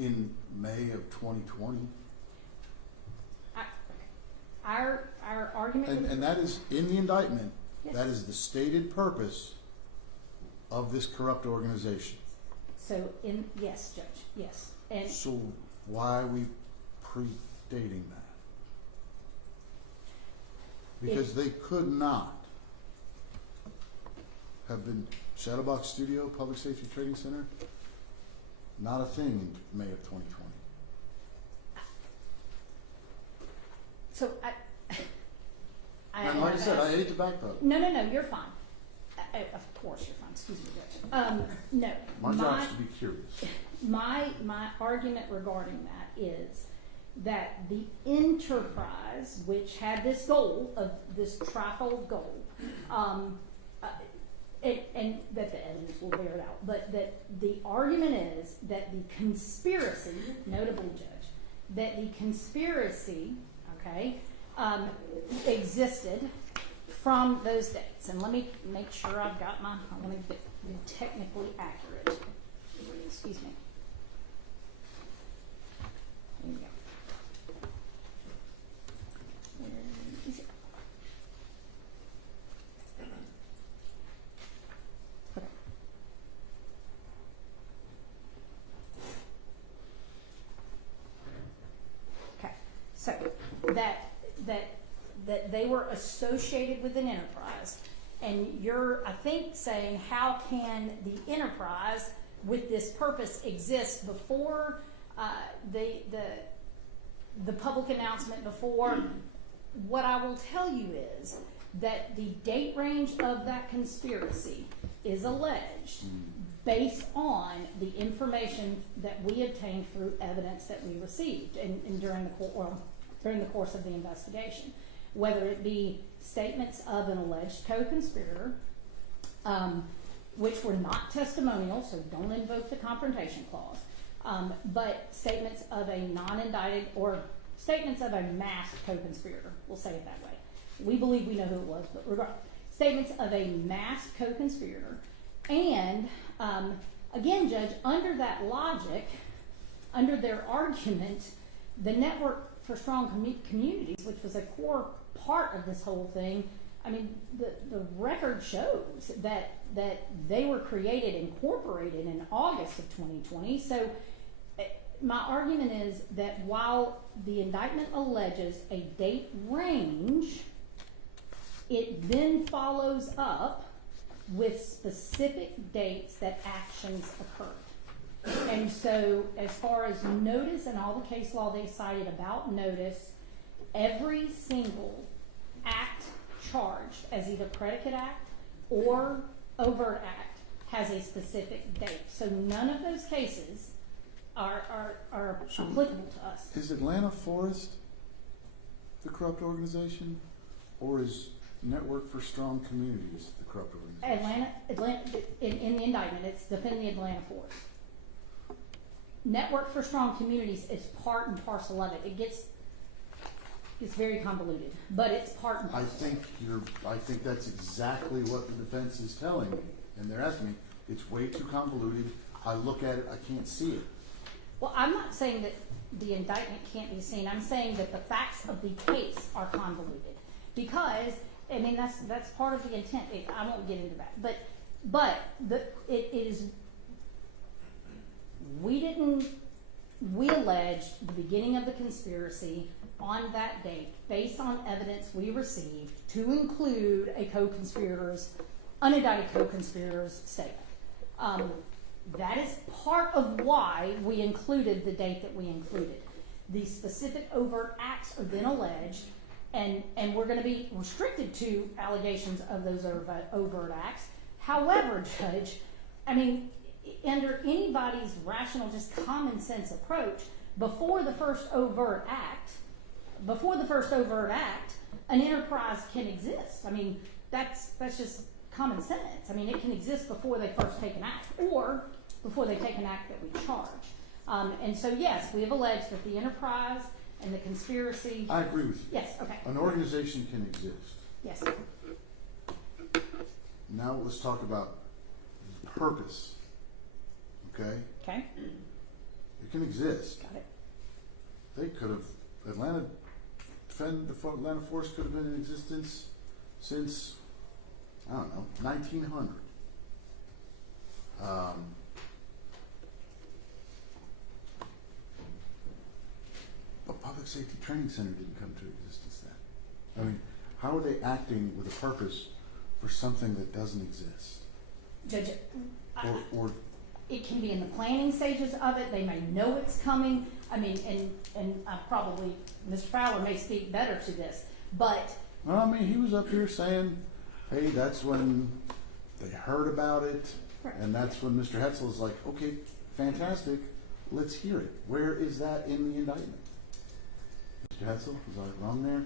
in May of 2020. Our argument, And that is in the indictment. Yes. That is the stated purpose of this corrupt organization. so yes, Judge, yes, and So why are we predating that? Because they could not have been Shadowbox Studio, Public Safety Trading Center, not a thing in May of 2020. so And like I said, I hate to backpedal. No, you're fine. Of course you're fine. Excuse me, Judge. No. My job is to be curious. My argument regarding that is that the enterprise, which had this goal of this trifold goal, and that the evidence will bear it out, but that the argument is that the conspiracy, notably, Judge, that the conspiracy, okay, existed from those dates. And let me make sure I've got I want to be technically accurate. Excuse me. There you go. Where is it? Okay. Okay. So that they were associated with an enterprise, and you're, I think, saying how can the enterprise with this purpose exist before the public announcement, before. What I will tell you is that the date range of that conspiracy is alleged based on the information that we obtained through evidence that we received and during the course of the investigation, whether it be statements of an alleged co-conspirator, which were not testimonial, so don't invoke the confrontation clause, but statements of a non-indicted or statements of a masked co-conspirator, we'll say it that way. We believe we know who it was, but regardless, statements of a masked co-conspirator. And again, Judge, under that logic, under their argument, the Network for Strong Communities, which was a core part of this whole thing, I mean, the record shows that they were incorporated in August of 2020. So my argument is that while the indictment alleges a date range, it then follows up with specific dates that actions occurred. And so as far as notice and all the case law they cited about notice, every single act charged as either predicate act or overt act has a specific date. So none of those cases are applicable to us. Is Atlanta Forest the corrupt organization, or is Network for Strong Communities the corrupt organization? Atlanta in the indictment, it's defending the Atlanta Forest. Network for Strong Communities is part and parcel of it. It's very convoluted, but it's part and parcel. I think that's exactly what the defense is telling me, and they're asking me. It's way too convoluted. I look at it, I can't see it. Well, I'm not saying that the indictment can't be seen. I'm saying that the facts of the case are convoluted because, I mean, that's part of the intent. I won't get into that, but it is. We alleged the beginning of the conspiracy on that date based on evidence we received to include a unindicted co-conspirator's statement. That is part of why we included the date that we included. The specific overt acts are then alleged, and we're going to be restricted to allegations of those overt acts. However, Judge, I mean, under anybody's rational, just common sense approach, before the first overt act, an enterprise can exist. I mean, that's just common sense. I mean, it can exist before they first take an act, or before they take an act that we charge. And so, yes, we have alleged that the enterprise and the conspiracy. I agree with you. Yes. Okay. An organization can exist. Yes. Now let's talk about purpose. Okay? Okay. It can exist. Got it. They could have, Atlanta Force could have been in existence since, I don't know, 1900. But Public Safety Training Center didn't come to existence then. I mean, how are they acting with a purpose for something that doesn't exist? Judge, Or it can be in the planning stages of it. They may know it's coming. I mean, and probably Mr. Fowler may speak better to this, but well, I mean, he was up here saying, hey, that's when they heard about it, right. and that's when Mr. Hetzel is like, okay, fantastic, let's hear it. Where is that in the indictment? Mr. Hetzel, was I wrong there?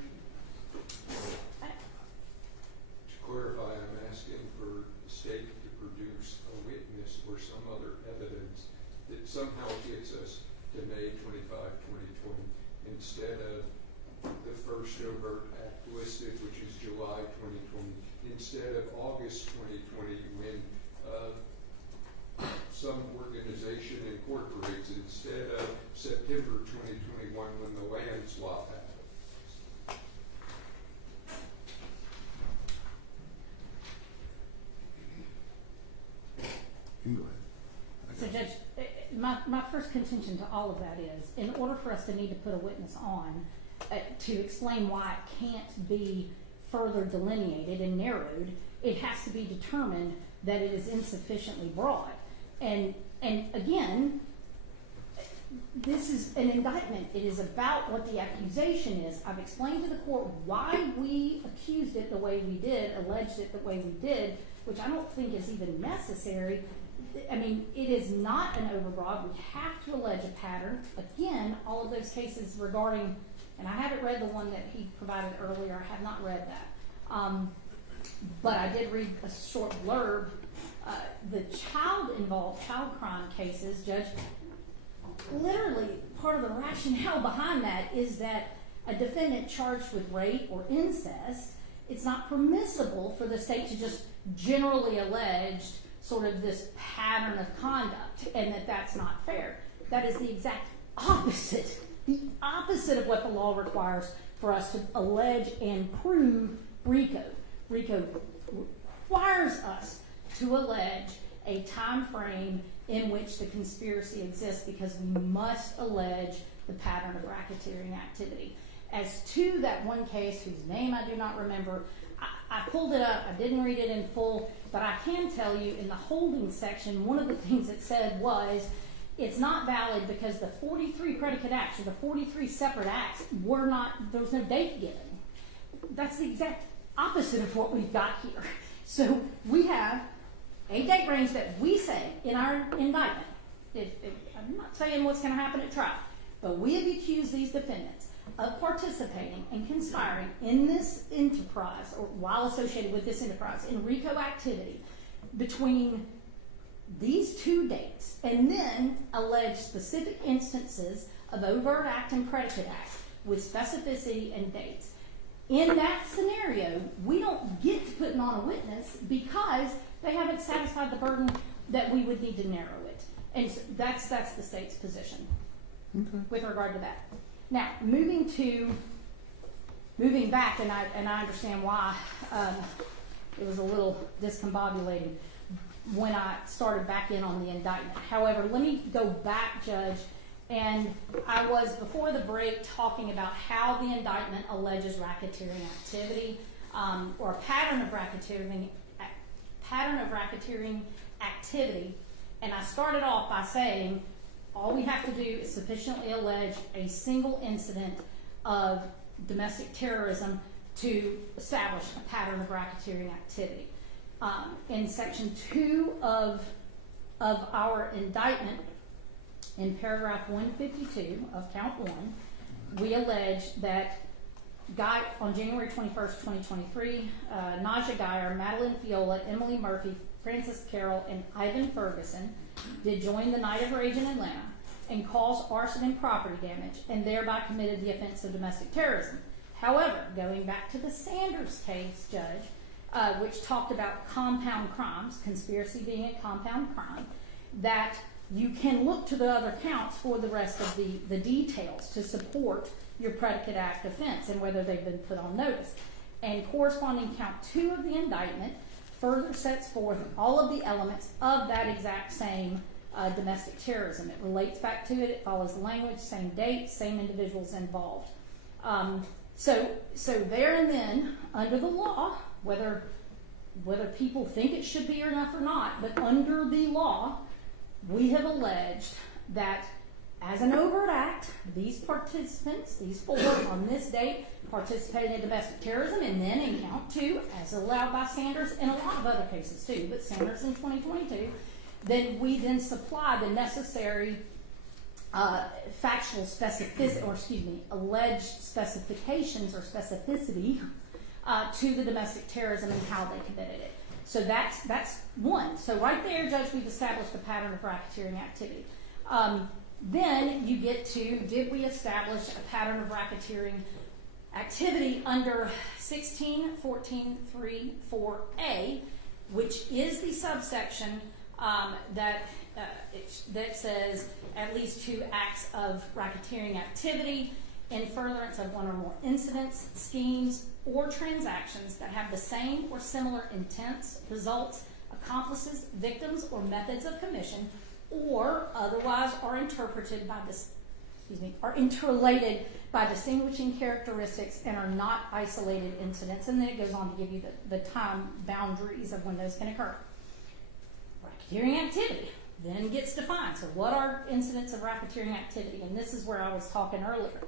To clarify, I'm asking for the state to produce a witness or some other evidence that somehow gets us to May 25, 2020, instead of the first overt act listed, which is July 2020, instead of August 2020, when some organization incorporates, instead of September 2021, when the land swap happens. You can go ahead. So Judge, my first contention to all of that is, in order for us to need to put a witness on to explain why it can't be further delineated and narrowed, it has to be determined that it is insufficiently broad. And again, this is an indictment. It is about what the accusation is. I've explained to the court why we accused it the way we did, alleged it the way we did, which I don't think is even necessary. I mean, it is not an overbroad. We have to allege a pattern. Again, all of those cases regarding, and I haven't read the one that he provided earlier. I have not read that. But I did read a short blurb. The child-involved child crime cases, Judge, literally part of the rationale behind that is that a defendant charged with rape or incest, it's not permissible for the state to just generally allege sort of this pattern of conduct, and that that's not fair. That is the exact opposite of what the law requires for us to allege and prove RICO. RICO requires us to allege a time frame in which the conspiracy exists, because we must allege the pattern of racketeering activity. As to that one case whose name I do not remember, I pulled it up. I didn't read it in full, but I can tell you in the holding section, one of the things it said was it's not valid because the 43 predicate acts, or the 43 separate acts, were not, there was no date given. That's the exact opposite of what we've got here. So we have a date range that we say in our indictment. I'm not saying what's going to happen at trial, but we have accused these defendants of participating and conspiring in this enterprise, or while associated with this enterprise, in RICO activity between these two dates, and then allege specific instances of overt act and predicate acts with specificity and dates. In that scenario, we don't get to put on a witness because they haven't satisfied the burden that we would need to narrow it. And so that's the state's position with regard to that. Now, moving back, and I understand why it was a little discombobulating when I started back in on the indictment. However, let me go back, Judge, and I was before the break talking about how the indictment alleges racketeering activity, or a pattern of racketeering activity, and I started off by saying all we have to do is sufficiently allege a single incident of domestic terrorism to establish a pattern of racketeering activity. In section 2 of our indictment, in paragraph 152 of count 1, we allege that on January 21st, 2023, Naja Geyer, Madeline Fiola, Emily Murphy, Francis Carroll, and Ivan Ferguson did join the night of rage in Atlanta and caused arson and property damage, and thereby committed the offense of domestic terrorism. However, going back to the Sanders case, Judge, which talked about compound crimes, conspiracy being a compound crime, that you can look to the other counts for the rest of the details to support your predicate act offense and whether they've been put on notice. And corresponding count 2 of the indictment further sets forth all of the elements of that exact same domestic terrorism. It relates back to it, it follows the language, same date, same individuals involved. So there and then, under the law, whether people think it should be enough or not, but under the law, we have alleged that as an overt act, these participants, these 4 on this date, participated in domestic terrorism, and then in count 2, as allowed by Sanders in a lot of other cases too, but Sanders in 2022, then we then supply the necessary factual specificity, or excuse me, alleged specifications or specificity to the domestic terrorism and how they committed it. So that's one. So right there, Judge, we've established a pattern of racketeering activity. Then you get to, did we establish a pattern of racketeering activity under 1614.3.4a, which is the subsection that says at least 2 acts of racketeering activity in furtherance of 1 or more incidents, schemes, or transactions that have the same or similar intents, results, accomplices, victims, or methods of commission, or otherwise are interpreted by are interrelated by distinguishing characteristics and are not isolated incidents. And then it goes on to give you the time boundaries of when those can occur. Racketeering activity then gets defined. So what are incidents of racketeering activity? And this is where I was talking earlier.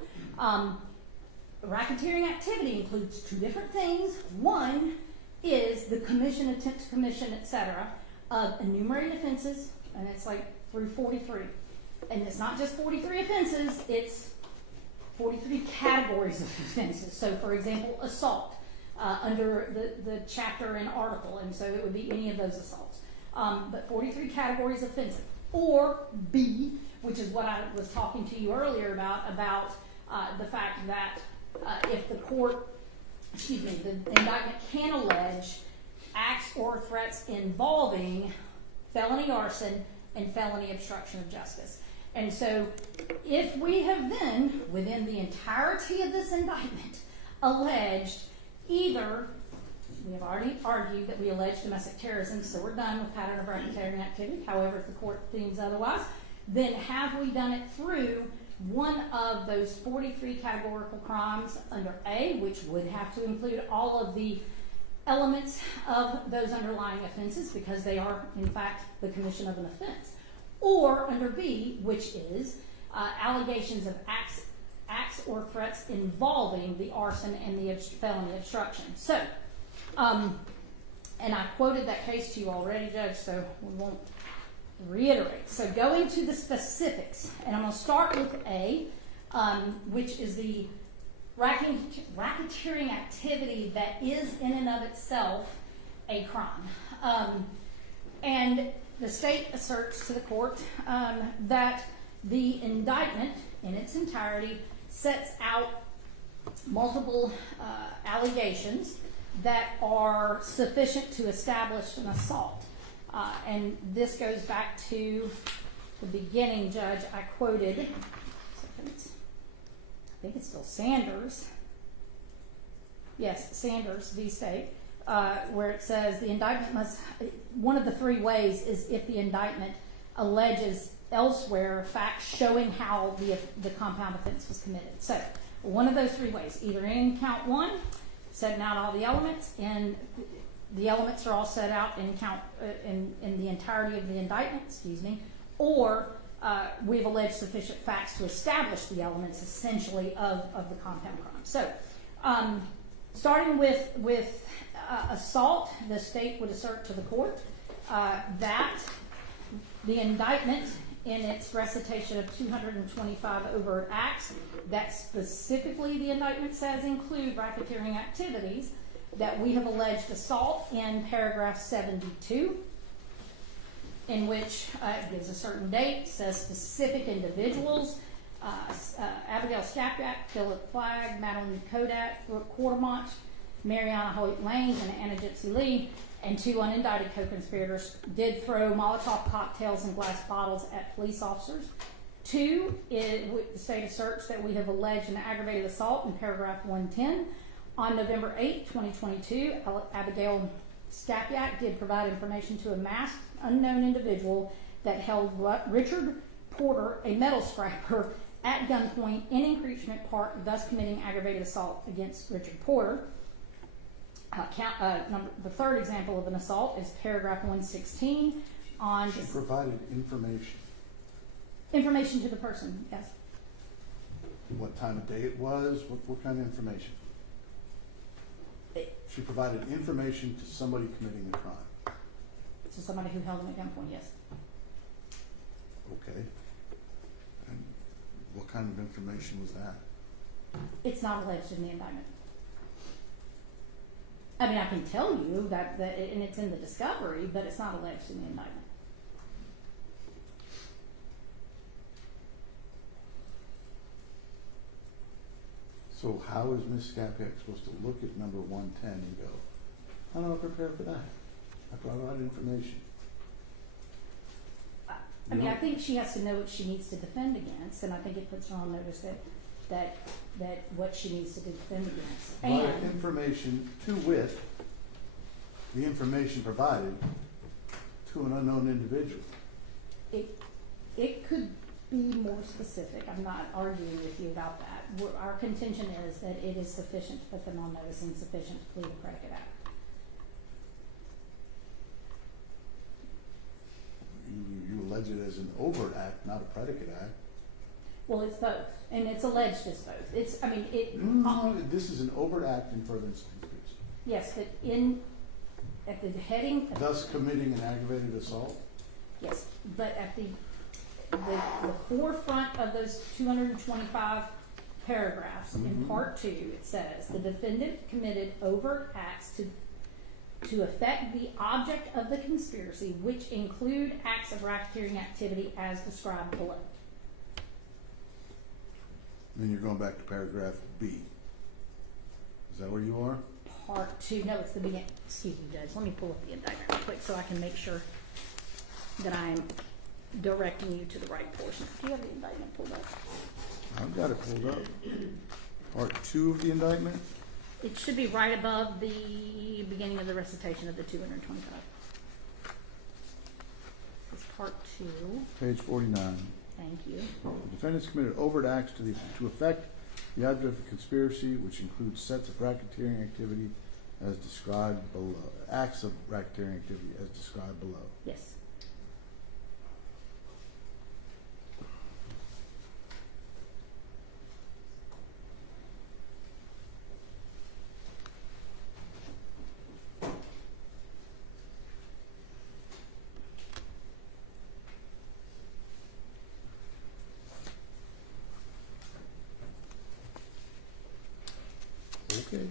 Racketeering activity includes 2 different things. One is the commission, attempt to commission, etc., of enumerated offenses, and it's like through 43. And it's not just 43 offenses, it's 43 categories of offenses. So, for example, assault under the chapter and article, and so it would be any of those assaults. But 43 categories of offenses. Or B, which is what I was talking to you earlier about the fact that if the court, the indictment can allege acts or threats involving felony arson and felony obstruction of justice. And so if we have then, within the entirety of this indictment, alleged either, we have already argued that we allege domestic terrorism, so we're done with pattern of racketeering activity. However, if the court deems otherwise, then have we done it through one of those 43 categorical crimes under A, which would have to include all of the elements of those underlying offenses because they are, in fact, the commission of an offense. Or under B, which is allegations of acts or threats involving the arson and the felony obstruction. So, and I quoted that case to you already, Judge, so we won't reiterate. So going to the specifics, and I'm going to start with A, which is the racketeering activity that is in and of itself a crime. And the state asserts to the court that the indictment in its entirety sets out multiple allegations that are sufficient to establish an assault. And this goes back to the beginning, Judge. I quoted, I think it's still Sanders. Yes, Sanders v. State, where it says the indictment must, one of the 3 ways is if the indictment alleges elsewhere facts showing how the compound offense was committed. So one of those 3 ways, either in count 1, setting out all the elements, and the elements are all set out in count in the entirety of the indictment, or we've alleged sufficient facts to establish the elements essentially of the compound crime. So starting with assault, the state would assert to the court that the indictment in its recitation of 225 overt acts that specifically the indictment says include racketeering activities, that we have alleged assault in paragraph 72, in which it gives a certain date, says specific individuals, Abigail Skapiak, Philip Flagg, Madeline Kodak, Brooke Quartermont, Mariana Hoyt Lanes and Anna Gypsy Lee, and 2 unindicted co-conspirators did throw Molotov cocktails and glass bottles at police officers. 2, the state asserts that we have alleged an aggravated assault in paragraph 110. On November 8, 2022, Abigail Stapyak did provide information to a masked unknown individual that held Richard Porter, a metal scraper, at gunpoint in Increasement Park, thus committing aggravated assault against Richard Porter. The third example of an assault is paragraph 116 on... She provided information. Information to the person, yes. What time of day it was, what kind of information? She provided information to somebody committing a crime. To somebody who held him at gunpoint, yes. Okay. And what kind of information was that? It's not alleged in the indictment. I mean, I can tell you that and it's in the discovery, but it's not alleged in the indictment. So how is Ms. Stapyak supposed to look at number 110 and go, I'm not prepared for that. I provided information. I mean, I think she has to know what she needs to defend against, and I think it puts her on notice that what she needs to defend against. Provided information to wit, the information provided to an unknown individual. It could be more specific. I'm not arguing with you about that. Our contention is that it is sufficient to put them on notice and sufficient to plead a predicate act. You allege it as an overt act, not a predicate act. Well, it's both, and it's alleged as both. It's, I mean, it. No, this is an overt act in furtherance of conspiracy. Yes, but at the heading. Thus committing an aggravated assault? Yes, but at the forefront of those 225 paragraphs in part 2, it says the defendant committed overt acts to affect the object of the conspiracy, which include acts of racketeering activity as described below. Then you're going back to paragraph B. Is that where you are? Part 2, no, it's the beginning. Excuse me, Judge. Let me pull up the indictment real quick so I can make sure that I'm directing you to the right portion. Do you have the indictment pulled up? I've got it pulled up. Part 2 of the indictment? It should be right above the beginning of the recitation of the 225. This is part 2. Page 49. Thank you. The defendants committed overt acts to affect the object of the conspiracy, which includes sets of racketeering activity as described below. Acts of racketeering activity as described below. Yes. Okay.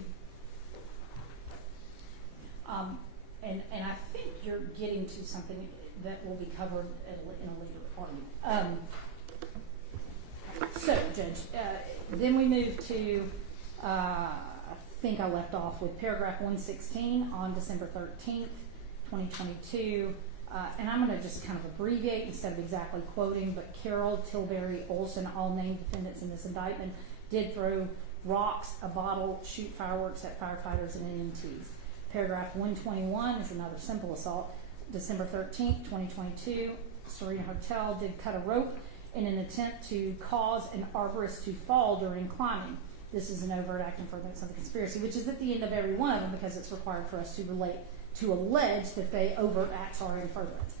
And I think you're getting to something that will be covered in a later argument. So, Judge, then we move to, I think I left off with paragraph 116 on December 13th, 2022. And I'm going to just kind of abbreviate instead of exactly quoting, but Carroll, Tilbury, Olson, all named defendants in this indictment, did throw rocks, a bottle, shoot fireworks at firefighters and EMTs. Paragraph 121 is another simple assault. December 13th, 2022, Serena Hotel did cut a rope in an attempt to cause an arborist to fall during climbing. This is an overt act in furtherance of the conspiracy, which is at the end of every one of them because it's required for us to allege that they overt acts are in furtherance.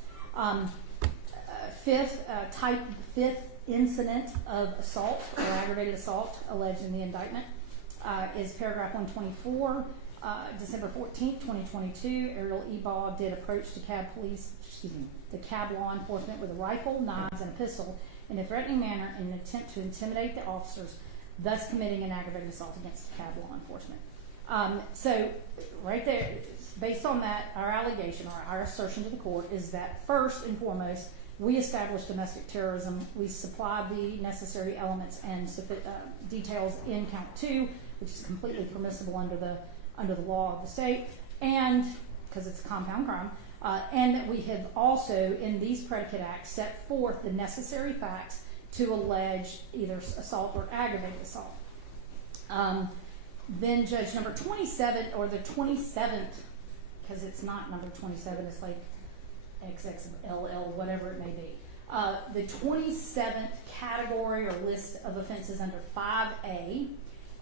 Fifth incident of assault or aggravated assault alleged in the indictment is paragraph 124. December 14th, 2022, Ariel Ebaugh did approach the cab law enforcement with a rifle, knives, and a pistol in a threatening manner in an attempt to intimidate the officers, thus committing an aggravated assault against the cab law enforcement. So right there, based on that, our allegation or our assertion to the court is that first and foremost, we established domestic terrorism. We supplied the necessary elements and details in count 2, which is completely permissible under the under the law of the state, and because it's a compound crime, and that we have also, in these predicate acts, set forth the necessary facts to allege either assault or aggravated assault. Then judge number 27, or the 27th, because it's not number 27, it's like XXLL, whatever it may be. The 27th category or list of offenses under 5A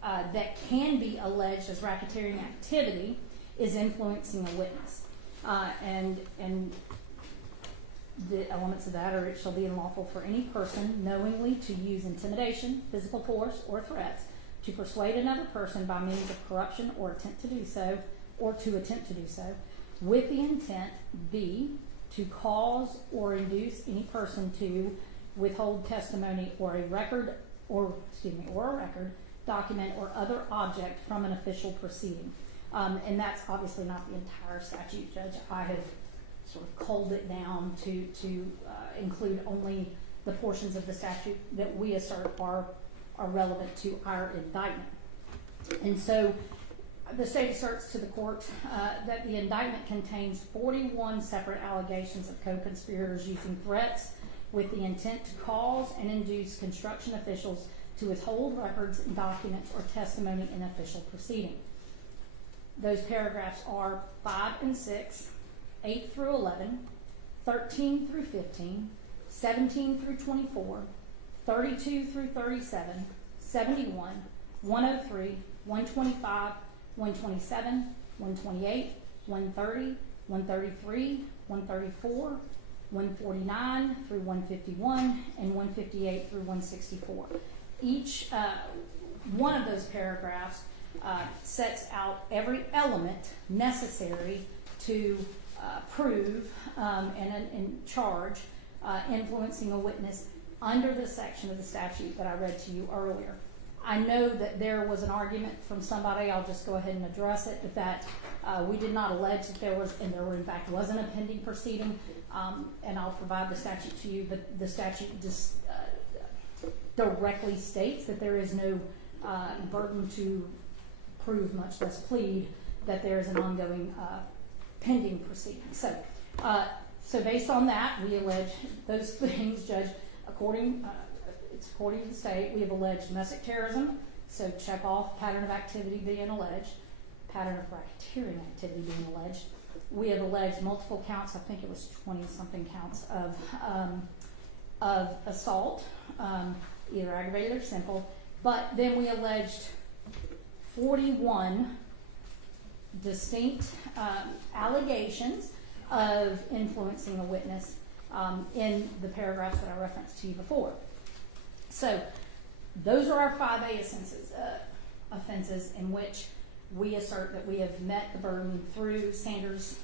that can be alleged as racketeering activity is influencing a witness. And the elements of that are: it shall be unlawful for any person knowingly to use intimidation, physical force, or threats to persuade another person by means of corruption or attempt to do so, with the intent, B, to cause or induce any person to withhold testimony or a record, document, or other object from an official proceeding. And that's obviously not the entire statute, Judge. I have sort of culled it down to include only the portions of the statute that we assert are relevant to our indictment. And so the state asserts to the court that the indictment contains 41 separate allegations of co-conspirators using threats with the intent to cause and induce construction officials to withhold records, documents, or testimony in official proceeding. Those paragraphs are 5 and 6, 8 through 11, 13 through 15, 17 through 24, 32 through 37, 71, 103, 125, 127, 128, 130, 133, 134, 149 through 151, and 158 through 164. Each one of those paragraphs sets out every element necessary to prove and charge influencing a witness under the section of the statute that I read to you earlier. I know that there was an argument from somebody, I'll just go ahead and address it, that we did not allege that there was, and there in fact wasn't a pending proceeding, and I'll provide the statute to you, but the statute just directly states that there is no burden to prove, much less plead, that there is an ongoing pending proceeding. So based on that, we allege those things, Judge, according to the state. We have alleged domestic terrorism, so check off pattern of activity being alleged, pattern of racketeering activity being alleged. We have alleged multiple counts, I think it was 20-something counts of assault, either aggravated or simple, but then we alleged 41 distinct allegations of influencing a witness in the paragraphs that I referenced to you before. So those are our 5A offenses in which we assert that we have met the burden through Sanders,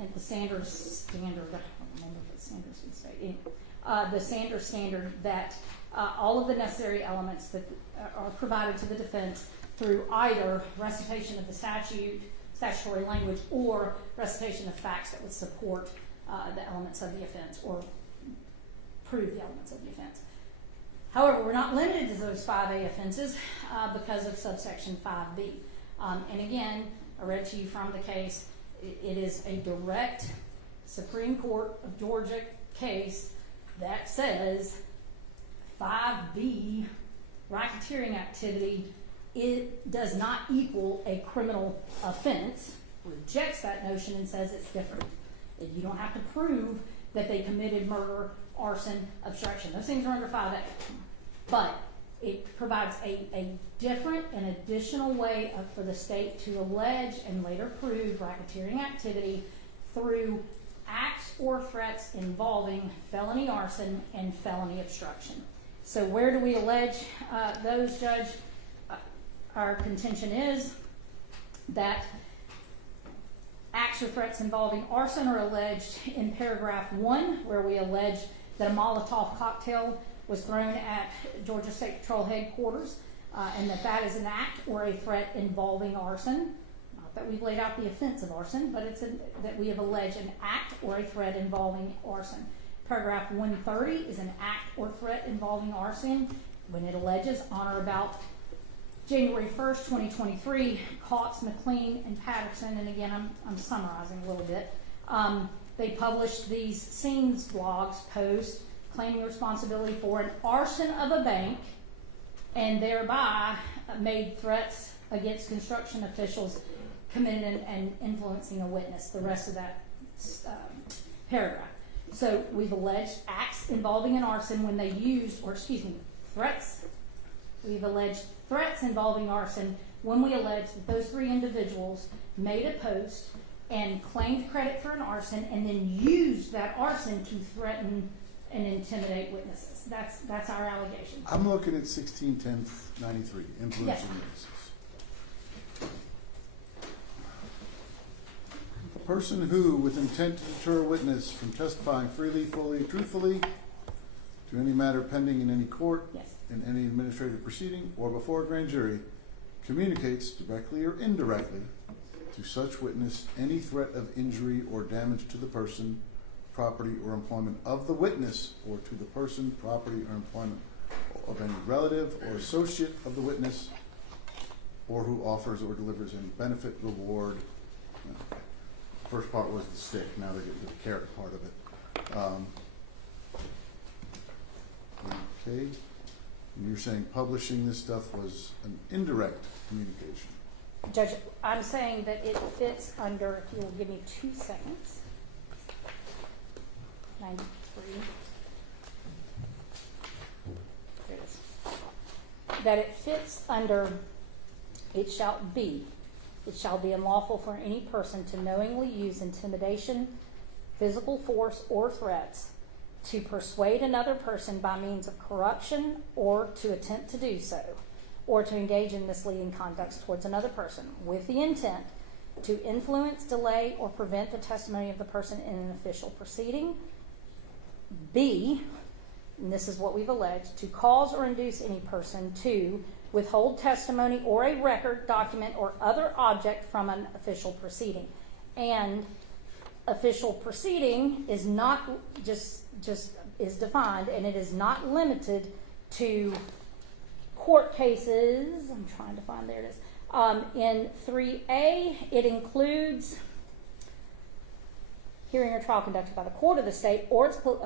and the Sanders standard, I don't remember if it's Sanders would say, the Sanders standard, that all of the necessary elements that are provided to the defense through either recitation of the statutory language, or recitation of facts that would support the elements of the offense or prove the elements of the offense. However, we're not limited to those 5A offenses because of subsection 5B. And again, I read to you from the case, it is a direct Supreme Court of Georgia case that says 5B, racketeering activity, it does not equal a criminal offense, rejects that notion and says it's different. You don't have to prove that they committed murder, arson, obstruction. Those things are under 5A. But it provides a different and additional way for the state to allege and later prove racketeering activity through acts or threats involving felony arson and felony obstruction. So where do we allege those, Judge? Our contention is that acts or threats involving arson are alleged in paragraph 1, where we allege that a Molotov cocktail was thrown at Georgia State Patrol headquarters, and that is an act or a threat involving arson. Not that we've laid out the offense of arson, but it's that we have alleged an act or a threat involving arson. Paragraph 130 is an act or threat involving arson when it alleges on or about January 1st, 2023, Cox, McLean, and Patterson, and again, I'm summarizing a little bit. They published these scenes blogs posts claiming responsibility for an arson of a bank and thereby made threats against construction officials committed and influencing a witness, the rest of that paragraph. So we've alleged acts involving an arson when they used, threats. We've alleged threats involving arson when we allege that those three individuals made a post and claimed credit for an arson and then used that arson to threaten and intimidate witnesses. That's our allegation. I'm looking at 161093, influencing Yes. witnesses. A person who, with intent to deter a witness from testifying freely, fully, truthfully to any matter pending in any court, Yes. in any administrative proceeding, or before a grand jury, communicates directly or indirectly to such witness any threat of injury or damage to the person, property, or employment of the witness, or to the person, property, or employment of any relative or associate of the witness, or who offers or delivers any benefit, reward. Okay. First part was the stick, now they're getting to the carrot part of it. Okay, and you're saying publishing this stuff was an indirect communication. Judge, I'm saying that it fits under, if you'll give me 2 seconds. 93. There it is. That it fits under, it shall be unlawful for any person to knowingly use intimidation, physical force, or threats to persuade another person by means of corruption or to attempt to do so, or to engage in misleading conduct towards another person with the intent to influence, delay, or prevent the testimony of the person in an official proceeding. B, and this is what we've alleged, to cause or induce any person to withhold testimony or a record, document, or other object from an official proceeding. And official proceeding is not just is defined, and it is not limited to court cases. I'm trying to find, there it is. In 3A, it includes hearing or trial conducted by the court of the state or its sorry,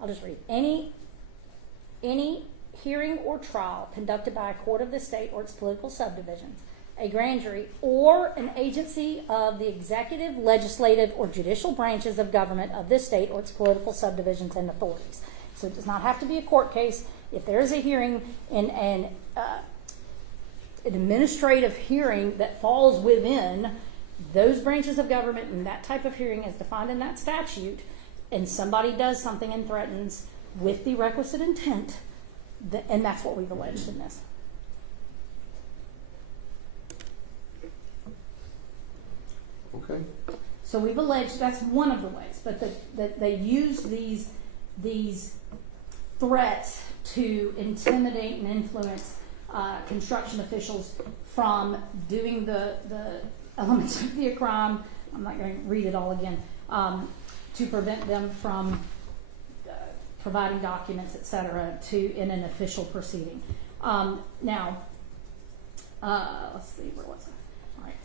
I'll just read. Any hearing or trial conducted by a court of the state or its political subdivisions, a grand jury, or an agency of the executive, legislative, or judicial branches of government of this state or its political subdivisions and authorities. So it does not have to be a court case. If there is a hearing in an administrative hearing that falls within those branches of government and that type of hearing as defined in that statute, and somebody does something and threatens with the requisite intent, and that's what we've alleged in this. Okay. So we've alleged that's one of the ways, but that they use these threats to intimidate and influence construction officials from doing the elements of the crime. I'm not going to read it all again. To prevent them from providing documents, etc., in an official proceeding. Now, let's see, where was I? All right.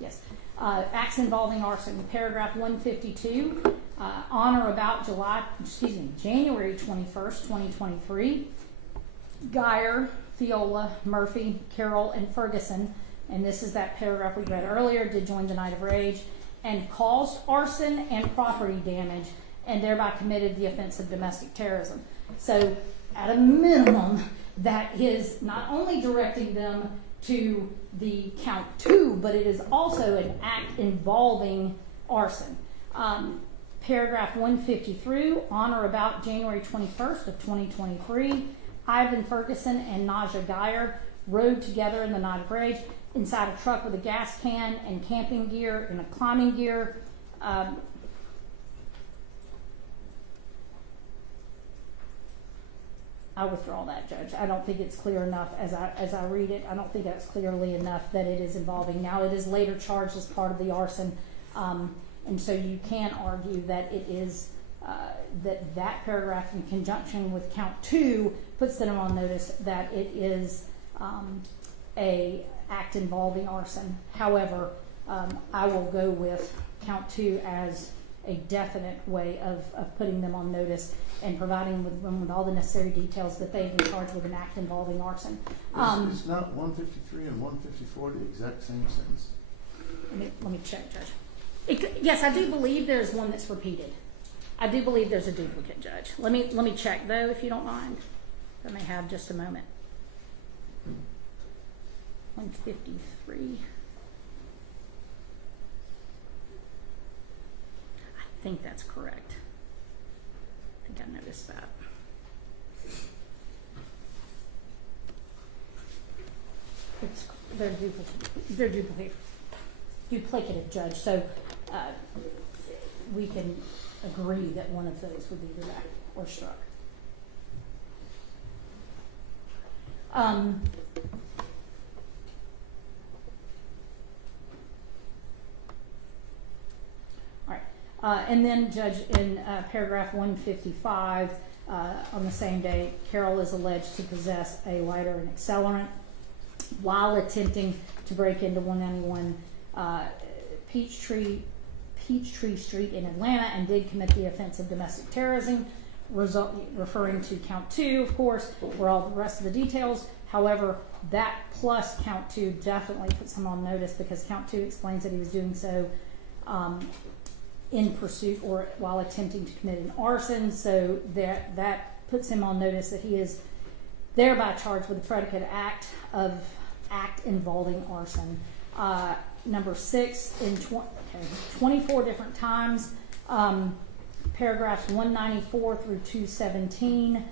Yes. Acts involving arson. Paragraph 152, on or about January 21st, 2023, Geyer, Fiola, Murphy, Carroll, and Ferguson, and this is that paragraph we read earlier, did join the Night of Rage, and caused arson and property damage, and thereby committed the offense of domestic terrorism. So, at a minimum, that is not only directing them to the count 2, but it is also an act involving arson. Paragraph 153, on or about January 21st of 2023, Ivan Ferguson and Naja Geyer rode together in the Night of Rage inside a truck with a gas can and camping gear and a climbing gear. I withdraw that, Judge. I don't think it's clear enough as I read it. I don't think that's clearly enough that it is involving. Now, it is later charged as part of the arson, and so you can argue that it is that paragraph in conjunction with count 2 puts them on notice that it is a act involving arson. However, I will go with count 2 as a definite way of putting them on notice and providing them with all the necessary details that they've been charged with an act involving arson. Is not 153 and 154 the exact same sentence? Let me check, Judge. Yes, I do believe there's one that's repeated. I do believe there's a duplicate, Judge. Let me check though, if you don't mind. I may have just a moment. 153. I think that's correct. I think I noticed that. They're duplicative, Judge. So we can agree that one of those would be direct or struck. All right. And then, Judge, in paragraph 155, on the same day, Carol is alleged to possess a lighter and accelerant while attempting to break into 191 Peachtree Street in Atlanta, and did commit the offense of domestic terrorism, referring to count 2, of course, where all the rest of the details. However, that plus count 2 definitely puts him on notice, because count 2 explains that he was doing so in pursuit or while attempting to commit an arson. So that puts him on notice that he is thereby charged with the predicate act involving arson. Number 6, in 24 different times, paragraphs 194 through 217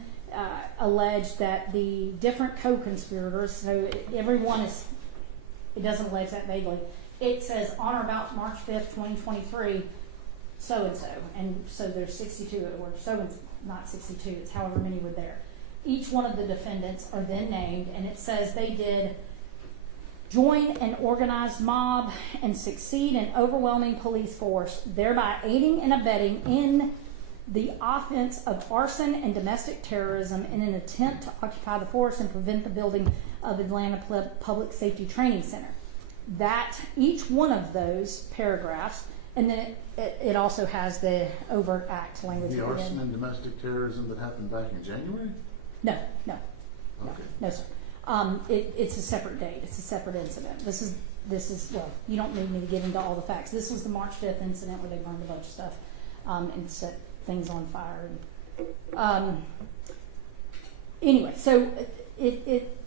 allege that the different co-conspirators, so everyone is, it doesn't allege that vaguely, it says on or about March 5th, 2023, so-and-so, and so there's 62, or so, not 62, it's however many were there. Each one of the defendants are then named, and it says they did join an organized mob and succeed in overwhelming police force, thereby aiding and abetting in the offense of arson and domestic terrorism in an attempt to occupy the force and prevent the building of Atlanta Public Safety Training Center. That each one of those paragraphs, and then it also has the overt act language. The arson and domestic terrorism that happened back in January? No. Okay. No, sir. It's a separate date. It's a separate incident. This is well, you don't need me to get into all the facts. This was the March 5th incident where they burned a bunch of stuff and set things on fire. And, anyway, so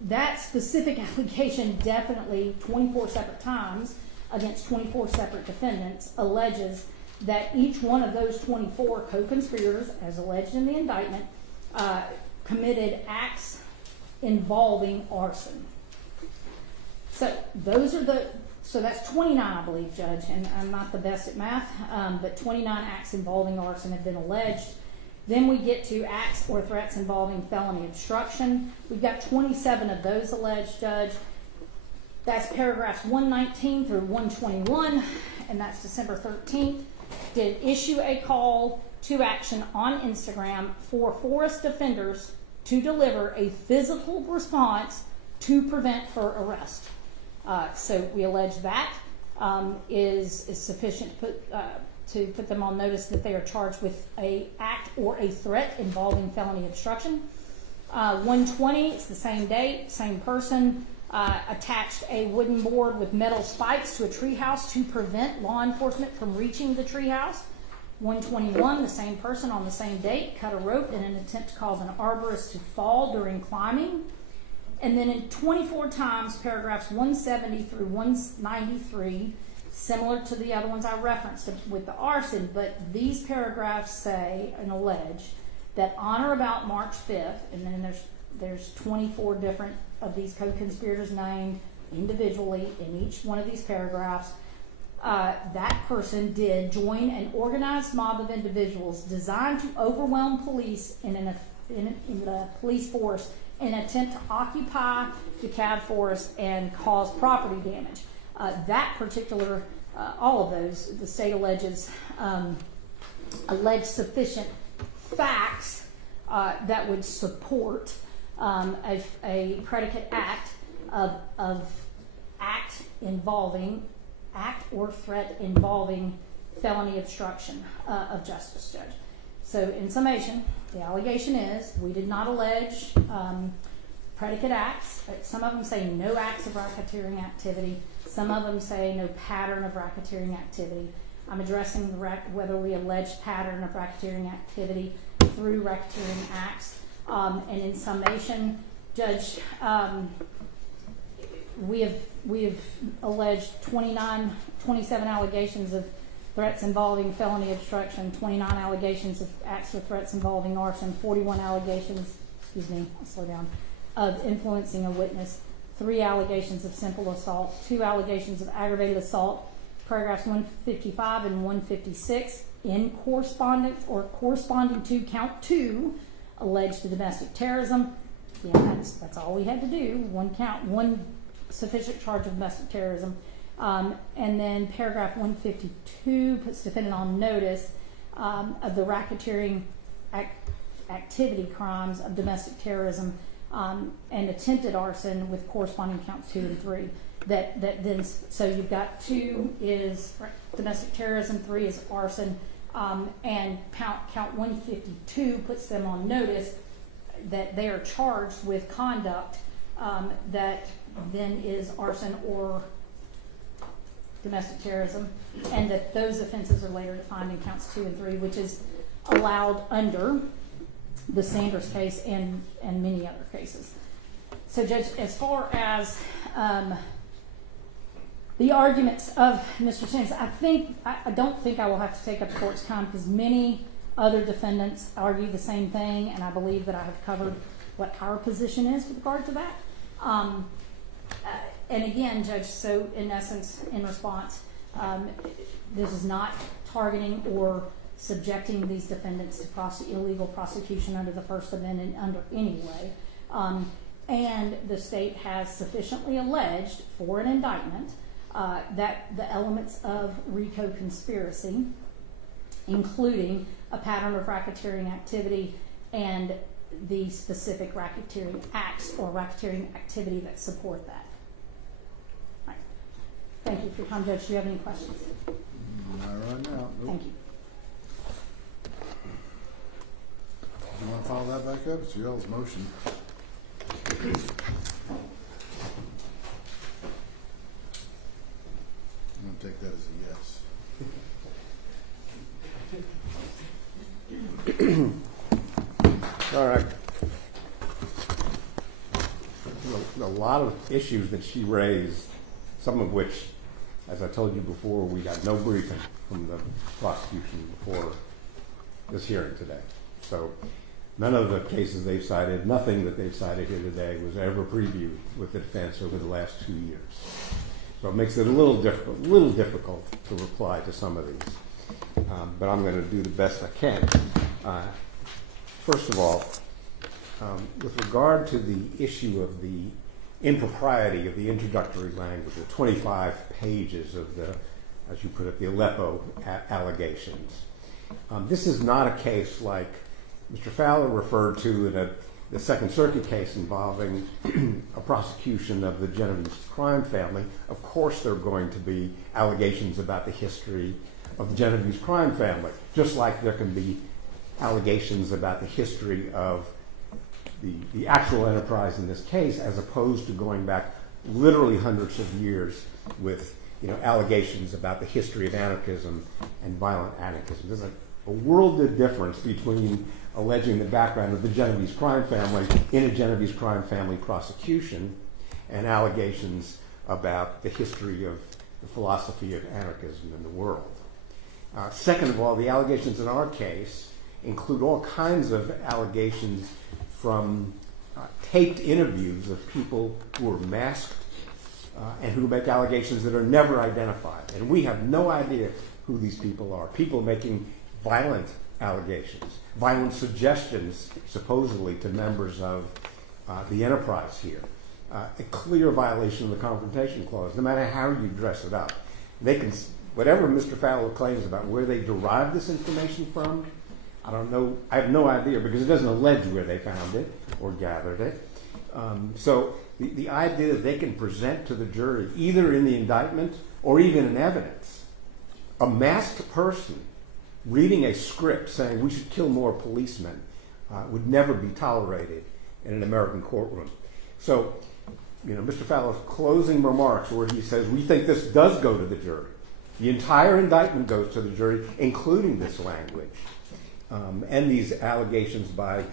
that specific allegation definitely 24 separate times against 24 separate defendants alleges that each one of those 24 co-conspirators, as alleged in the indictment, committed acts involving arson. So that's 29, I believe, Judge, and I'm not the best at math, but 29 acts involving arson have been alleged. Then we get to acts or threats involving felony obstruction. We've got 27 of those alleged, Judge. That's paragraphs 119 through 121, and that's December 13th. Did issue a call to action on Instagram for forest defenders to deliver a physical response to prevent her arrest. So we allege that is sufficient to put them on notice that they are charged with a act or a threat involving felony obstruction. 120, it's the same date, same person, attached a wooden board with metal spikes to a treehouse to prevent law enforcement from reaching the treehouse. 121, the same person on the same date, cut a rope in an attempt to cause an arborist to fall during climbing. And then in 24 times, paragraphs 170 through 193, similar to the other ones I referenced with the arson, but these paragraphs say and allege that on or about March 5th, and then there's 24 different of these co-conspirators named individually in each one of these paragraphs, that person did join an organized mob of individuals designed to overwhelm police in the police force in an attempt to occupy DeKalb Forest and cause property damage. That particular, all of those, the state alleges, alleged sufficient facts that would support a predicate act of act or threat involving felony obstruction of justice, Judge. So in summation, the allegation is we did not allege predicate acts. Some of them say no acts of racketeering activity. Some of them say no pattern of racketeering activity. I'm addressing whether we alleged pattern of racketeering activity through racketeering acts. And in summation, Judge, we have alleged 27 allegations of threats involving felony obstruction, 29 allegations of acts or threats involving arson, 41 allegations, I'll slow down, of influencing a witness, 3 allegations of simple assault, 2 allegations of aggravated assault, paragraphs 155 and 156 in correspondence or corresponding to count 2 alleged domestic terrorism. Yeah, that's all we had to do. One sufficient charge of domestic terrorism. And then paragraph 152 puts defendant on notice of the racketeering activity crimes of domestic terrorism and attempted arson with corresponding counts 2 and 3. So you've got 2 is domestic terrorism, 3 is arson, and count 152 puts them on notice that they are charged with conduct that then is arson or domestic terrorism, and that those offenses are later defined in counts 2 and 3, which is allowed under the Sanders case and many other cases. So, Judge, as far as the arguments of Mr. Sanders, I don't think I will have to take up the court's time because many other defendants argue the same thing, and I believe that I have covered what our position is with regard to that. And again, Judge, so in essence, in response, this is not targeting or subjecting these defendants to illegal prosecution under the First Amendment under any way. And the state has sufficiently alleged for an indictment that the elements of RICO conspiracy, including a pattern of racketeering activity and the specific racketeering acts or racketeering activity that support that. Right. Thank you for your time, Judge. Do you have any questions? Not right now. Nope. Thank you. Do you want to follow that back up? It's y'all's motion. I'm going to take that as a yes. All right. A lot of issues that she raised, some of which, as I told you before, we got no briefing from the prosecution before this hearing today. So none of the cases they've cited, nothing that they've cited here today was ever previewed with the defense over the last 2 years. So it makes it a little difficult to reply to some of these. But I'm going to do the best I can. First of all, with regard to the issue of the impropriety of the introductory language, the 25 pages of the, as you put it, the Aleppo allegations, this is not a case like Mr. Fowler referred to in the Second Circuit case involving a prosecution of the Genovese crime family. Of course there are going to be allegations about the history of the Genovese crime family, just like there can be allegations about the history of the actual enterprise in this case, as opposed to going back literally hundreds of years with allegations about the history of anarchism and violent anarchism. There's a world of difference between alleging the background of the Genovese crime family in a Genovese crime family prosecution and allegations about the history of the philosophy of anarchism in the world. Second of all, the allegations in our case include all kinds of allegations from taped interviews of people who are masked and who make allegations that are never identified. And we have no idea who these people are. People making violent allegations, violent suggestions, supposedly, to members of the enterprise here. A clear violation of the Confrontation Clause, no matter how you dress it up. They can, whatever Mr. Fowler claims about where they derive this information from, I don't know. I have no idea because it doesn't allege where they found it or gathered it. So the idea that they can present to the jury, either in the indictment or even in evidence, a masked person reading a script saying we should kill more policemen would never be tolerated in an American courtroom. So, Mr. Fowler's closing remarks where he says, we think this does go to the jury. The entire indictment goes to the jury, including this language. And these allegations by,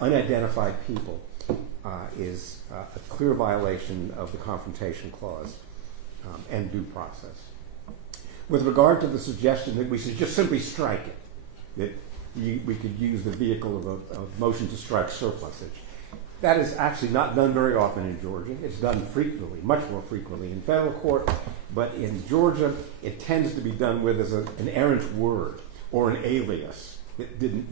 unidentified people is a clear violation of the Confrontation Clause and due process. With regard to the suggestion that we should just simply strike it, that we could use the vehicle of a motion to strike surplusage, that is actually not done very often in Georgia. It's done frequently, much more frequently in federal court, but in Georgia it tends to be done with as an errant word or an alias. It didn't,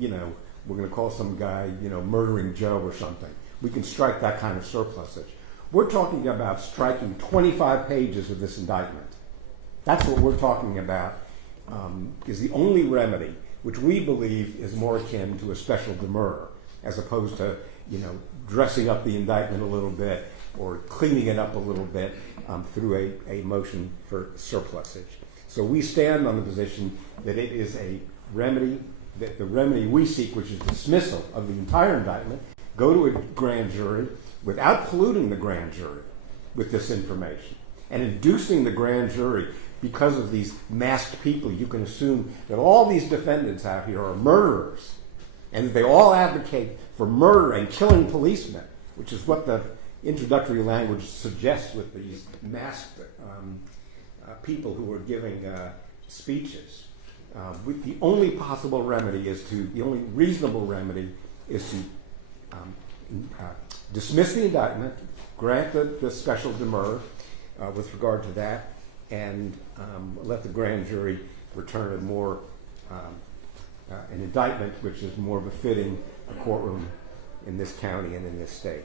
we're going to call some guy, Murdering Joe or something. We can strike that kind of surplusage. We're talking about striking 25 pages of this indictment. That's what we're talking about, is the only remedy which we believe is more akin to a special demurrer, as opposed to, dressing up the indictment a little bit or cleaning it up a little bit through a motion for surplusage. So we stand on the position that it is a remedy, that the remedy we seek, which is dismissal of the entire indictment, go to a grand jury without polluting the grand jury with this information and inducing the grand jury. Because of these masked people, you can assume that all these defendants out here are murderers and that they all advocate for murder and killing policemen, which is what the introductory language suggests with these masked people who are giving speeches. The only possible remedy the only reasonable remedy is to dismiss the indictment, grant the special demurrer with regard to that, and let the grand jury return a more an indictment which is more befitting a courtroom in this county and in this state.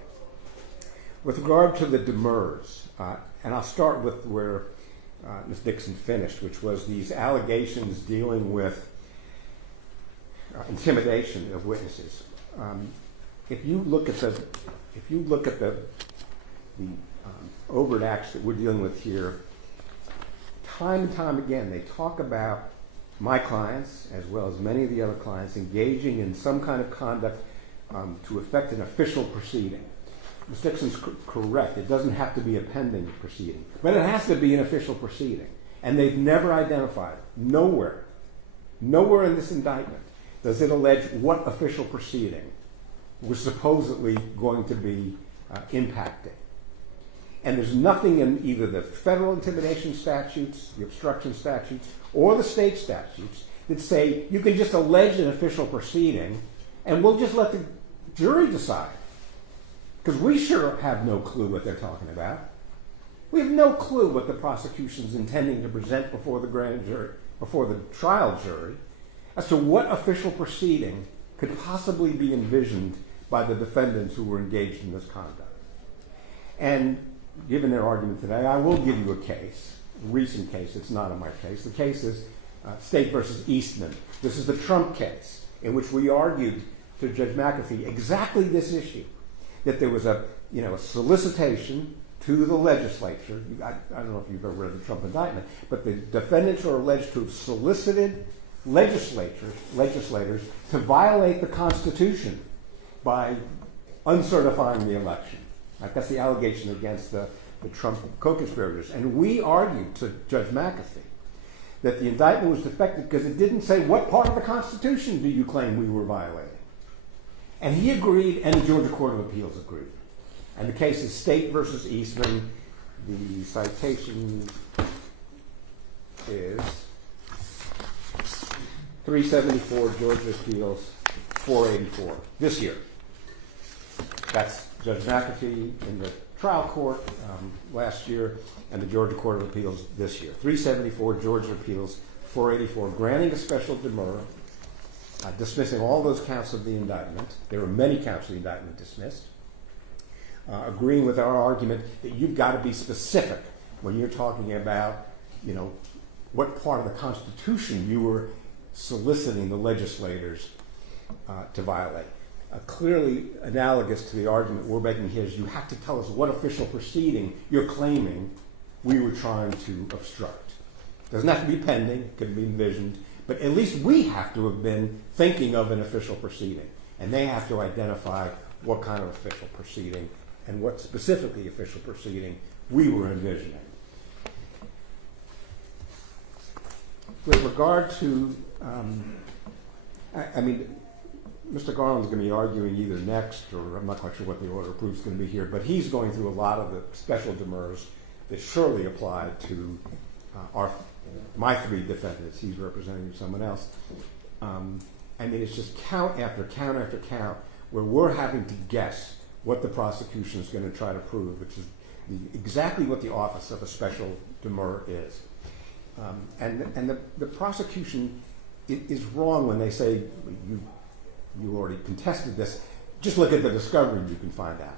With regard to the demurrers, and I'll start with where Ms. Dixon finished, which was these allegations dealing with intimidation of witnesses. If you look at the overt acts that we're dealing with here, time and time again, they talk about my clients, as well as many of the other clients, engaging in some kind of conduct to effect an official proceeding. Ms. Dixon's correct. It doesn't have to be a pending proceeding, but it has to be an official proceeding. And they've never identified, nowhere in this indictment does it allege what official proceeding was supposedly going to be impacting. And there's nothing in either the federal intimidation statutes, the obstruction statutes, or the state statutes that say you can just allege an official proceeding and we'll just let the jury decide. Because we sure have no clue what they're talking about. We have no clue what the prosecution's intending to present before the grand jury, before the trial jury, as to what official proceeding could possibly be envisioned by the defendants who were engaged in this conduct. And given their argument today, I will give you a case, a recent case. It's not in my case. The case is State versus Eastman. This is the Trump case in which we argued to Judge McAfee exactly this issue, that there was a solicitation to the legislature. I don't know if you've ever read the Trump indictment, but the defendants are alleged to have solicited legislators to violate the Constitution by uncertifying the election. That's the allegation against the Trump co-conspirators. And we argued to Judge McAfee that the indictment was defective because it didn't say what part of the Constitution do you claim we were violating. And he agreed, and the Georgia Court of Appeals agreed. And the case is State versus Eastman. The citation is 374 Georgia Appeals 484 this year. That's Judge McAfee in the trial court last year and the Georgia Court of Appeals this year. 374 Georgia Appeals 484, granting a special demurrer, dismissing all those counts of the indictment. There were many counts of the indictment dismissed. Agreeing with our argument that you've got to be specific when you're talking about, what part of the Constitution you were soliciting the legislators to violate. Clearly analogous to the argument we're making here is you have to tell us what official proceeding you're claiming we were trying to obstruct. Doesn't have to be pending, it could be envisioned, but at least we have to have been thinking of an official proceeding, and they have to identify what kind of official proceeding and what specifically official proceeding we were envisioning. With regard to, Mr. Garland's going to be arguing either next, or I'm not quite sure what the order of proof is going to be here, but he's going through a lot of the special demurrers that surely apply to my three defendants. He's representing someone else. It's just count after count after count where we're having to guess what the prosecution is going to try to prove, which is exactly what the office of a special demurrer is. The prosecution is wrong when they say, you already contested this, just look at the discovery, you can find out.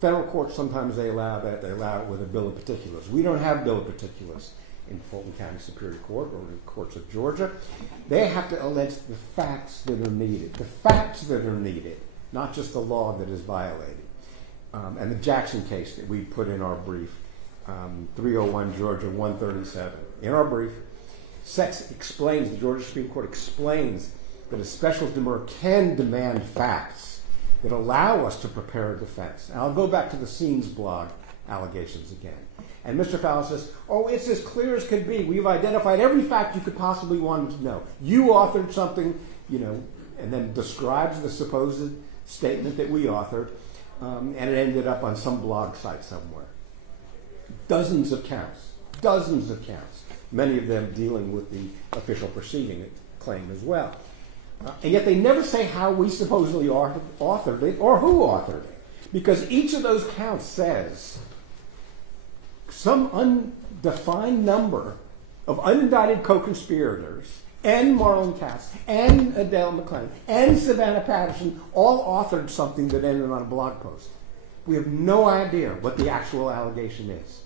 Federal courts, sometimes they allow that, they allow it with a bill of particulars. We don't have bill of particulars in Fulton County Superior Court or in courts of Georgia. They have to allege the facts that are needed. The facts that are needed, not just the law that is violated. And the Jackson case that we put in our brief, 301 Georgia 137. In our brief, the Georgia Supreme Court explains that a special demurrer can demand facts that allow us to prepare a defense. And I'll go back to the Scenes blog allegations again. And Mr. Fowler says, it's as clear as could be. We've identified every fact you could possibly want to know. You authored something, and then describes the supposed statement that we authored, and it ended up on some blog site somewhere. Dozens of counts, many of them dealing with the official proceeding claim as well. And yet they never say how we supposedly authored it or who authored it. Because each of those counts says some undefined number of unindicted co-conspirators and Marlon Katz and Adele McClain and Savannah Patterson all authored something that ended on a blog post. We have no idea what the actual allegation is.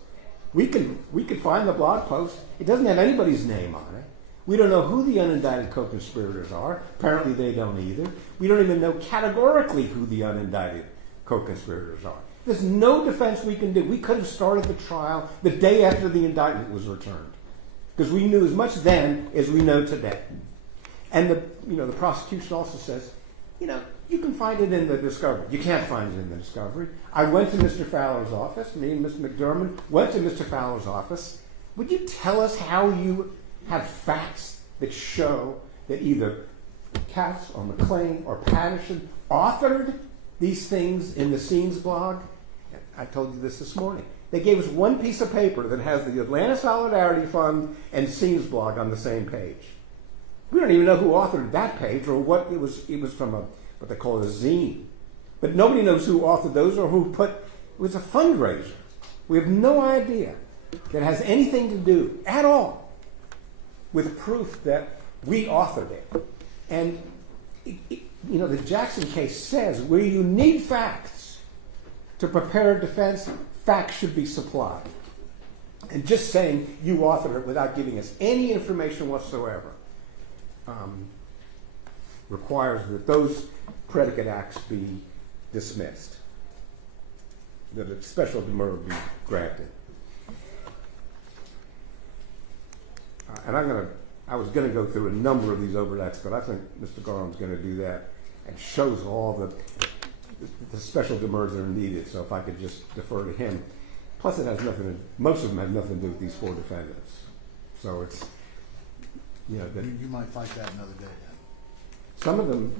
We could find the blog post. It doesn't have anybody's name on it. We don't know who the unindicted co-conspirators are. Apparently they don't either. We don't even know categorically who the unindicted co-conspirators are. There's no defense we can do. We could have started the trial the day after the indictment was returned, because we knew as much then as we know today. And the prosecution also says, you can find it in the discovery. You can't find it in the discovery. I went to Mr. Fowler's office. Me and Mr. McDermott went to Mr. Fowler's office. Would you tell us how you have facts that show that either Katz or McClain or Patterson authored these things in the Scenes blog? I told you this morning. They gave us one piece of paper that has the Atlanta Solidarity Fund and Scenes blog on the same page. We don't even know who authored that page or what it was. It was from what they call a zine. But nobody knows who authored those or who it was a fundraiser. We have no idea that it has anything to do at all with proof that we authored it. And the Jackson case says where you need facts to prepare a defense, facts should be supplied. And just saying you authored it without giving us any information whatsoever requires that those predicate acts be dismissed, that a special demurrer be granted. And I was going to go through a number of these overt acts, but I think Mr. Garland's going to do that and shows all the special demurrers that are needed. So if I could just defer to him. Plus, most of them have nothing to do with these four defendants. So it's, you might fight that another day then. Some of them,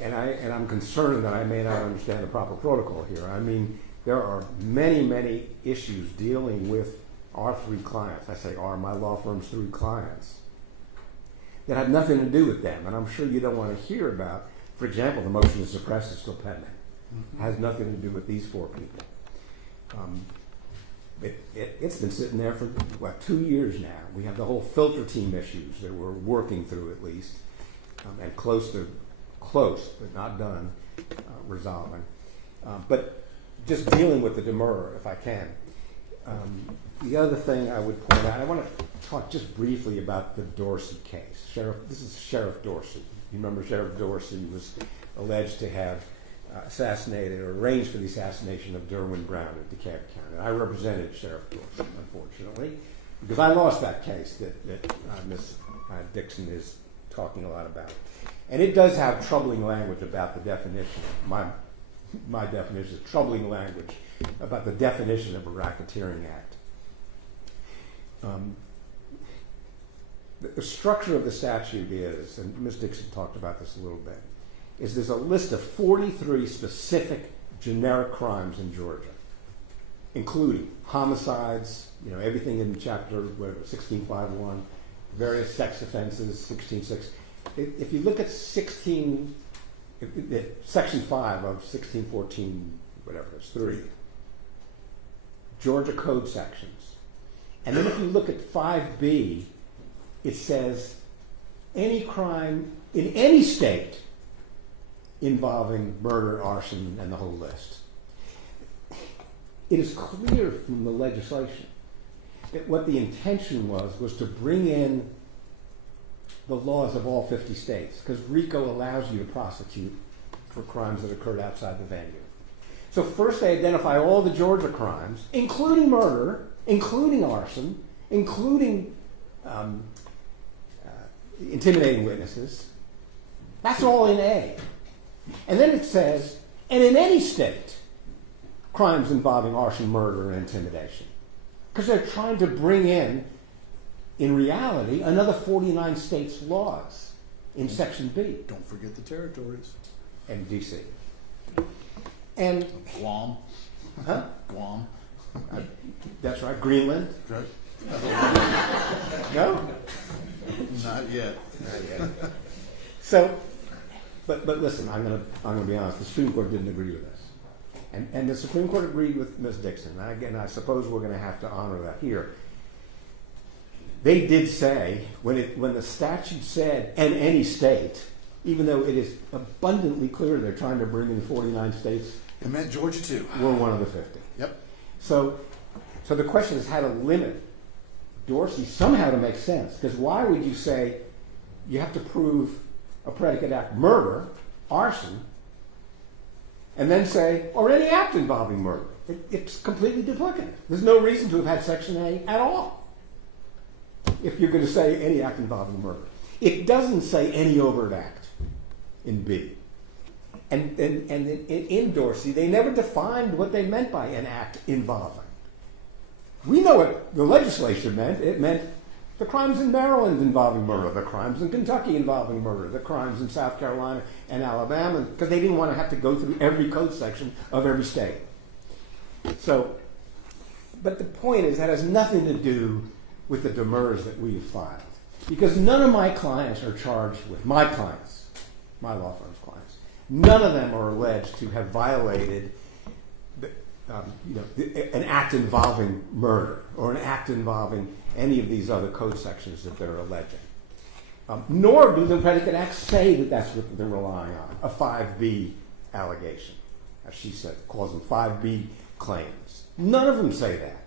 and I'm concerned that I may not understand the proper protocol here. I mean, there are many, many issues dealing with our three clients. I say my law firm's three clients that have nothing to do with them. And I'm sure you don't want to hear about, for example, the motion to suppress is still pending. It has nothing to do with these four people. It's been sitting there for 2 years now. We have the whole filter team issues that we're working through at least, and close, but not done, resolving. But just dealing with the demurrer, if I can. The other thing I would point out, I want to talk just briefly about the Dorsey case. This is Sheriff Dorsey. You remember Sheriff Dorsey was alleged to have assassinated or arranged for the assassination of Derwin Brown in DeKalb County. I represented Sheriff Dorsey, unfortunately, because I lost that case that Ms. Dixon is talking a lot about. And it does have troubling language about the definition. My definition is troubling language about the definition of a racketeering act. The structure of the statute is, and Ms. Dixon talked about this a little bit, is there's a list of 43 specific generic crimes in Georgia, including homicides, everything in chapter 1651, various sex offenses, 16.6. If you look at section 5 of 1614, whatever it's 3, Georgia code sections. And then if you look at 5B, it says any crime in any state involving murder, arson, and the whole list. It is clear from the legislation that what the intention was to bring in the laws of all 50 states, because RICO allows you to prosecute for crimes that occurred outside the venue. So first they identify all the Georgia crimes, including murder, including arson, including intimidating witnesses. That's all in A. And then it says, and in any state, crimes involving arson, murder, and intimidation. Because they're trying to bring in reality, another 49 states' laws in Section B. Don't forget the territories. And D.C. And Guam. Huh? Guam. That's right. Greenland. Right? No? Not yet. Not yet. So, but listen, I'm gonna be honest. The Supreme Court didn't agree with us, and the Supreme Court agreed with Ms. Dixon. And again, I suppose we're going to have to honor that here. They did say when the statute said "and any state," even though it is abundantly clear they're trying to bring in 49 states. It meant Georgia too. We're one of the 50. Yep. So the question is how to limit Dorsey somehow to make sense. Because why would you say you have to prove a predicate act, murder, arson, and then say, or any act involving murder? It's completely duplicative. There's no reason to have had Section A at all if you're going to say any act involving murder. It doesn't say any overt act in B. And in Dorsey, they never defined what they meant by an act involving. We know what the legislation meant. It meant the crimes in Maryland involving murder, the crimes in Kentucky involving murder, the crimes in South Carolina and Alabama, because they didn't want to have to go through every code section of every state. So, but the point is that has nothing to do with the demurrers that we have filed. Because none of my clients are charged with, my clients, my law firm's clients, none of them are alleged to have violated an act involving murder or an act involving any of these other code sections that they're alleging. Nor do the predicate acts say that that's what they're relying on, a 5B allegation, as she said, calls them 5B claims. None of them say that.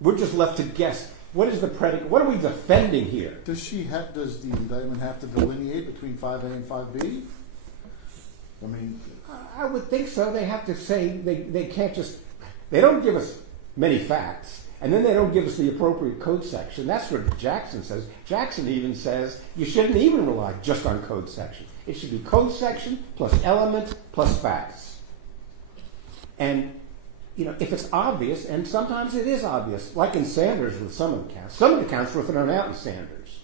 We're just left to guess. What is the predicate? What are we defending here? Does the indictment have to delineate between 5A and 5B? I mean, I would think so. They have to say they can't just. They don't give us many facts, and then they don't give us the appropriate code section. That's what Jackson says. Jackson even says you shouldn't even rely just on code section. It should be code section plus element plus facts. And if it's obvious, and sometimes it is obvious, like in Sanders with some of the counts. Some of the counts were thrown out in Sanders.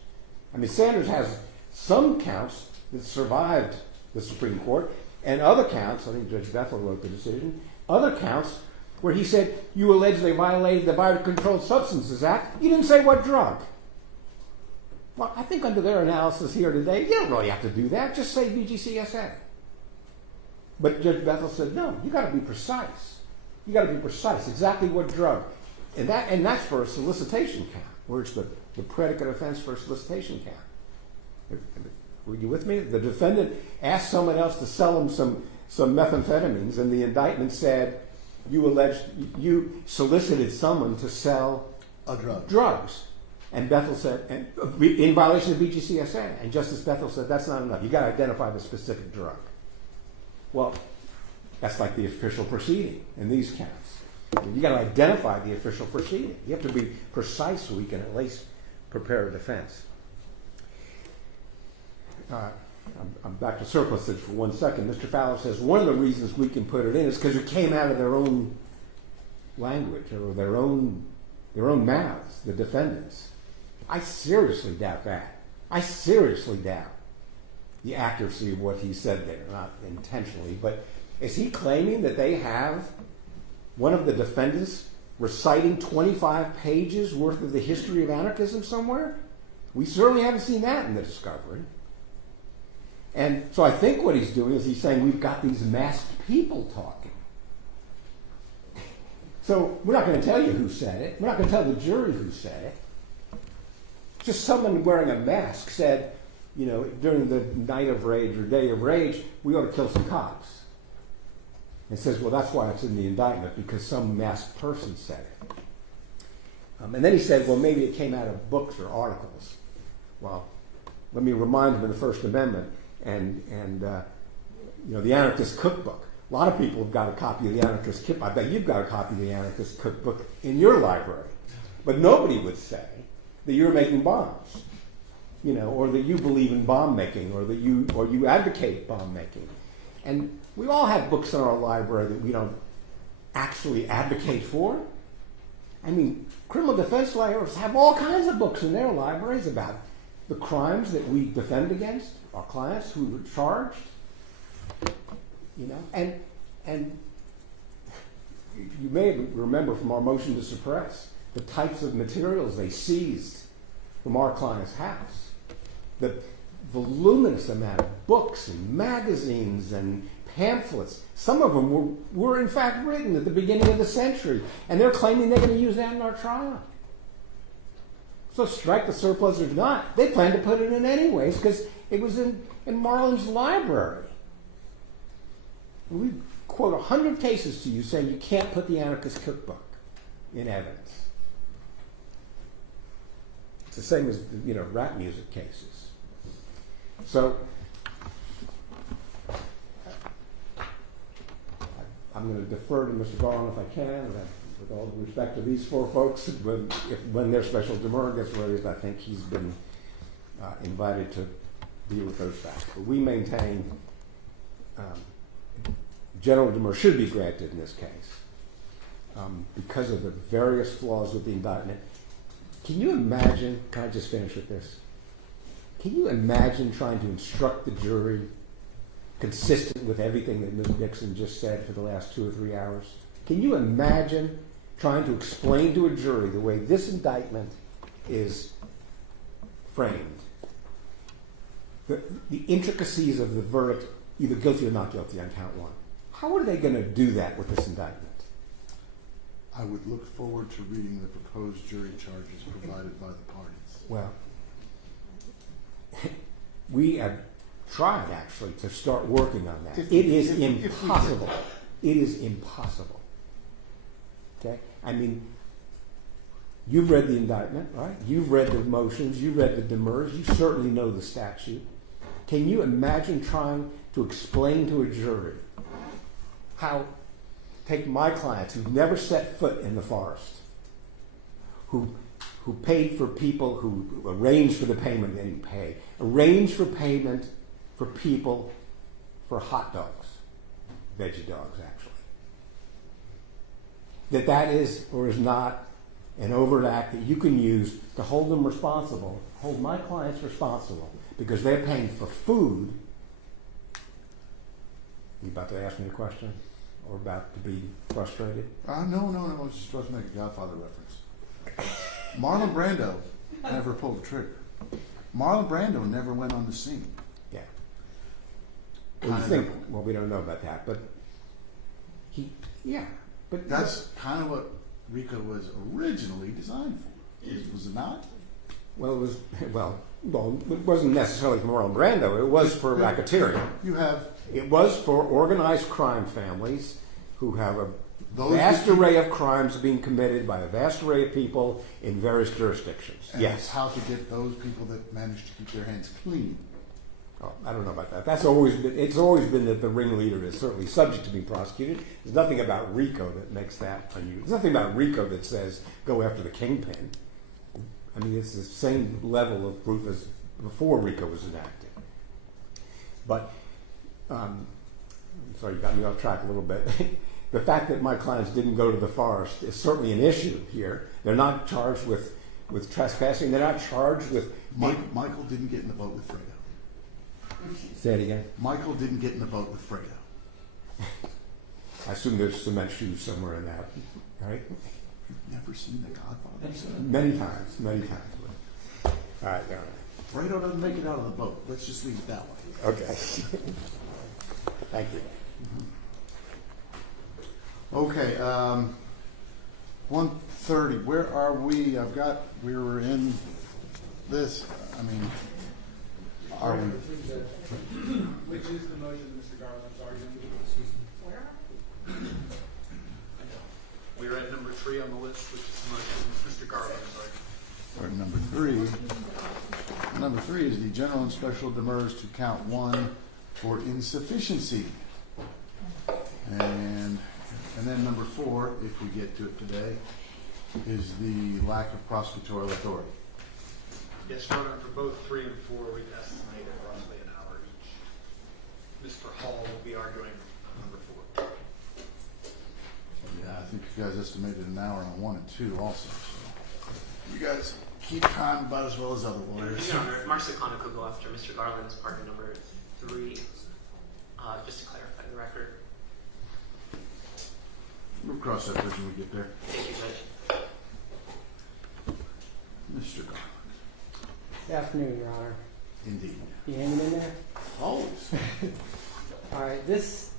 I mean, Sanders has some counts that survived the Supreme Court, and other counts, I think Judge Bethel wrote the decision, other counts where he said, you allege they violated the Controlled Substances Act. You didn't say what drug. Well, I think under their analysis here today, you don't really have to do that. Just say VGCSA. But Judge Bethel said, no, you got to be precise. You got to be precise, exactly what drug. And that's for a solicitation count, where it's the predicate offense for a solicitation count. Were you with me? The defendant asked someone else to sell him some methamphetamines, and the indictment said you solicited someone to sell a drug. Drugs. And Bethel said, and in violation of VGCSA, and Justice Bethel said, that's not enough. You got to identify the specific drug. Well, that's like the official proceeding in these counts. You got to identify the official proceeding. You have to be precise so we can at least prepare a defense. I'm back to surplusage for 1 second. Mr. Fowler says one of the reasons we can put it in is because it came out of their own language or their own mouths, the defendants. I seriously doubt that. I seriously doubt the accuracy of what he said there, not intentionally, but is he claiming that they have one of the defendants reciting 25 pages worth of the history of anarchism somewhere? We certainly haven't seen that in the discovery. And so I think what he's doing is he's saying we've got these masked people talking. So we're not going to tell you who said it. We're not going to tell the jury who said it. Just someone wearing a mask said, you know, during the night of rage or day of rage, we ought to kill some cops. And says, well, that's why it's in the indictment, because some masked person said it. And then he said, well, maybe it came out of books or articles. Well, let me remind him of the First Amendment and you know, the Anarchist Cookbook. A lot of people have got a copy of the Anarchist Cookbook. I bet you've got a copy of the Anarchist Cookbook in your library. But nobody would say that you're making bombs, you know, or that you believe in bomb making, or that you advocate bomb making. And we all have books in our library that we don't actually advocate for. I mean, criminal defense lawyers have all kinds of books in their libraries about the crimes that we defend against, our clients who were charged, you know, and you may remember from our motion to suppress the types of materials they seized from our client's house, the voluminous amount of books and magazines and pamphlets. Some of them were in fact written at the beginning of the century, and they're claiming they're going to use that in our trial. So strike the surplus or not, they plan to put it in anyways because it was in Marlin's library. And we quote 100 cases to you saying you can't put the Anarchist Cookbook in evidence. It's the same as, you know, rap music cases. So I'm going to defer to Mr. Garland if I can, with all due respect to these four folks. When their special demurrer gets raised, I think he's been invited to deal with those facts. But we maintain general demurrer should be granted in this case because of the various flaws with the indictment. Can you imagine, can I just finish with this? Can you imagine trying to instruct the jury consistent with everything that Ms. Dixon just said for the last 2 or 3 hours? Can you imagine trying to explain to a jury the way this indictment is framed? The intricacies of the verdict, either guilty or not guilty on count one. How are they going to do that with this indictment? I would look forward to reading the proposed jury charges provided by the parties. Well, we have tried actually to start working on that. It is impossible. It is impossible. Okay? I mean, you've read the indictment, right? You've read the motions, you've read the demurrers, you certainly know the statute. Can you imagine trying to explain to a jury how, take my clients who've never set foot in the forest, who paid for people, who arranged for the payment, they didn't pay, arranged for payment for people for hot dogs, veggie dogs actually. That is or is not an overt act that you can use to hold them responsible, hold my clients responsible, because they're paying for food. You about to ask me a question? Or about to be frustrated? No, I was just supposed to make a Godfather reference. Marlon Brando never pulled the trigger. Marlon Brando never went on the scene. Yeah. Well, you think, well, we don't know about that, but but that's kind of what RICO was originally designed for. Was it not? Well, it wasn't necessarily for Marlon Brando. It was for racketeering. You have. It was for organized crime families who have Those vast would be- array of crimes being committed by a vast array of people in various jurisdictions. And Yes. it's how to get those people that manage to keep their hands clean. Oh, I don't know about that. It's always been that the ringleader is certainly subject to being prosecuted. There's nothing about RICO that makes that unusual. There's nothing about RICO that says go after the kingpin. I mean, it's the same level of proof as before RICO was enacted. But, I'm sorry, you got me off track a little bit. The fact that my clients didn't go to the forest is certainly an issue here. They're not charged with trespassing. They're not charged with... Michael didn't get in the boat with Fredo. Say it again. Michael didn't get in the boat with Fredo. I assume there's cement shoes somewhere in that, right? You've never seen The Godfather? Many times. All right. Fredo doesn't make it out of the boat. Let's just leave it that way. Okay. Thank you. Okay, 1:30. Where are we? We were in this. I mean, are we? Which is the motion Mr. Garland's arguing? We're at number 3 on the list, which is the motion Mr. Garland's arguing. Or number 3. Number 3 is the general and special demurrers to count 1 for insufficiency. And then number 4, if we get to it today, is the lack of prosecutorial authority. Yes, Your Honor, for both 3 and 4, we've estimated roughly an hour each. Mr. Hall will be arguing on number 4. Yeah, I think you guys estimated an hour on 1 and 2 also. So you guys keep time about as well as other lawyers. Your Honor, Mark Secana could go after Mr. Garland's partner number 3, just to clarify the record. We'll cross that bridge when we get there. Thank you, Judge. Mr. Garland. Good afternoon, Your Honor. Indeed. You hanging in there? Always. All right, this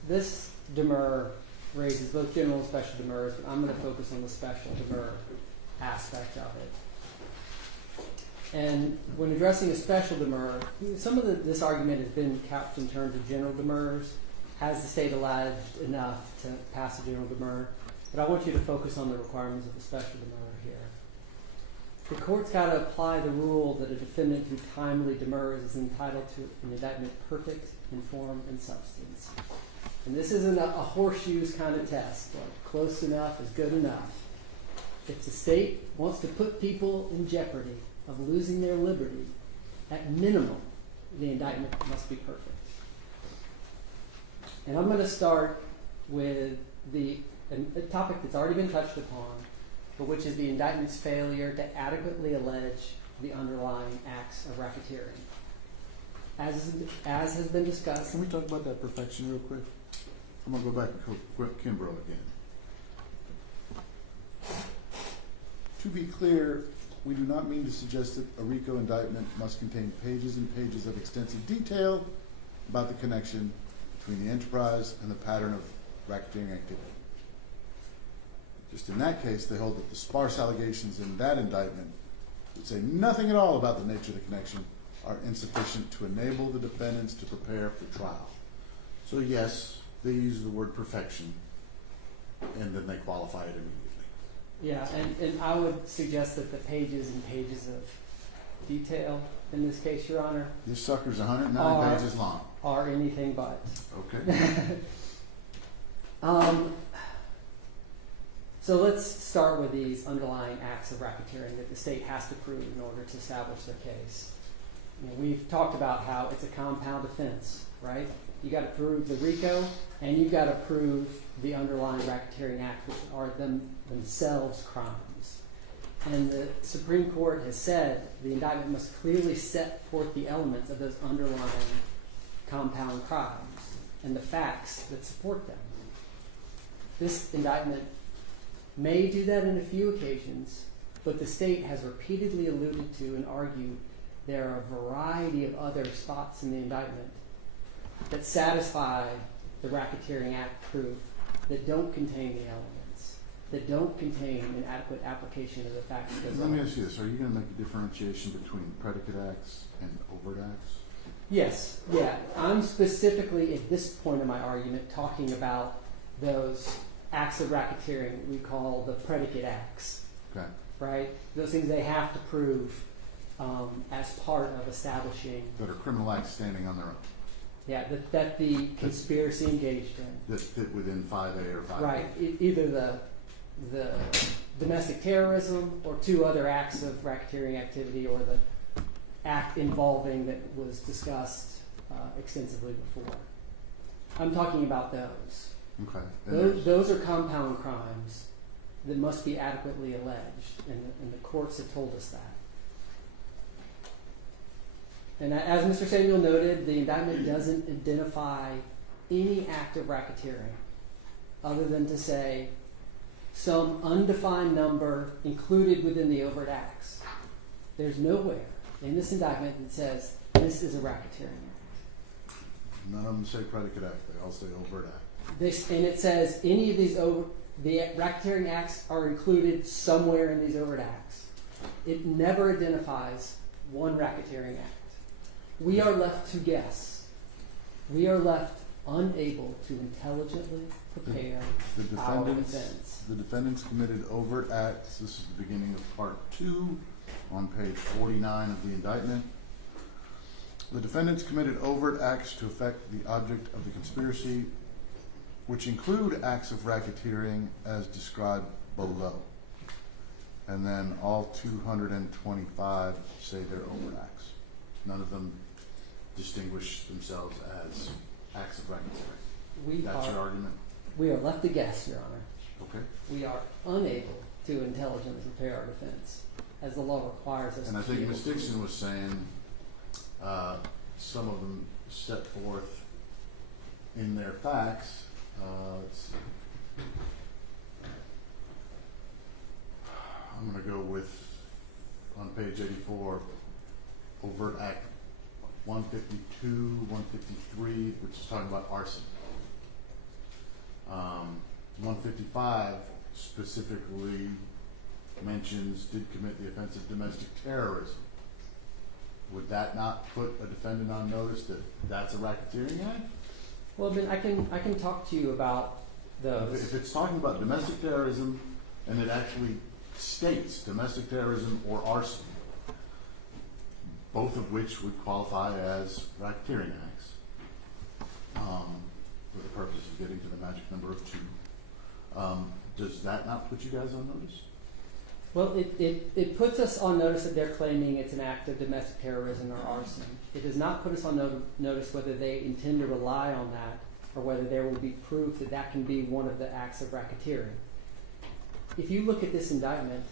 demurrer raises both general and special demurrers, but I'm going to focus on the special demurrer aspect of it. And when addressing a special demurrer, some of this argument has been couched in terms of general demurrers. Has the state alleged enough to pass a general demurrer? But I want you to focus on the requirements of the special demurrer here. The court's got to apply the rule that a defendant who timely demurrs is entitled to an indictment perfect in form and substance. And this isn't a horseshoes kind of test, like close enough is good enough. If the state wants to put people in jeopardy of losing their liberty, at minimum, the indictment must be perfect. And I'm going to start with a topic that's already been touched upon, but which is the indictment's failure to adequately allege the underlying acts of racketeering. As has been discussed. Can we talk about that perfection real quick? I'm going to go back and quote Kimbrough again. To be clear, we do not mean to suggest that a RICO indictment must contain pages and pages of extensive detail about the connection between the enterprise and the pattern of racketeering activity. Just in that case, they hold that the sparse allegations in that indictment that say nothing at all about the nature of the connection are insufficient to enable the defendants to prepare for trial. So yes, they use the word perfection, and then they qualify it immediately. Yeah, and I would suggest that the pages and pages of detail in this case, Your Honor, This sucker's 109 pages long. are anything but. Okay. So let's start with these underlying acts of racketeering that the state has to prove in order to establish their case. You know, we've talked about how it's a compound offense, right? You got to prove the RICO, and you've got to prove the underlying racketeering act, which are themselves crimes. And the Supreme Court has said the indictment must clearly set forth the elements of those underlying compound crimes and the facts that support them. This indictment may do that in a few occasions, but the state has repeatedly alluded to and argued there are a variety of other spots in the indictment that satisfy the racketeering act proof that don't contain the elements, that don't contain an adequate application of the facts. Let me ask you this. Are you going to make a differentiation between predicate acts and overt acts? Yes, yeah. I'm specifically at this point in my argument talking about those acts of racketeering we call the predicate acts, Okay. right? Those things they have to prove as part of establishing, That are criminal acts standing on their own, yeah, that the conspiracy engaged in. that fit within 5A or 5B. Right, either the domestic terrorism or two other acts of racketeering activity, or the act involving that was discussed extensively before. I'm talking about those. Okay. And Those are compound crimes that must be adequately alleged, and the courts have told us that. And as Mr. Samuel noted, the indictment doesn't identify any act of racketeering other than to say some undefined number included within the overt acts. There's nowhere in this indictment that says this is a racketeering act. none of them say predicate act, they all say overt act. And it says any of these the racketeering acts are included somewhere in these overt acts. It never identifies one racketeering act. We are left to guess. We are left unable to intelligently prepare our defense. The defendants committed overt acts. This is the beginning of part 2 on page 49 of the indictment. The defendants committed overt acts to affect the object of the conspiracy, which include acts of racketeering as described below. And then all 225 say they're overt acts. None of them distinguish themselves as acts of racketeering. That's your argument? We are left to guess, Your Honor. Okay. We are unable to intelligently prepare our defense, as the law requires us And I to think be able Ms. to. Dixon was saying some of them set forth in their facts. Let's see. I'm going to go with, on page 84, overt act 152, 153, which is talking about arson. 155 specifically mentions did commit the offense of domestic terrorism. Would that not put a defendant on notice that that's a racketeering act? Well, then I can talk to you about those. If it's talking about domestic terrorism and it actually states domestic terrorism or arson, both of which would qualify as racketeering acts, for the purpose of getting to the magic number of 2, does that not put you guys on notice? Well, it puts us on notice that they're claiming it's an act of domestic terrorism or arson. It does not put us on notice whether they intend to rely on that or whether there will be proof that that can be one of the acts of racketeering. If you look at this indictment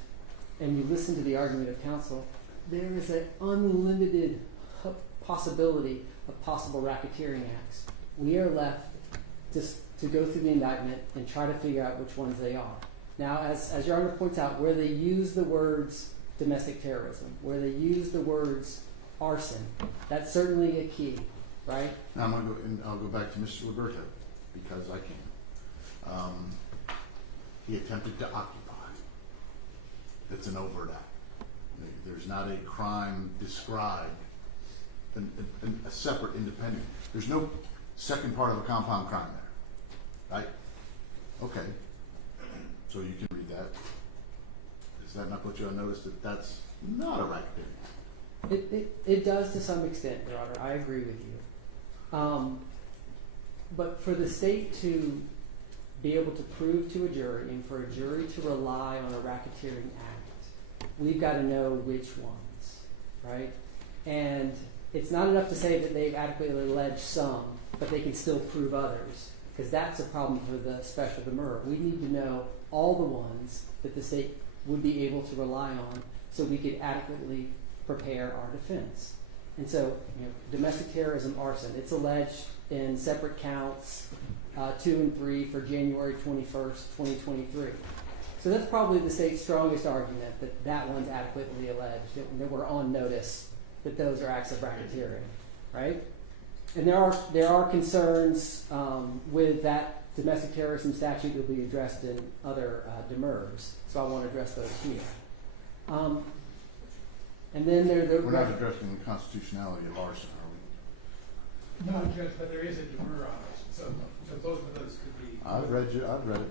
and you listen to the argument of counsel, there is an unlimited possibility of possible racketeering acts. We are left just to go through the indictment and try to figure out which ones they are. Now, as Your Honor points out, where they use the words domestic terrorism, where they use the words arson, that's certainly a key, right? Now I'm going to go, and I'll go back to Mr. Roberto because I can. He attempted to occupy. That's an overt act. There's not a crime described, a separate, independent. There's no second part of a compound crime there, right? Okay. So you can read that. Does that not put you on notice that that's not a racketeering? It does to some extent, Your Honor. I agree with you. But for the state to be able to prove to a jury and for a jury to rely on a racketeering act, we've got to know which ones, right? And it's not enough to say that they've adequately alleged some, but they can still prove others, because that's a problem for the special demurrer. We need to know all the ones that the state would be able to rely on so we could adequately prepare our defense. And so, domestic terrorism, arson, it's alleged in separate counts 2 and 3 for January 21st, 2023. So that's probably the state's strongest argument, that one's adequately alleged, that we're on notice that those are acts of racketeering, right? And there are concerns with that domestic terrorism statute that will be addressed in other demurrers, so I want to address those here. And then We're not addressing the constitutionality of arson, are we? No, Judge, but there is a demurrer on it, so both of those could be. I've read it.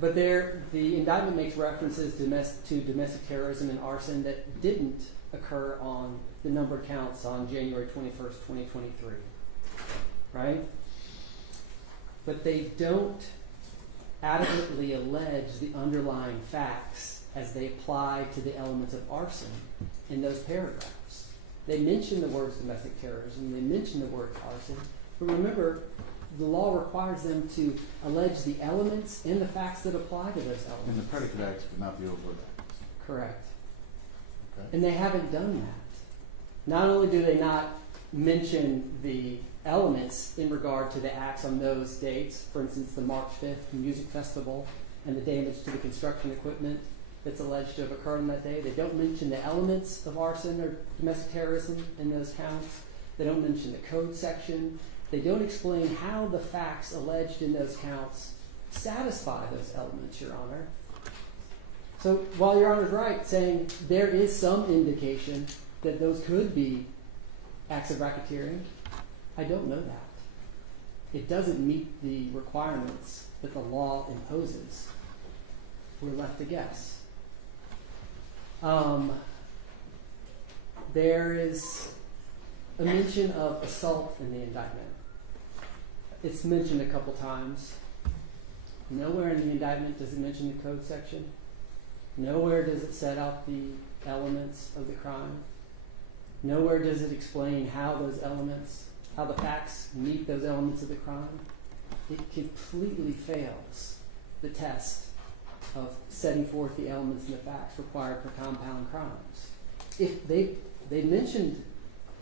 But there, the indictment makes references to domestic terrorism and arson that didn't occur on the numbered counts on January 21st, 2023. Right? But they don't adequately allege the underlying facts as they apply to the elements of arson in those paragraphs. They mention the words domestic terrorism, they mention the word arson, but remember, the law requires them to allege the elements and the facts that apply to those In elements. the predicate acts, but not the overt acts. Correct. Okay. And they haven't done that. Not only do they not mention the elements in regard to the acts on those dates, for instance, the March 5th music festival and the damage to the construction equipment that's alleged to have occurred on that day. They don't mention the elements of arson or domestic terrorism in those counts. They don't mention the code section. They don't explain how the facts alleged in those counts satisfy those elements, Your Honor. So while Your Honor's right, saying there is some indication that those could be acts of racketeering, I don't know that. It doesn't meet the requirements that the law imposes. We're left to guess. There is a mention of assault in the indictment. It's mentioned a couple times. Nowhere in the indictment does it mention the code section. Nowhere does it set out the elements of the crime. Nowhere does it explain how those elements, how the facts meet those elements of the crime. It completely fails the test of setting forth the elements and the facts required for compound crimes. If they mentioned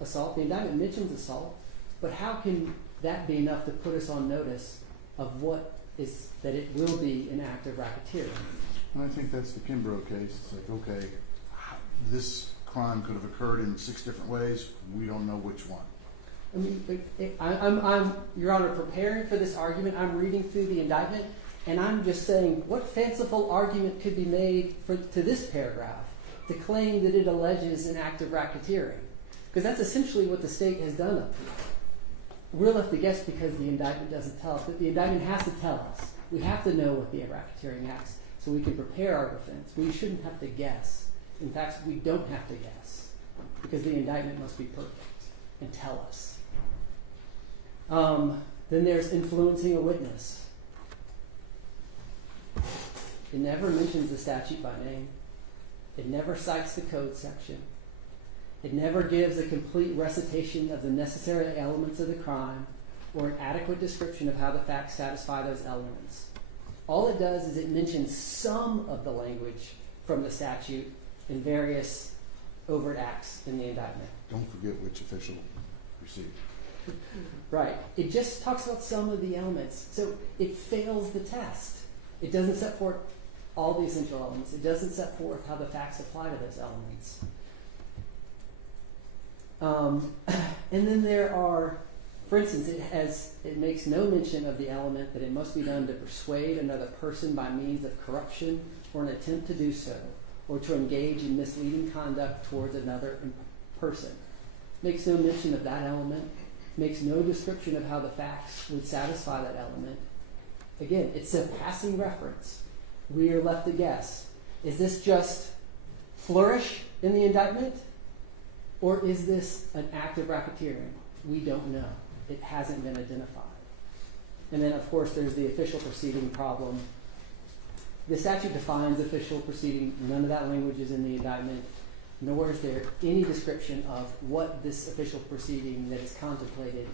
assault, the indictment mentions assault, but how can that be enough to put us on notice of what is, that it will be an act of racketeering? And I think that's the Kimbrough case. It's like, okay, this crime could have occurred in 6 different ways. We don't know which one. I mean, I'm, Your Honor, preparing for this argument. I'm reading through the indictment, and I'm just saying, what fanciful argument could be made to this paragraph to claim that it alleges an act of racketeering? Because that's essentially what the state has done up here. We're left to guess because the indictment doesn't tell us. But the indictment has to tell us. We have to know what the racketeering acts so we can prepare our defense. We shouldn't have to guess. In fact, we don't have to guess because the indictment must be perfect and tell us. Then there's influencing a witness. It never mentions the statute by name. It never cites the code section. It never gives a complete recitation of the necessary elements of the crime or an adequate description of how the facts satisfy those elements. All it does is it mentions some of the language from the statute in various overt acts in the indictment. Don't forget which official received. Right. It just talks about some of the elements. So it fails the test. It doesn't set forth all the essential elements. It doesn't set forth how the facts apply to those elements. And then there are, for instance, it makes no mention of the element that it must be done to persuade another person by means of corruption or an attempt to do so, or to engage in misleading conduct towards another person. Makes no mention of that element. Makes no description of how the facts would satisfy that element. Again, it's a passing reference. We are left to guess. Is this just flourish in the indictment? Or is this an act of racketeering? We don't know. It hasn't been identified. And then, of course, there's the official proceeding problem. The statute defines official proceeding. None of that language is in the indictment, nor is there any description of what this official proceeding that is contemplated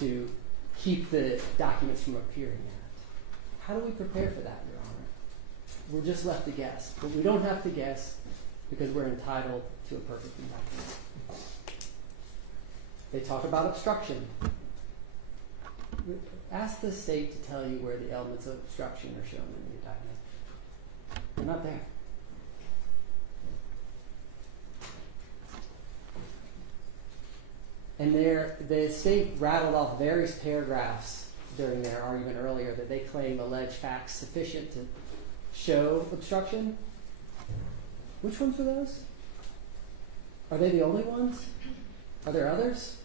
to keep the documents from appearing at. How do we prepare for that, Your Honor? We're just left to guess. But we don't have to guess because we're entitled to a perfect indictment. They talk about obstruction. Ask the state to tell you where the elements of obstruction are shown in the indictment. They're not there. And the state rattled off various paragraphs during their argument earlier that they claim allege facts sufficient to show obstruction. Which ones were those? Are they the only ones? Are there others?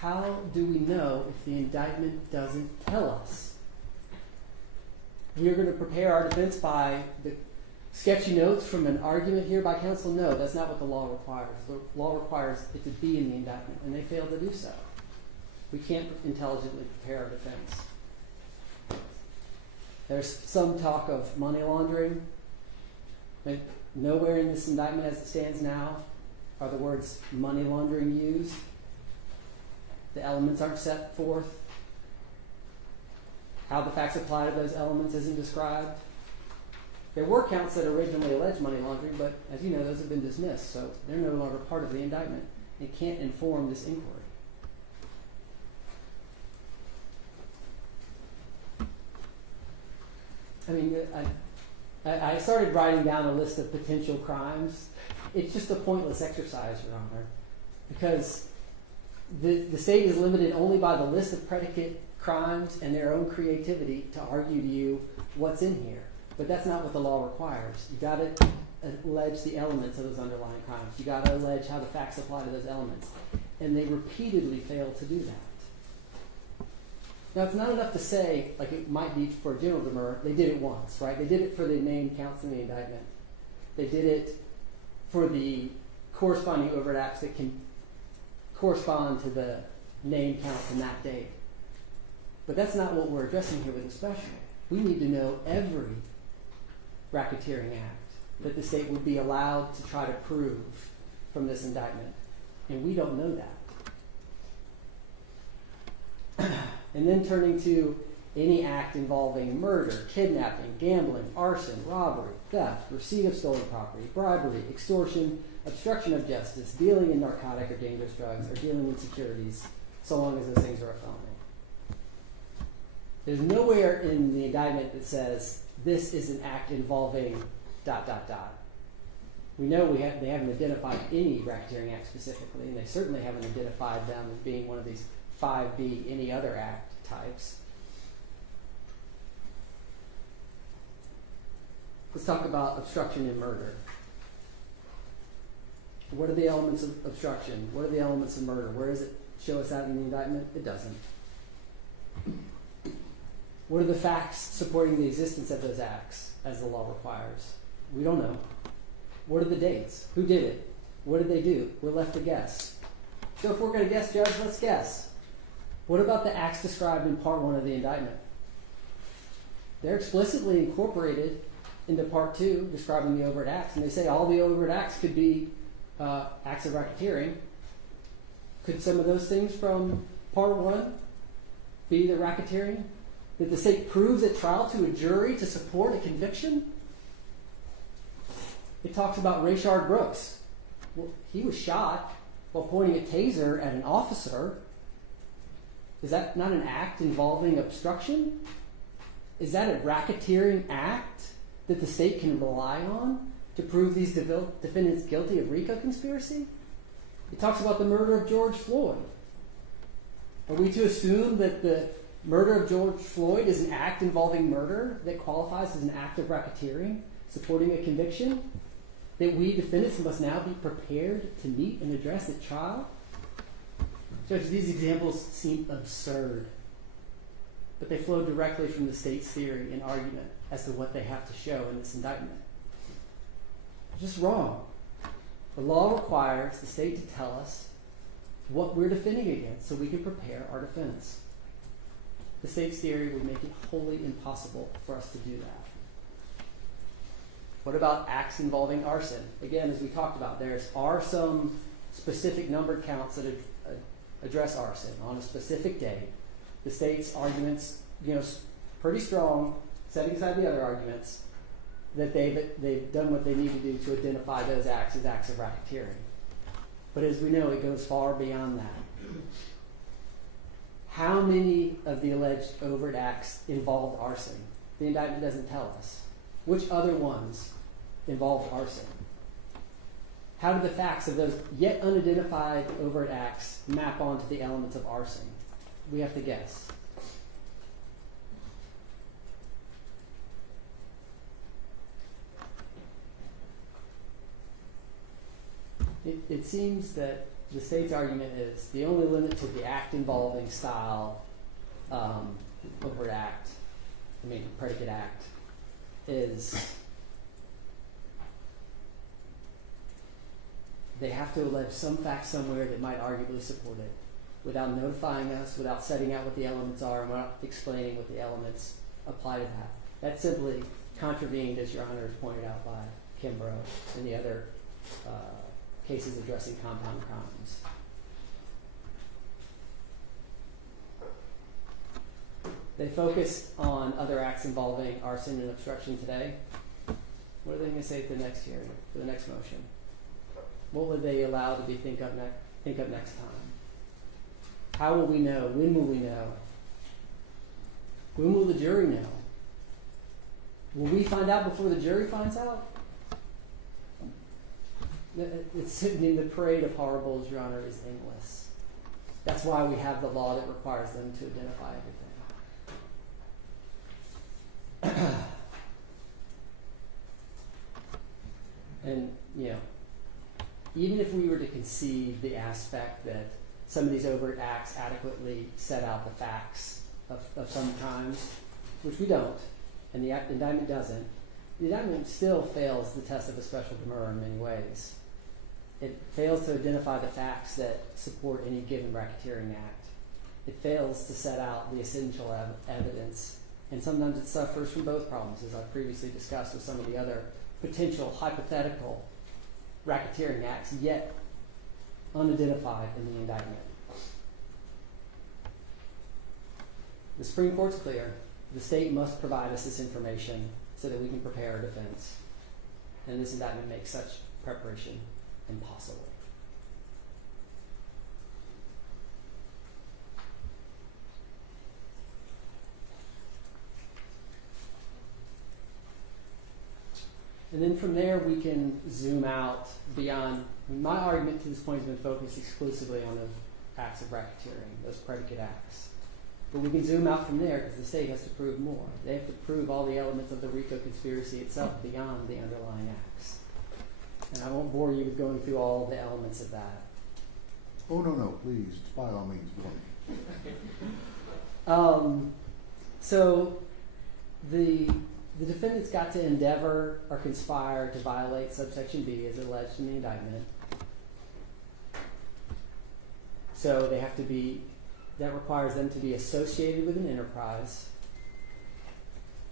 How do we know if the indictment doesn't tell us we are going to prepare our defense by the sketchy notes from an argument here by counsel. No, that's not what the law requires. The law requires it to be in the indictment, and they failed to do so. We can't intelligently prepare our defense. There's some talk of money laundering. Nowhere in this indictment as it stands now are the words money laundering used. The elements aren't set forth. How the facts apply to those elements isn't described. There were counts that originally alleged money laundering, but as you know, those have been dismissed, so they're no longer part of the indictment and can't inform this inquiry. I mean, I started writing down a list of potential crimes. It's just a pointless exercise, Your Honor, because the state is limited only by the list of predicate crimes and their own creativity to argue to you what's in here. But that's not what the law requires. You got to allege the elements of those underlying crimes. You got to allege how the facts apply to those elements. And they repeatedly fail to do that. Now, it's not enough to say, like it might be for a general demurrer, they did it once, right? They did it for the named counts in the indictment. They did it for the corresponding overt acts that can correspond to the named counts in that date. But that's not what we're addressing here with the special. We need to know every racketeering act that the state would be allowed to try to prove from this indictment. And we don't know that. And then turning to any act involving murder, kidnapping, gambling, arson, robbery, theft, receipt of stolen property, bribery, extortion, obstruction of justice, dealing in narcotic or dangerous drugs, or dealing in securities, so long as those things are a felony. There's nowhere in the indictment that says this is an act involving ... We know they haven't identified any racketeering act specifically, and they certainly haven't identified them as being one of these 5B, any other act types. Let's talk about obstruction and murder. What are the elements of obstruction? What are the elements of murder? Where does it show us that in the indictment? It doesn't. What are the facts supporting the existence of those acts as the law requires? We don't know. What are the dates? Who did it? What did they do? We're left to guess. So if we're going to guess, Judge, let's guess. What about the acts described in Part 1 of the indictment? They're explicitly incorporated into Part 2, describing the overt acts, and they say all the overt acts could be acts of racketeering. Could some of those things from Part 1 be the racketeering that the state proves at trial to a jury to support a conviction? It talks about Rayshard Brooks. Well, he was shot while pointing a taser at an officer. Is that not an act involving obstruction? Is that a racketeering act that the state can rely on to prove these defendants guilty of RICO conspiracy? It talks about the murder of George Floyd. Are we to assume that the murder of George Floyd is an act involving murder that qualifies as an act of racketeering, supporting a conviction, that we defendants must now be prepared to meet and address at trial? Judge, these examples seem absurd, but they flow directly from the state's theory and argument as to what they have to show in this indictment. Just wrong. The law requires the state to tell us what we're defending against so we can prepare our defense. The state's theory would make it wholly impossible for us to do that. What about acts involving arson? Again, as we talked about, there are some specific numbered counts that address arson on a specific day. The state's arguments, pretty strong, setting aside the other arguments, that they've done what they need to do to identify those acts as acts of racketeering. But as we know, it goes far beyond that. How many of the alleged overt acts involved arson? The indictment doesn't tell us. Which other ones involved arson? How do the facts of those yet unidentified overt acts map onto the elements of arson? We have to guess. It seems that the state's argument is the only limit to the act involving style overt act predicate act, is they have to allege some fact somewhere that might arguably support it, without notifying us, without setting out what the elements are, and without explaining what the elements apply to that. That's simply contravened, as Your Honor has pointed out, by Kimbrough and the other cases addressing compound crimes. They focused on other acts involving arson and obstruction today. What are they going to say at the next hearing, for the next motion? What would they allow to be think up next time? How will we know? When will we know? When will the jury know? Will we find out before the jury finds out? The parade of horribles, Your Honor, is endless. That's why we have the law that requires them to identify everything. And, even if we were to concede the aspect that some of these overt acts adequately set out the facts of some crimes, which we don't, and the indictment doesn't, the indictment still fails the test of a special demurrer in many ways. It fails to identify the facts that support any given racketeering act. It fails to set out the essential evidence, and sometimes it suffers from both problems, as I previously discussed with some of the other potential hypothetical racketeering acts, yet unidentified in the indictment. The Supreme Court's clear. The state must provide us this information so that we can prepare a defense. And this indictment makes such preparation impossible. And then from there, we can zoom out beyond. My argument to this point has been focused exclusively on those acts of racketeering, those predicate acts. But we can zoom out from there because the state has to prove more. They have to prove all the elements of the RICO conspiracy itself beyond the underlying acts. And I won't bore you with going through all the elements of that. Oh, no, please, by all means, bore me. So the defendants got to endeavor or conspire to violate subsection B as alleged in the indictment. So they have to be, that requires them to be associated with an enterprise.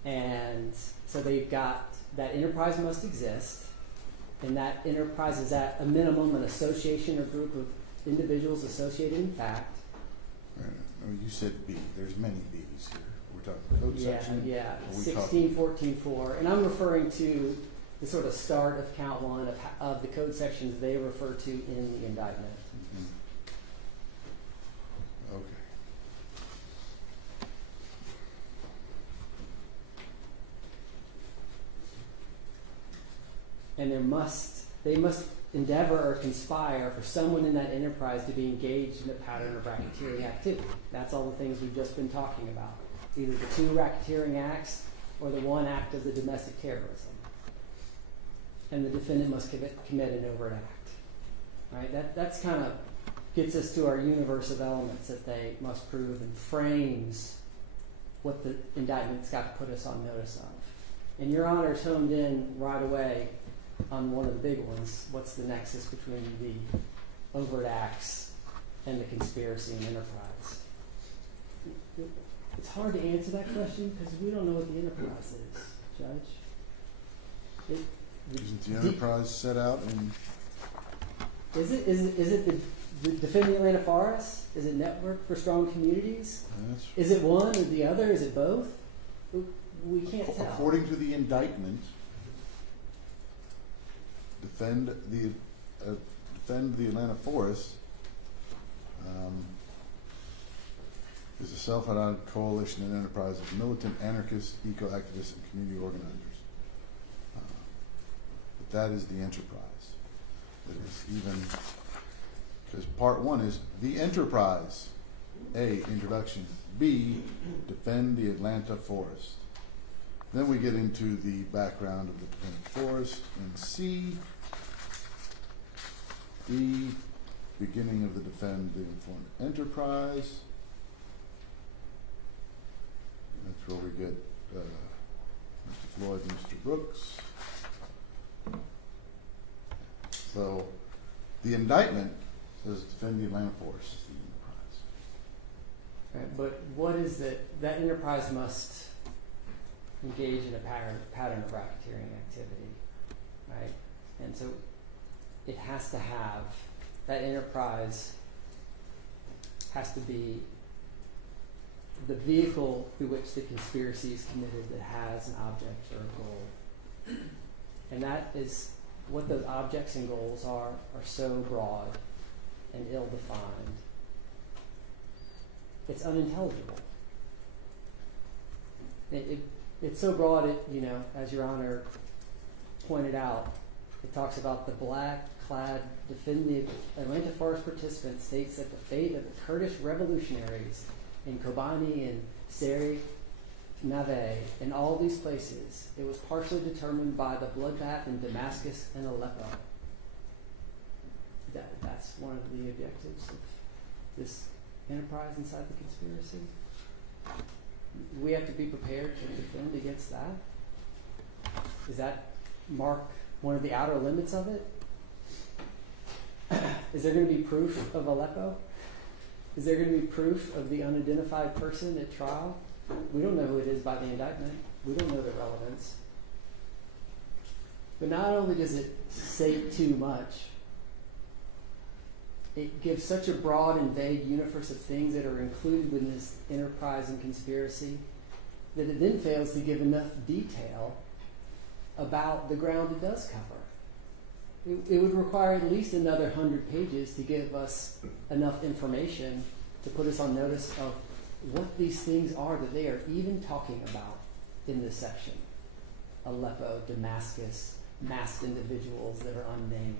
And so they've got, that enterprise must exist. And that enterprise is at a minimum an association or group of individuals associated in fact. You said B. There's many B's here. We're talking code section. Yeah, Or we 16, 14, 4. And I'm referring to the sort of start of count one of the code sections they refer to in the indictment. Mm-hmm. Okay. And they must endeavor or conspire for someone in that enterprise to be engaged in a pattern of racketeering activity. That's all the things we've just been talking about. Either the two racketeering acts or the one act of the domestic terrorism. And the defendant must commit an overt act. Right? That's kind of gets us to our universe of elements that they must prove and frames what the indictment's got to put us on notice of. And Your Honor's honed in right away on one of the big ones. What's the nexus between the overt acts and the conspiracy and enterprise? It's hard to answer that question because we don't know what the enterprise is, Judge. Isn't the enterprise set out in... Is it the Defending Atlanta Forest? Is it Network for Strong Communities? Is it one or the other? Is it both? We can't tell. According to the indictment, defend the Atlanta Forest is a self-identified coalition and enterprise of militant, anarchists, eco-activists, and community organizers. But that is the enterprise. That is even, because part one is the enterprise. A, introduction. B, defend the Atlanta Forest. Then we get into the background of the Atlanta Forest. And C, D, beginning of the defend the informed enterprise. That's where we get Mr. Floyd, Mr. Brooks. So, the indictment says defend the Atlanta Force is the enterprise. Right, but what is that? That enterprise must engage in a pattern of racketeering activity, right? And so it has to have, that enterprise has to be the vehicle through which the conspiracy is committed that has an object or a goal. And that is what those objects and goals are so broad and ill-defined. It's unintelligible. It's so broad, as Your Honor pointed out, it talks about the black-clad defendant Atlanta Forest participant states that the fate of the Kurdish revolutionaries in Kobani and Seri Nave and all these places, it was partially determined by the bloodbath in Damascus and Aleppo. That's one of the objectives of this enterprise inside the conspiracy. We have to be prepared to defend against that. Does that mark one of the outer limits of it? Is there going to be proof of Aleppo? Is there going to be proof of the unidentified person at trial? We don't know who it is by the indictment. We don't know the relevance. But not only does it say too much, it gives such a broad and vague universe of things that are included in this enterprise and conspiracy that it then fails to give enough detail about the ground it does cover. It would require at least another 100 pages to give us enough information to put us on notice of what these things are that they are even talking about in this section. Aleppo, Damascus, masked individuals that are unnamed.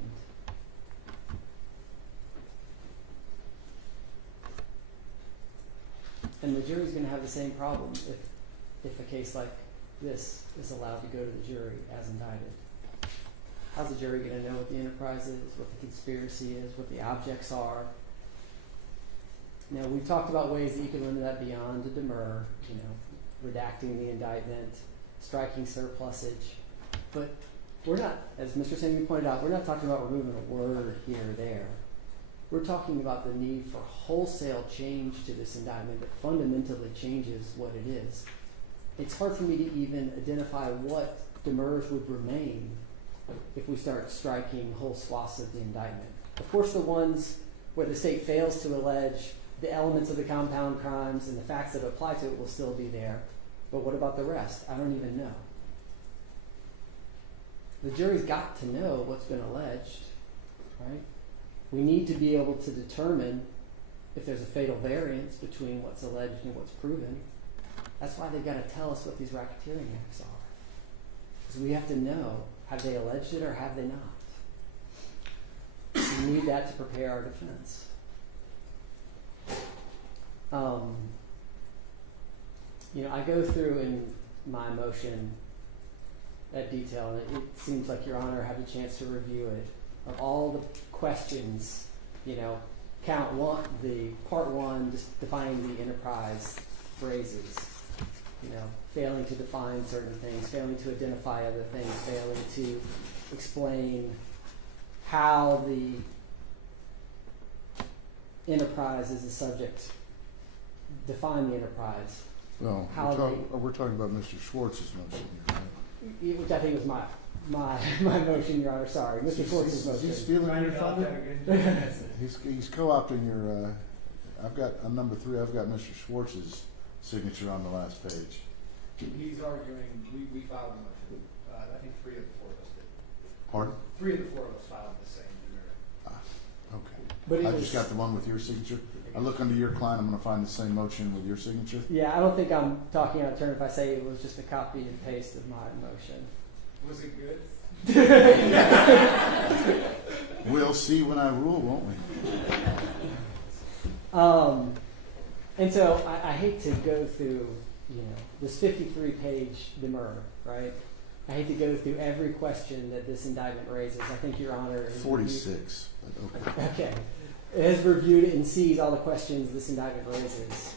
And the jury's going to have the same problem if a case like this is allowed to go to the jury as indicted. How's the jury going to know what the enterprise is, what the conspiracy is, what the objects are? Now, we've talked about ways that you can limit that beyond a demurrer, redacting the indictment, striking surplusage. But we're not, as Mr. Samuel pointed out, we're not talking about removing a word here or there. We're talking about the need for wholesale change to this indictment that fundamentally changes what it is. It's hard for me to even identify what demurrers would remain if we start striking whole swaths of the indictment. Of course, the ones where the state fails to allege the elements of the compound crimes and the facts that apply to it will still be there. But what about the rest? I don't even know. The jury's got to know what's been alleged, right? We need to be able to determine if there's a fatal variance between what's alleged and what's proven. That's why they've got to tell us what these racketeering acts are. Because we have to know, have they alleged it or have they not? We need that to prepare our defense. I go through in my motion that detail, and it seems like Your Honor had a chance to review it. Of all the questions, count one, the part one, just defining the enterprise phrases, failing to define certain things, failing to identify other things, failing to explain how the enterprise is a subject, define the enterprise. Well, we're talking about Mr. Schwartz's motion here, right? Which I think was my motion, Your Honor. Sorry, Mr. Schwartz's motion. He's stealing your thunder. He's co-opting your. I've got on number 3. I've got Mr. Schwartz's signature on the last page. He's arguing. We filed the motion. I think 3 of the 4 of us did. Pardon? 3 of the 4 of us filed the same demurrer. Okay. But I just got the one with your signature. I look under your client. I'm going to find the same motion with your signature. Yeah, I don't think I'm talking out of turn if I say it was just a copy and paste of my motion. Was it good? We'll see when I rule, won't we? And so I hate to go through, this 53-page demurrer, right? I hate to go through every question that this indictment raises. I think Your Honor has 46. But okay. Okay. It has reviewed it and sees all the questions this indictment raises.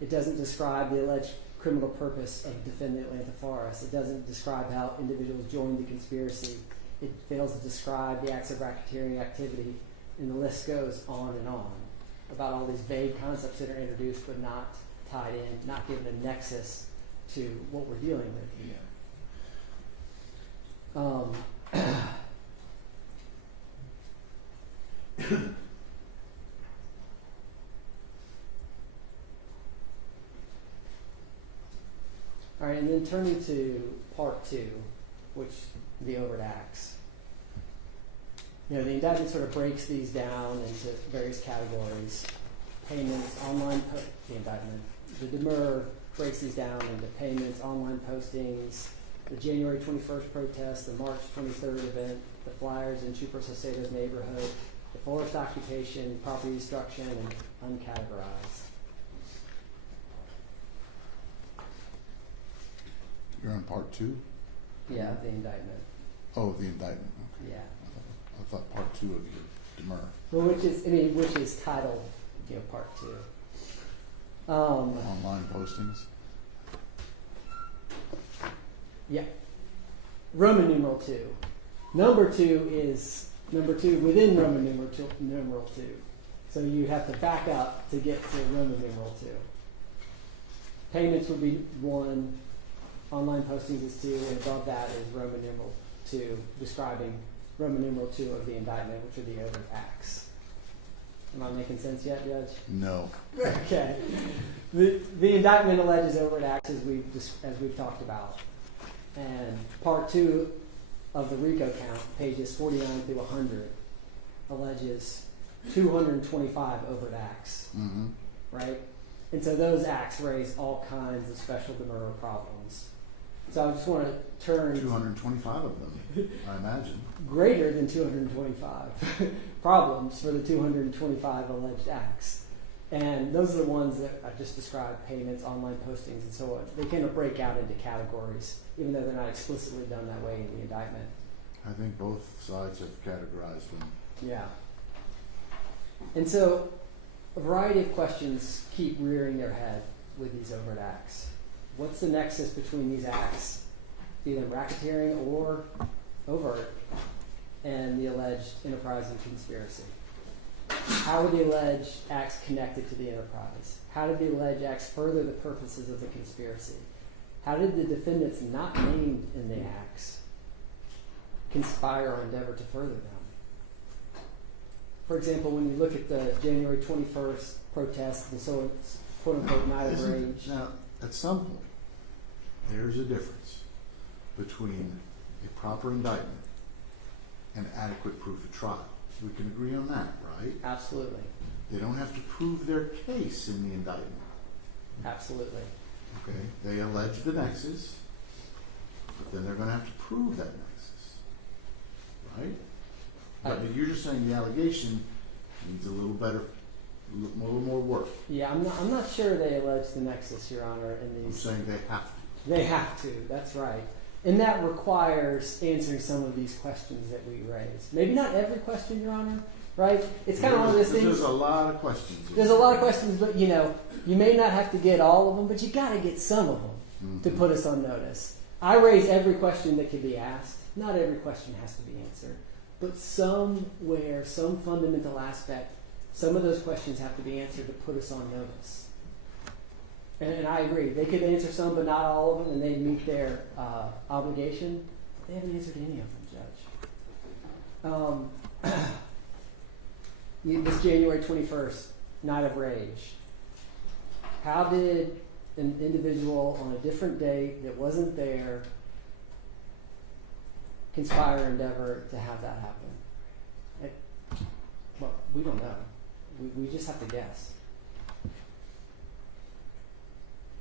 It doesn't describe the alleged criminal purpose of defendant Lantifaris. It doesn't describe how individuals joined the conspiracy. It fails to describe the acts of racketeering activity, and the list goes on and on about all these vague concepts that are introduced but not tied in, not given a nexus to what we're dealing with here. All right, and then turning to part 2, which the overt acts. The indictment sort of breaks these down into various categories. Payments, online, the indictment. The demurrer breaks these down into payments, online postings, the January 21st protest, the March 23rd event, the flyers in Chupa Soseto's neighborhood, the forced occupation, property destruction, and uncategorized. You're on part 2? Yeah, the indictment. Oh, the indictment. Okay. Yeah. I thought part 2 of your demur. Well, which is titled, part 2. Online postings. Yeah. Roman numeral 2. Number 2 within Roman numeral 2. So you have to back up to get to Roman numeral 2. Payments would be 1. Online postings is 2, and above that is Roman numeral 2, describing Roman numeral 2 of the indictment, which are the overt acts. Am I making sense yet, Judge? No. Okay. The indictment alleges overt acts as we've talked about. And part 2 of the RICO count, pages 49 through 100, alleges 225 overt acts. Mm-hmm. Right? And so those acts raise all kinds of special demurrer problems. So I just want to turn 225 of them, I imagine. greater than 225 problems for the 225 alleged acts. And those are the ones that I just described, payments, online postings, and so on. They kind of break out into categories, even though they're not explicitly done that way in the indictment. I think both sides have categorized them. Yeah. And so a variety of questions keep rearing their head with these overt acts. What's the nexus between these acts, either racketeering or overt, and the alleged enterprise and conspiracy? How are the alleged acts connected to the enterprise? How did the alleged acts further the purposes of the conspiracy? How did the defendants not named in the acts conspire or endeavor to further them? For example, when you look at the January 21st protest, the so quote-unquote night of rage. Now, at some point, there's a difference between a proper indictment and adequate proof at trial. We can agree on that, right? Absolutely. They don't have to prove their case in the indictment. Absolutely. Okay? They allege the nexus, but then they're going to have to prove that nexus. Right? But you're just saying the allegation needs a little better, a little more work. Yeah, I'm not sure they allege the nexus, Your Honor, in I'm these. saying they have to. They have to, that's right. And that requires answering some of these questions that we raise. Maybe not every question, Your Honor, right? It's kind of one of those things. There's a lot of questions. There's a lot of questions, but you may not have to get all of them, but you got to get some of them to put us on notice. I raise every question that can be asked. Not every question has to be answered. But somewhere, some fundamental aspect, some of those questions have to be answered to put us on notice. And I agree. They could answer some, but not all of them, and they'd meet their obligation. They haven't answered any of them, Judge. This January 21st, night of rage. How did an individual on a different date that wasn't there conspire or endeavor to have that happen? Well, we don't know. We just have to guess.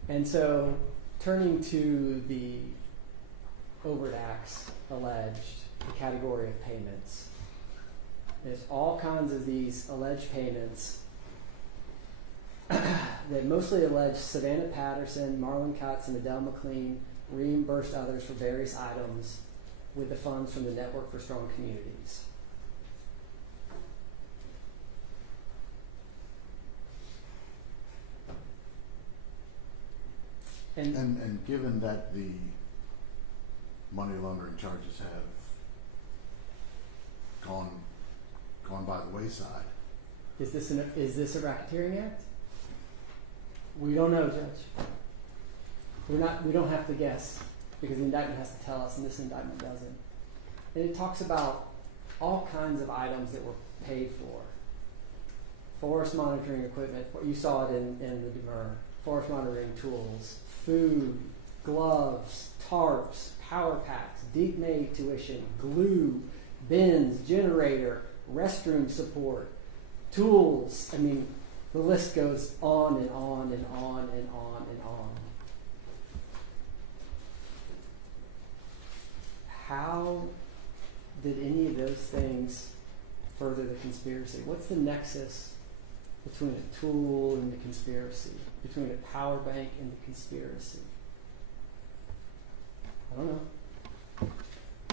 And so, turning to the overt acts alleged, the category of payments, there's all kinds of these alleged payments that mostly allege Savannah Patterson, Marlon Cutts, and Adele McLean reimbursed others for various items with the funds from the Network for Strong Communities. And given that the money laundering charges have gone by the wayside, is this a racketeering act? We don't know, Judge. We don't have to guess because the indictment has to tell us, and this indictment doesn't. And it talks about all kinds of items that were paid for. Forest monitoring equipment, you saw it in the demurrer. Forest monitoring tools, food, gloves, tarps, power packs, deep made tuition, glue, bins, generator, restroom support, tools. I mean, the list goes on and on and on and on and on. How did any of those things further the conspiracy? What's the nexus between a tool and the conspiracy? Between a power bank and the conspiracy? I don't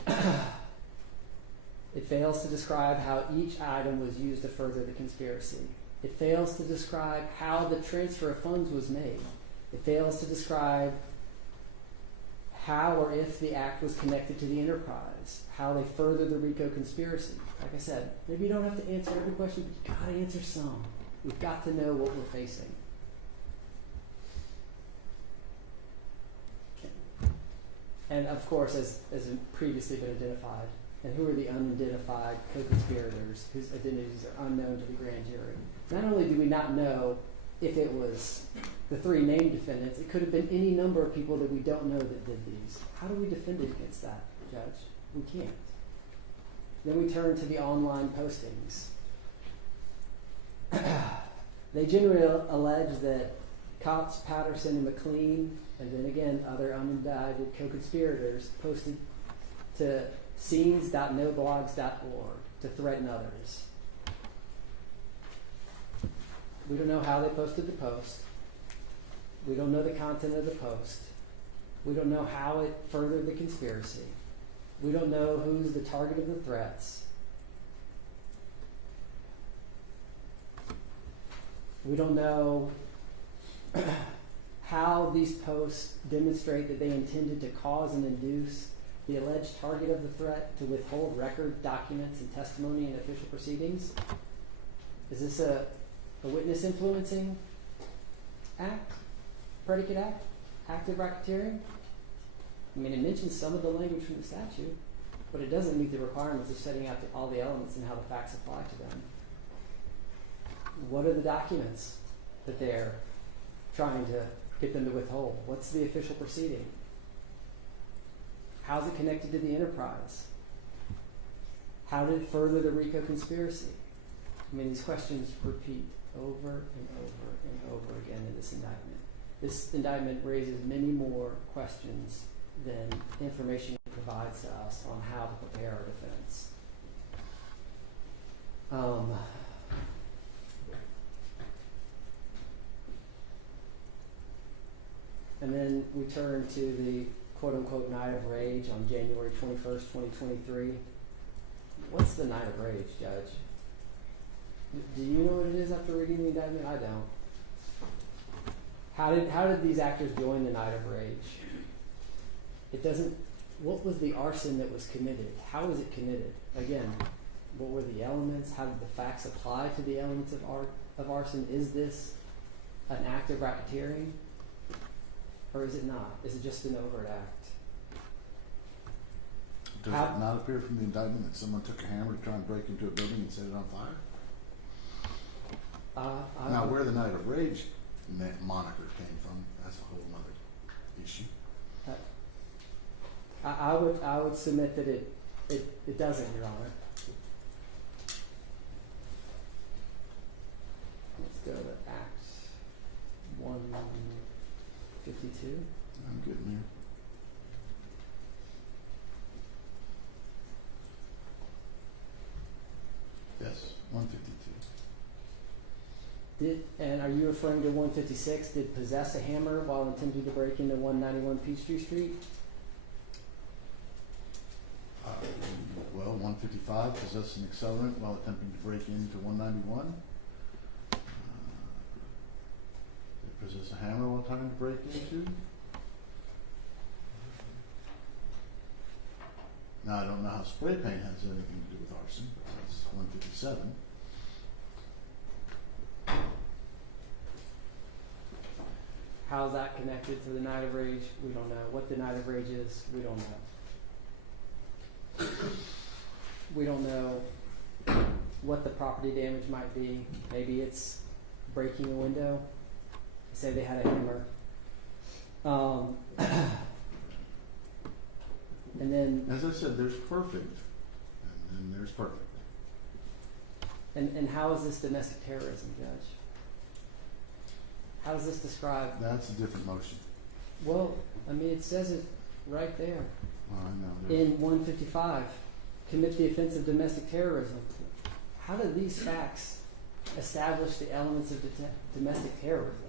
know. It fails to describe how each item was used to further the conspiracy. It fails to describe how the transfer of funds was made. It fails to describe how or if the act was connected to the enterprise, how they furthered the RICO conspiracy. Like I said, maybe you don't have to answer every question, but you gotta answer some. We've got to know what we're facing. Okay. And of course, as previously been identified, and who are the unidentified co-conspirators whose identities are unknown to the grand jury. Not only do we not know if it was the three named defendants, it could have been any number of people that we don't know that did these. How do we defend against that, Judge? We can't. Then we turn to the online postings. They generally allege that Cox, Patterson, and McLean, and then again other unindicted co-conspirators, posted to scenes.noblogs.org to threaten others. We don't know how they posted the post. We don't know the content of the post. We don't know how it furthered the conspiracy. We don't know who's the target of the threats. We don't know how these posts demonstrate that they intended to cause and induce the alleged target of the threat to withhold record, documents, and testimony in official proceedings. Is this a witness influencing act? Predicate act? Active racketeering? I mean, it mentions some of the language from the statute, but it doesn't meet the requirements of setting out all the elements and how the facts apply to them. What are the documents that they're trying to get them to withhold? What's the official proceeding? How's it connected to the enterprise? How did it further the RICO conspiracy? I mean, these questions repeat over and over and over again in this indictment. This indictment raises many more questions than information it provides to us on how to prepare our defense. And then we turn to the quote-unquote night of rage on January 21st, 2023. What's the night of rage, Judge? Do you know what it is after reading the indictment? I don't. How did these actors join the night of rage? It doesn't. What was the arson that was committed? How was it committed? Again, what were the elements? How did the facts apply to the elements of arson? Is this an act of racketeering? Or is it not? Is it just an overt act? Does it not appear from the indictment that someone took a hammer to try and break into a building and set it on fire? Now, where the Night of Rage moniker came from, that's a whole other issue. I would submit that it doesn't, Your Honor. Let's go to Acts 152. I'm getting there. Yes, 152. And are you referring to 156? Did possess a hammer while attempting to break into 191 Peachtree Street? Well, 155, possess an accelerant while attempting to break into 191. Possess a hammer while trying to break into. Now, I don't know how spray paint has anything to do with arson, but that's 157. How's that connected to the night of rage? We don't know. What the night of rage is, we don't know. We don't know what the property damage might be. Maybe it's breaking a window. Say they had a hammer. And then, As I said, there's perfect, and then there's perfect. and how is this domestic terrorism, Judge? How is this described? That's a different motion. Well, I mean, it says it right there. Well, I know. There's- In 155, commit the offense of domestic terrorism. How do these facts establish the elements of domestic terrorism?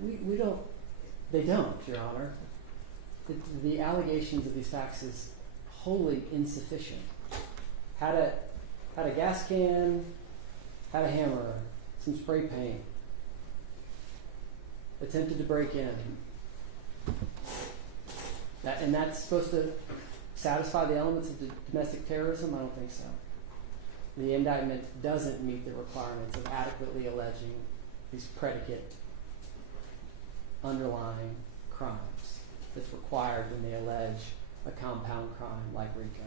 We don't, they don't, Your Honor. The allegations of these facts is wholly insufficient. Had a gas can, had a hammer, some spray paint, attempted to break in. And that's supposed to satisfy the elements of domestic terrorism? I don't think so. The indictment doesn't meet the requirements of adequately alleging these predicate underlying crimes that's required when they allege a compound crime like RICO.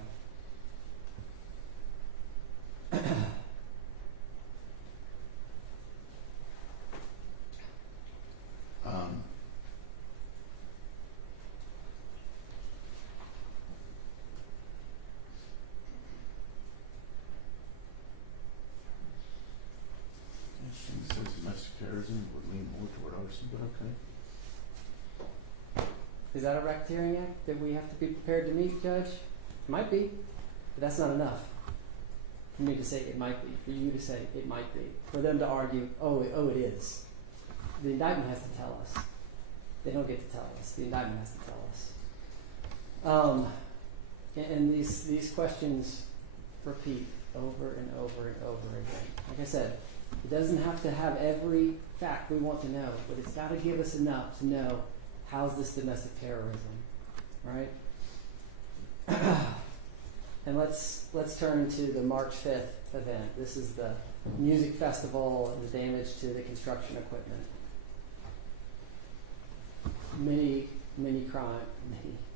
It says domestic terrorism would lean more toward arson, but okay. Is that a racketeering act that we have to be prepared to meet, Judge? It might be, but that's not enough for me to say it might be, for you to say it might be, for them to argue, oh, it is. The indictment has to tell us. They don't get to tell us. The indictment has to tell us. And these questions repeat over and over and over again. Like I said, it doesn't have to have every fact we want to know, but it's got to give us enough to know how's this domestic terrorism, right? And let's turn to the March 5th event. This is the music festival and the damage to the construction equipment. Many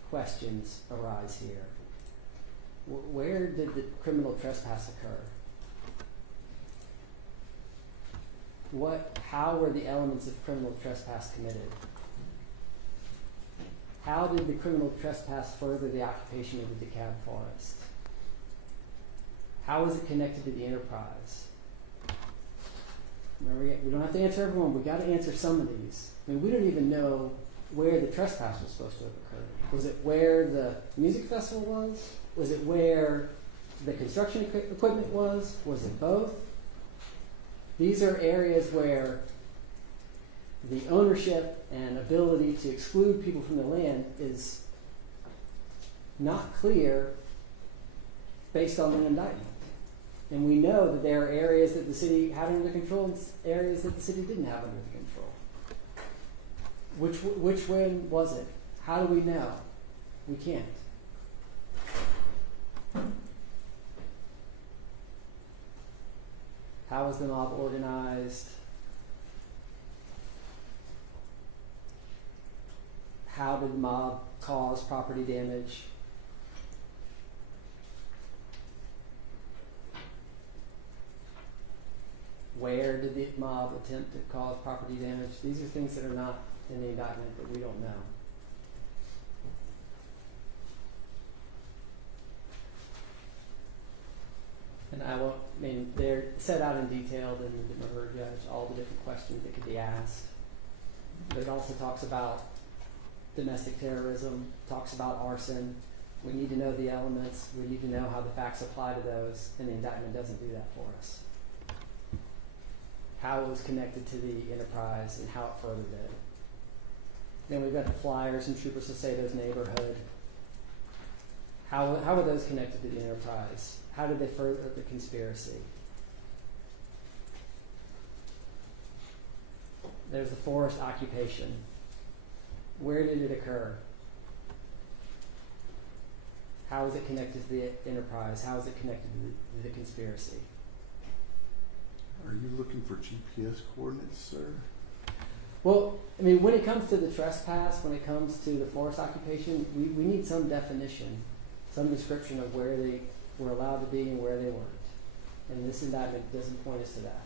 questions arise here. Where did the criminal trespass occur? How were the elements of criminal trespass committed? How did the criminal trespass further the occupation of the DeKalb forest? How is it connected to the enterprise? Remember, we don't have to answer everyone. We got to answer some of these. I mean, we don't even know where the trespass was supposed to have occurred. Was it where the music festival was? Was it where the construction equipment was? Was it both? These are areas where the ownership and ability to exclude people from the land is not clear based on the indictment. And we know that there are areas that the city had under control and areas that the city didn't have under control. Which one was it? How do we know? We can't. How was the mob organized? How did the mob cause property damage? Where did the mob attempt to cause property damage? These are things that are not in the indictment that we don't know. And they're set out in detail in the demurrer judge, all the different questions that could be asked. But it also talks about domestic terrorism, talks about arson. We need to know the elements. We need to know how the facts apply to those, and the indictment doesn't do that for us. How it was connected to the enterprise and how it furthered it. Then we've got the flyers in Trooper Saseto's neighborhood. How were those connected to the enterprise? How did they further the conspiracy? There's the forest occupation. Where did it occur? How is it connected to the enterprise? How is it connected to the conspiracy? Are you looking for GPS coordinates, sir? Well, I mean, when it comes to the trespass, when it comes to the forest occupation, we need some definition, some description of where they were allowed to be and where they weren't. And this indictment doesn't point us to that.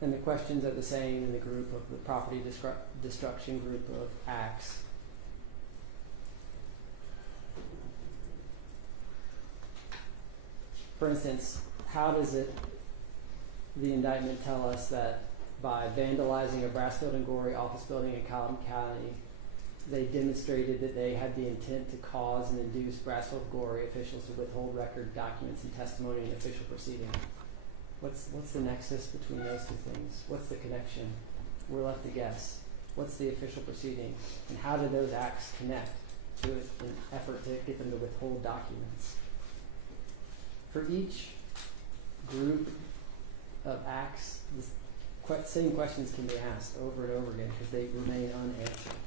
And the questions are the same in the group of the property destruction group of acts. For instance, how does the indictment tell us that by vandalizing a brass building, Gorey office building in Column County, they demonstrated that they had the intent to cause and induce Brassfield Gorey officials to withhold record documents and testimony in official proceeding? What's the nexus between those two things? What's the connection? We're left to guess. What's the official proceeding? And how do those acts connect to an effort to get them to withhold documents? For each group of acts, the same questions can be asked over and over again because they remain unanswered.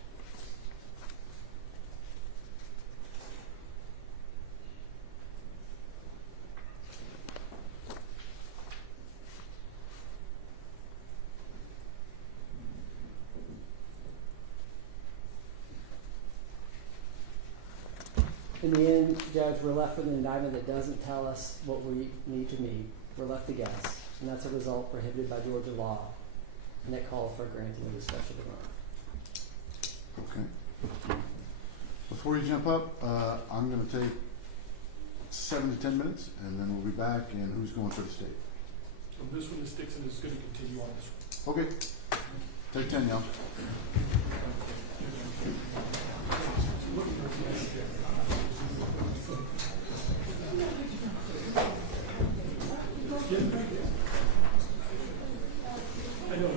In the end, Judge, we're left with an indictment that doesn't tell us what we need to meet. We're left to guess. And that's a result prohibited by Georgia law. And that calls for granting of the special demurrer. Okay. Before you jump up, I'm going to take 7 to 10 minutes, and then we'll be back. And who's going for the state? On this one, the Dixon is going to continue on this one. Okay. Take 10, y'all. I know.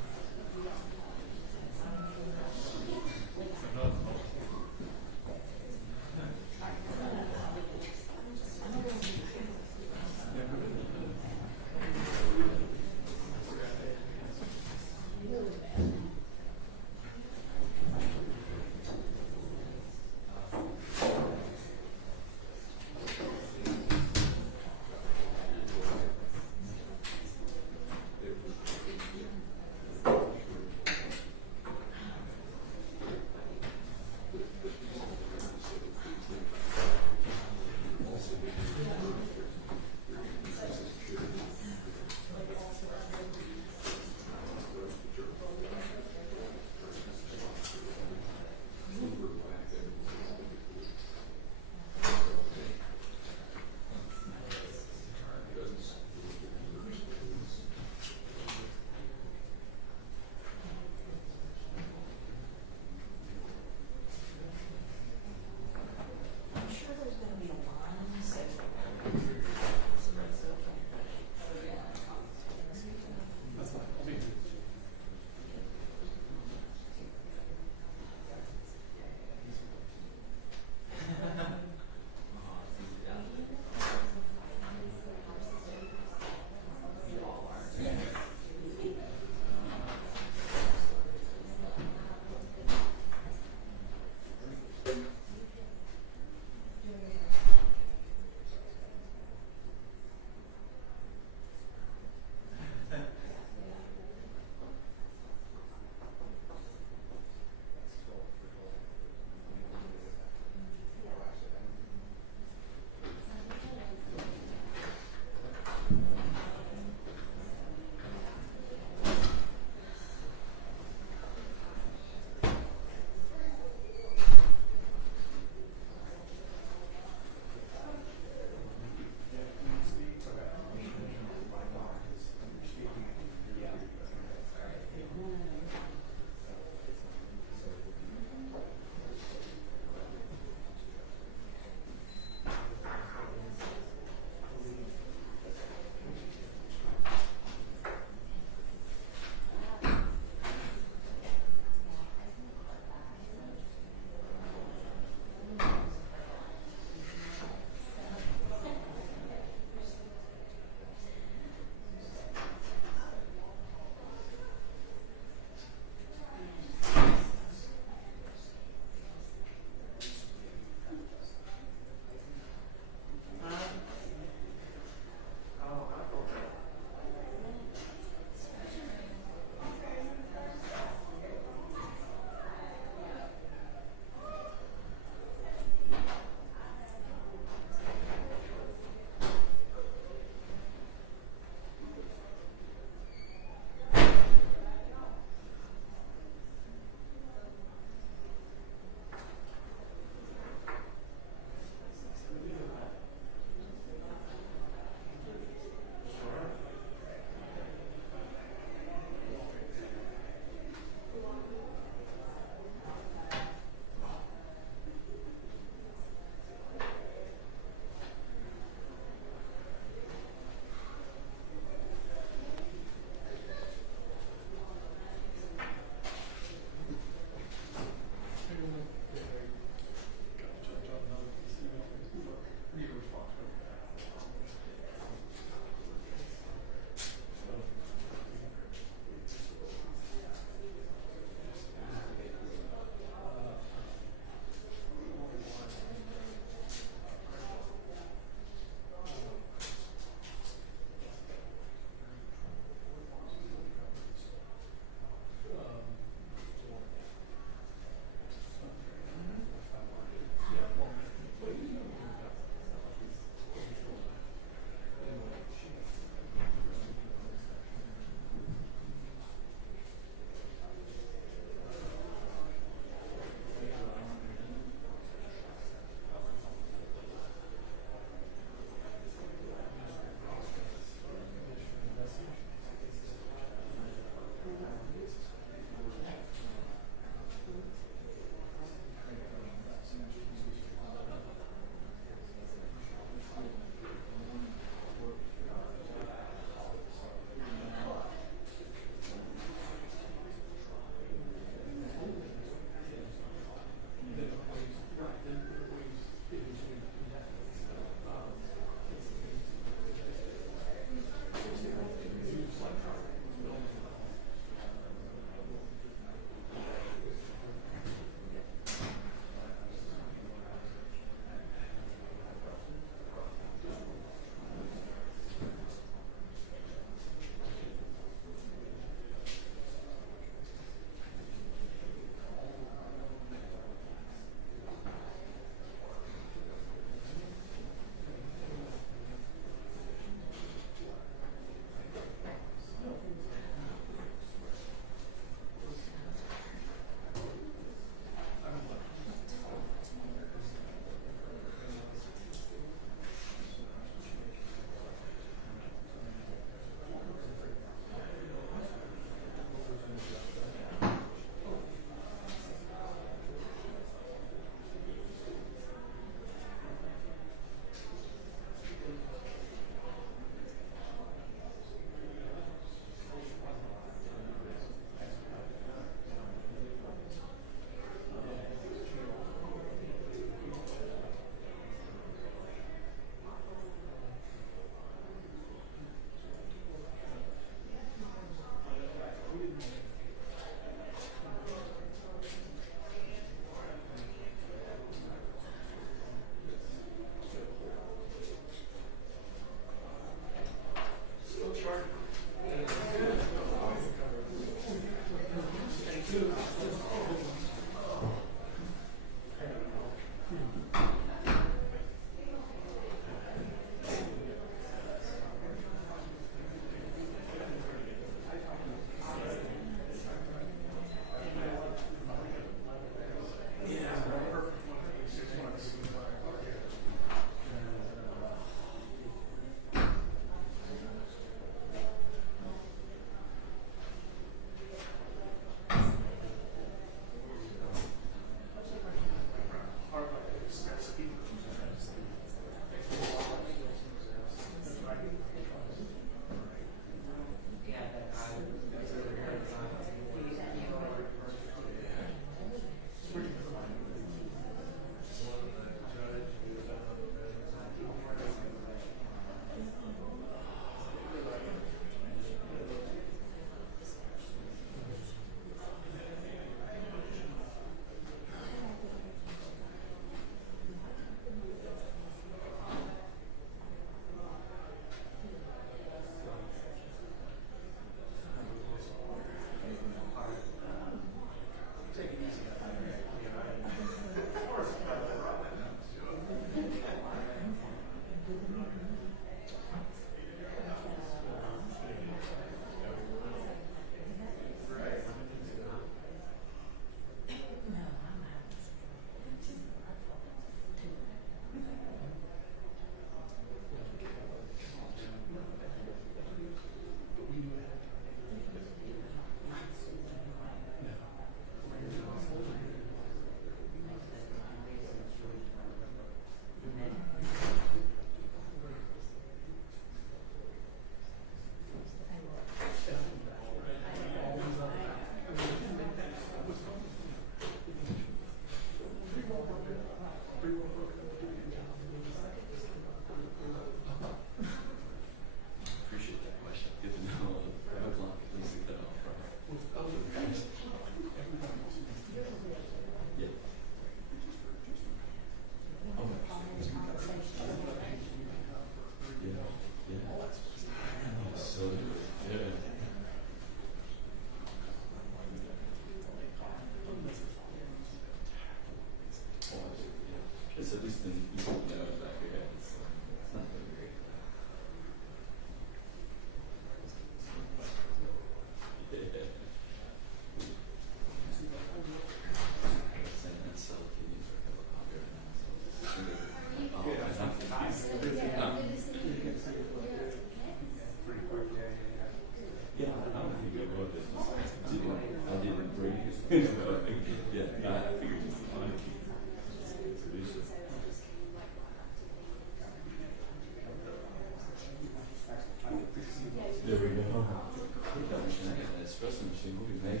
we make.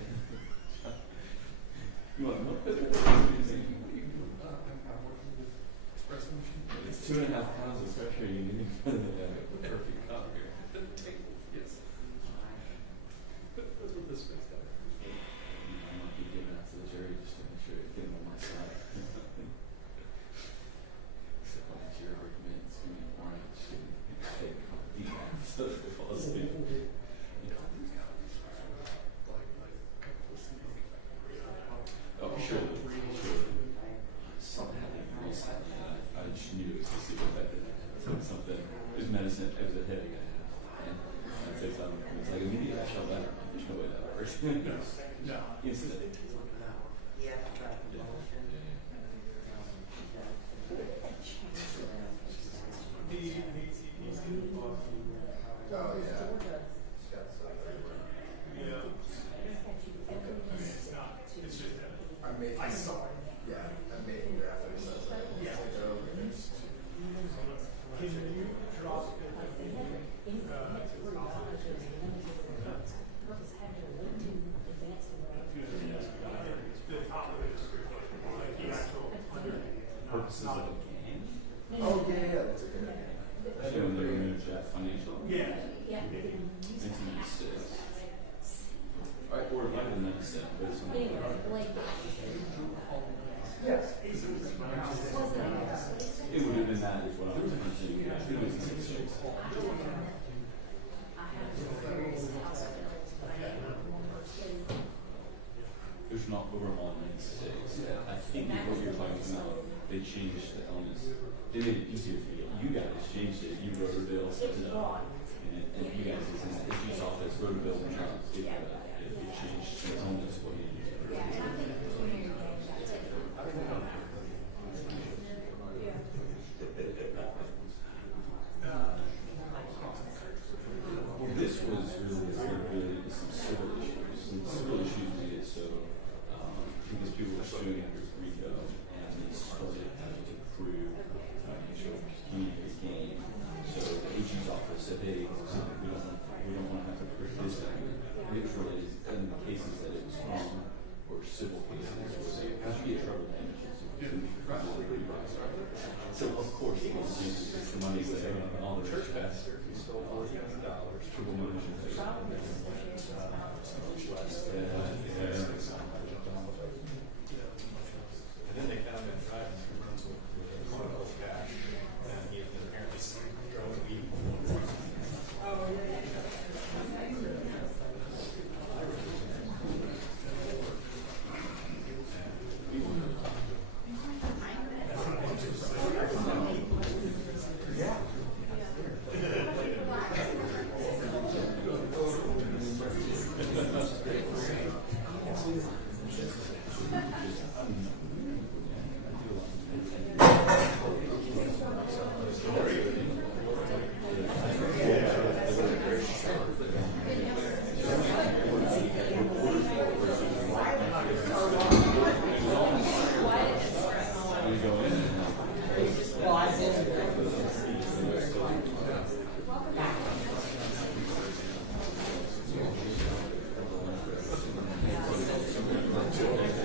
You want milk? It's 2.5 pounds of pressure you need for the perfect cup here. Yes. That's what this makes out. I might be giving that to the jury just to make sure I get them on my side. Except when it's your argument, it's going to be orange and fake decaf, so they fall asleep. Oh, sure. Something happened recently. I just knew it was to see if I did something. It was medicine. It was a headache I had. And I took some. It's like immediately I felt better. There's no way that works. No. Instantly. Oh, yeah. I saw it. Yeah, I made a graphic. Yeah. Can you drop Purposes of the game. Oh, yeah, that's a good. So when they removed that financial. Yeah. 1996. Alright, or it might have been 97, but it's something. Yes. It would have been that is what I was thinking. It was 96. There's not overhaul in 96. I think what you're talking about, they changed the elements. They made it easier for you. You guys changed it. You wrote a bill, set it up. And you guys, it's in the issues office, wrote a bill, and it changed the elements of what you need to approve. Well, this was really some civil issues. Some civil issues made it so because people were suing under RICO and they started having to prove financial pecuniary gain. So the AG's office said, hey, we don't want to have to prove this thing. It was related in the cases that it was from or civil cases was because you get trouble damages. So of course it was the money that all the trespass triple motion. And then they found that Friday criminals cash, and he apparently drove weed. Oh, yeah. Thank you.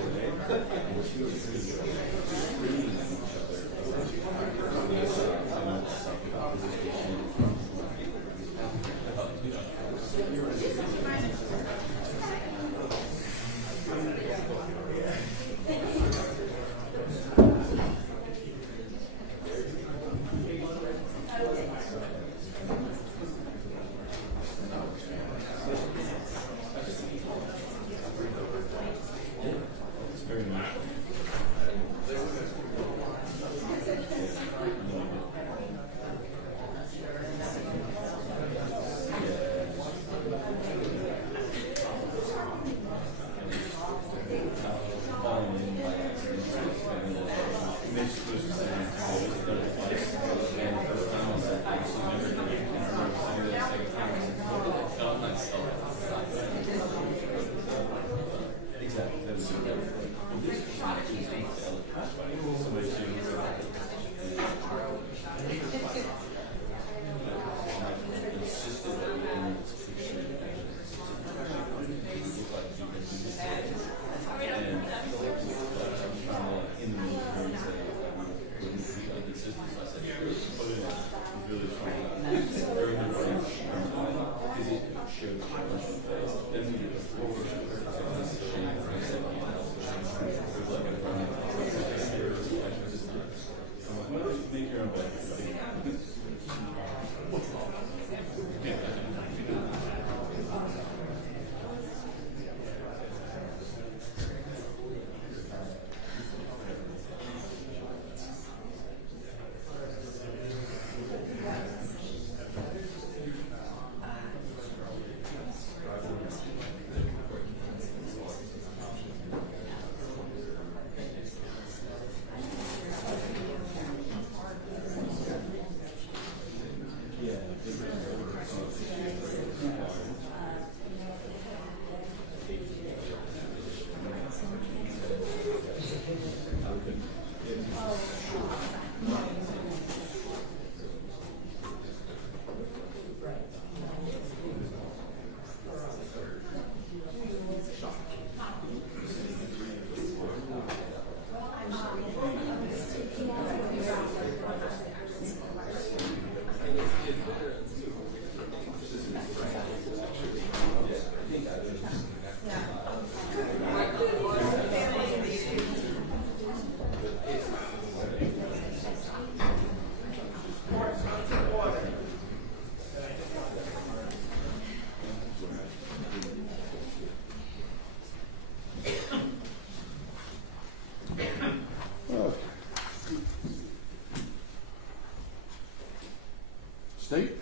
State?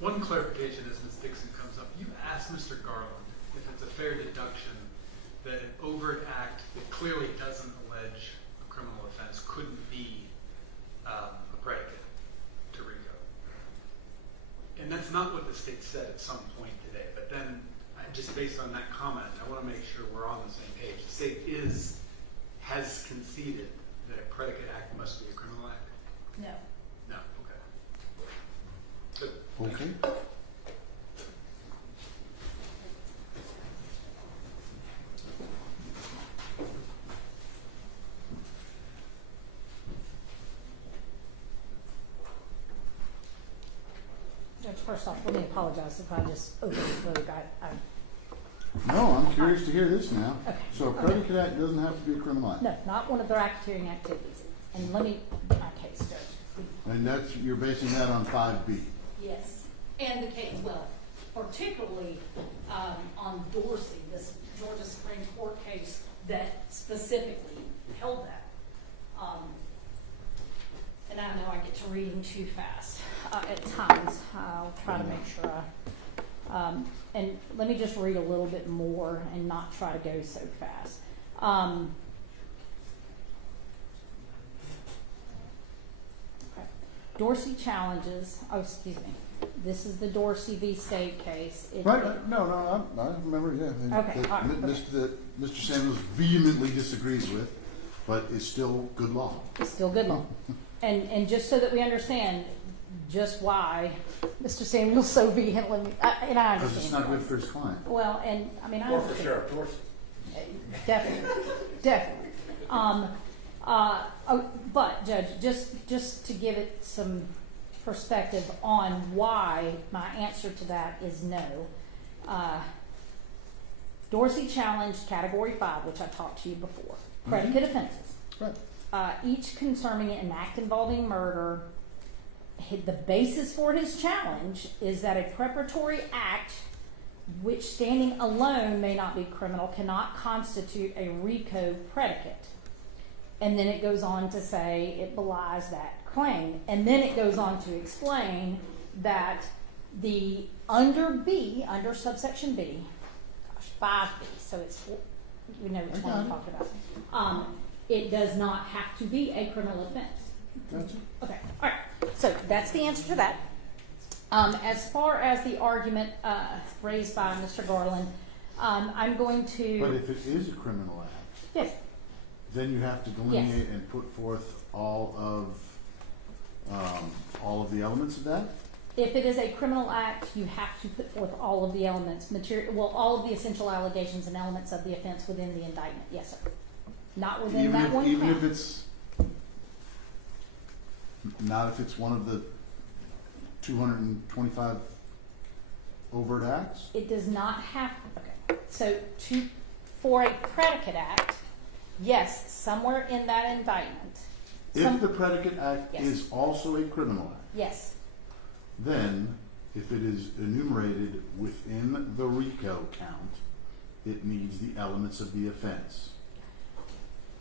One clarification as Ms. Dixon comes up. You asked Mr. Garland if it's a fair deduction that an overt act that clearly doesn't allege a criminal offense couldn't be a predicate to RICO. And that's not what the state said at some point today, but then just based on that comment, I want to make sure we're on the same page. The state has conceded that a predicate act must be a criminal act? No. No, okay. Good. Okay. Judge, first off, let me apologize if I just overspoke. No, I'm curious to hear this now. Okay. So a predicate act doesn't have to be a criminal act? No, not one of the racketeering activities. And let me, my case, Judge. And that's, you're basing that on 5B? Yes, and the case, well, particularly on Dorsey, this Georgia Supreme Court case that specifically held that. And I know I get to reading too fast at times. I'll try to make sure and let me just read a little bit more and not try to go so fast. Okay. Dorsey challenges, this is the Dorsey v. State case. Right, no, I remember, yeah. Okay, all right, That Mr. Samuels vehemently disagrees with, but is still good law. It's still good law. And just so that we understand just why Mr. Samuel's so vehemently, and I understand. Because it's not good for his client. Well, and I mean, I Or understand. for Sheriff Dorsey. Definitely. But Judge, just to give it some perspective on why my answer to that is no. Dorsey challenged Category 5, which I talked to you before, predicate offenses. Right. Each concerning an act involving murder. The basis for his challenge is that a preparatory act which standing alone may not be criminal cannot constitute a RICO predicate. And then it goes on to say it belies that claim. And then it goes on to explain that the under subsection B, 5B, so it's, you know which one I'm talking about. It does not have to be a criminal offense. Gotcha. Okay, all right. So that's the answer to that. As far as the argument raised by Mr. Garland, I'm going to. But if it is a criminal act, Yes. then you have to delineate and put forth all of the elements of that? If it is a criminal act, you have to put forth all of the elements, all of the essential allegations and elements of the offense within the indictment. Yes, sir. Not within that one Even count. if it's not if it's one of the 225 overt acts? It does not have. Okay. So for a predicate act, yes, somewhere in that indictment. If the predicate act Yes. is also a criminal act, Yes. then if it is enumerated within the RICO count, it needs the elements of the offense.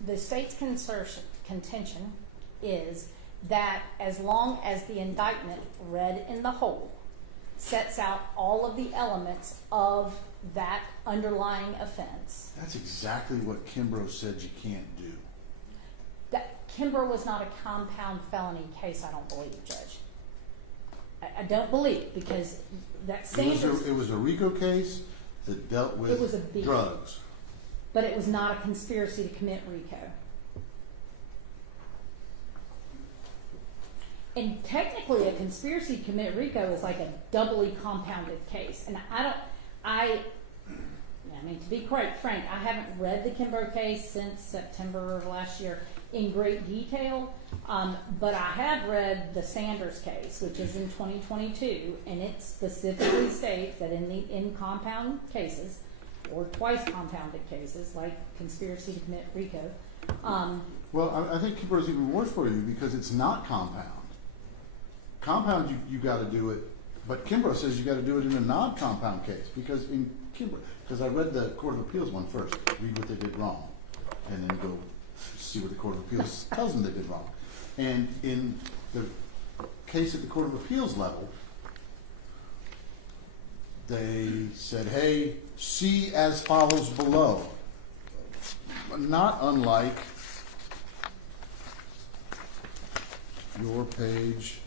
The state's contention is that as long as the indictment read in the whole sets out all of the elements of that underlying offense. That's exactly what Kimbrough said you can't do. That Kimbrough was not a compound felony case, I don't believe, Judge. I don't believe, because that Sanders, It was a RICO case that dealt with It was a B. drugs. but it was not a conspiracy to commit RICO. And technically, a conspiracy to commit RICO is like a doubly compounded case. And I mean, to be quite frank, I haven't read the Kimbrough case since September of last year in great detail, but I have read the Sanders case, which is in 2022, and it specifically states that in compound cases, or twice compounded cases, like conspiracy to commit RICO. Well, I think Kimbrough is even worse for you because it's not compound. Compound, you got to do it, but Kimbrough says you got to do it in a non-compound case because in Kimbrough, because I read the Court of Appeals one first, read what they did wrong, and then go see what the Court of Appeals tells them they did wrong. And in the case at the Court of Appeals level, they said, hey, see as follows below. Not unlike your page,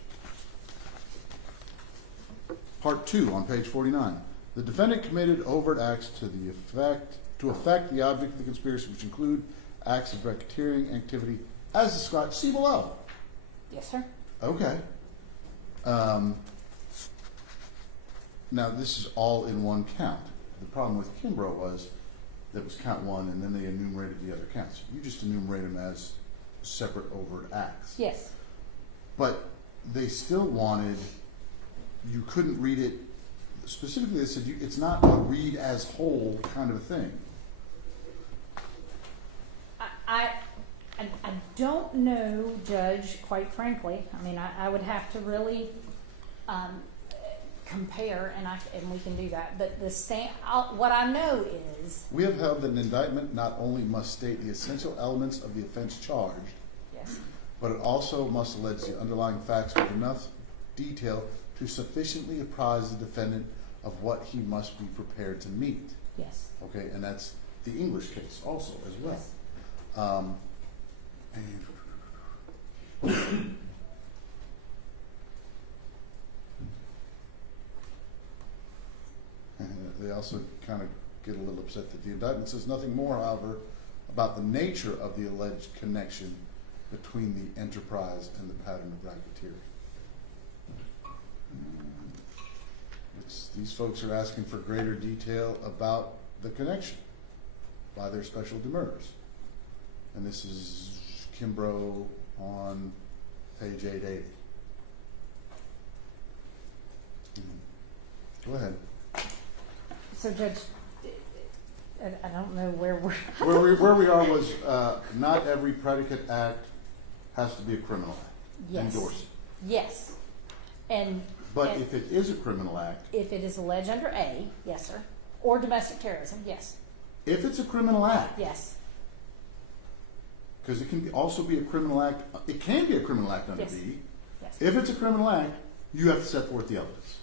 part 2 on page 49. The defendant committed overt acts to affect the object of the conspiracy, which include acts of racketeering activity as described. See below. Yes, sir. Okay. Now, this is all in one count. The problem with Kimbrough was that was count 1, and then they enumerated the other counts. You just enumerate them as separate overt acts. Yes. But they still wanted, you couldn't read it, specifically they said it's not a read as whole kind of a thing. I don't know, Judge, quite frankly. I mean, I would have to really compare, and we can do that. But what I know is... We have held that an indictment not only must state the essential elements of the offense charged, Yes. but it also must allege the underlying facts with enough detail to sufficiently apprise the defendant of what he must be prepared to meet. Yes. Okay, and that's the English case also as well. Yes. And they also kind of get a little upset that the indictment says nothing more, however, about the nature of the alleged connection between the enterprise and the pattern of racketeering. These folks are asking for greater detail about the connection by their special demurrers. And this is Kimbrough on page 880. Go ahead. So, Judge, I don't know where we're... Where we are was not every predicate act has to be a criminal act. Yes. Endorse it. Yes. But and if it is a criminal act, if it is alleged under A, yes, sir. Or domestic terrorism, yes. if it's a criminal act, Yes. because it can also be a criminal act, it can be a criminal act under Yes. B. Yes. If it's a criminal act, you have to set forth the evidence.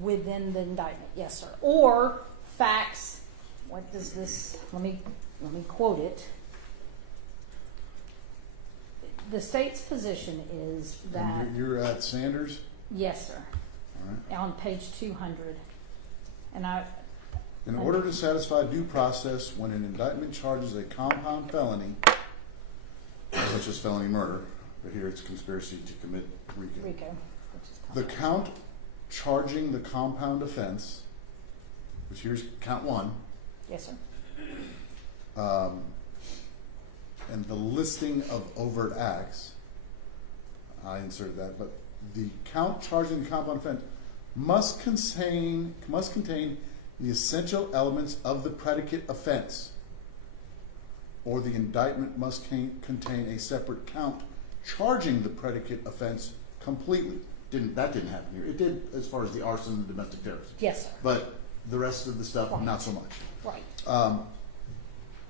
Within the indictment, yes, sir. Or facts. What does this? Let me quote it. The state's position is that And you're at Sanders? yes, sir. All right. On page 200, and In order to satisfy due process, when an indictment charges a compound felony, such as felony murder, but here it's conspiracy to commit RICO. RICO, which is The count charging the compound offense, which here's count 1, yes, sir. and the listing of overt acts, I inserted that, but the count charging the compound offense must contain the essential elements of the predicate offense, or the indictment must contain a separate count charging the predicate offense completely. That didn't happen here. It did as far as the arson and domestic terrorism. Yes, sir. But the rest of the stuff, Right. not so much. Right.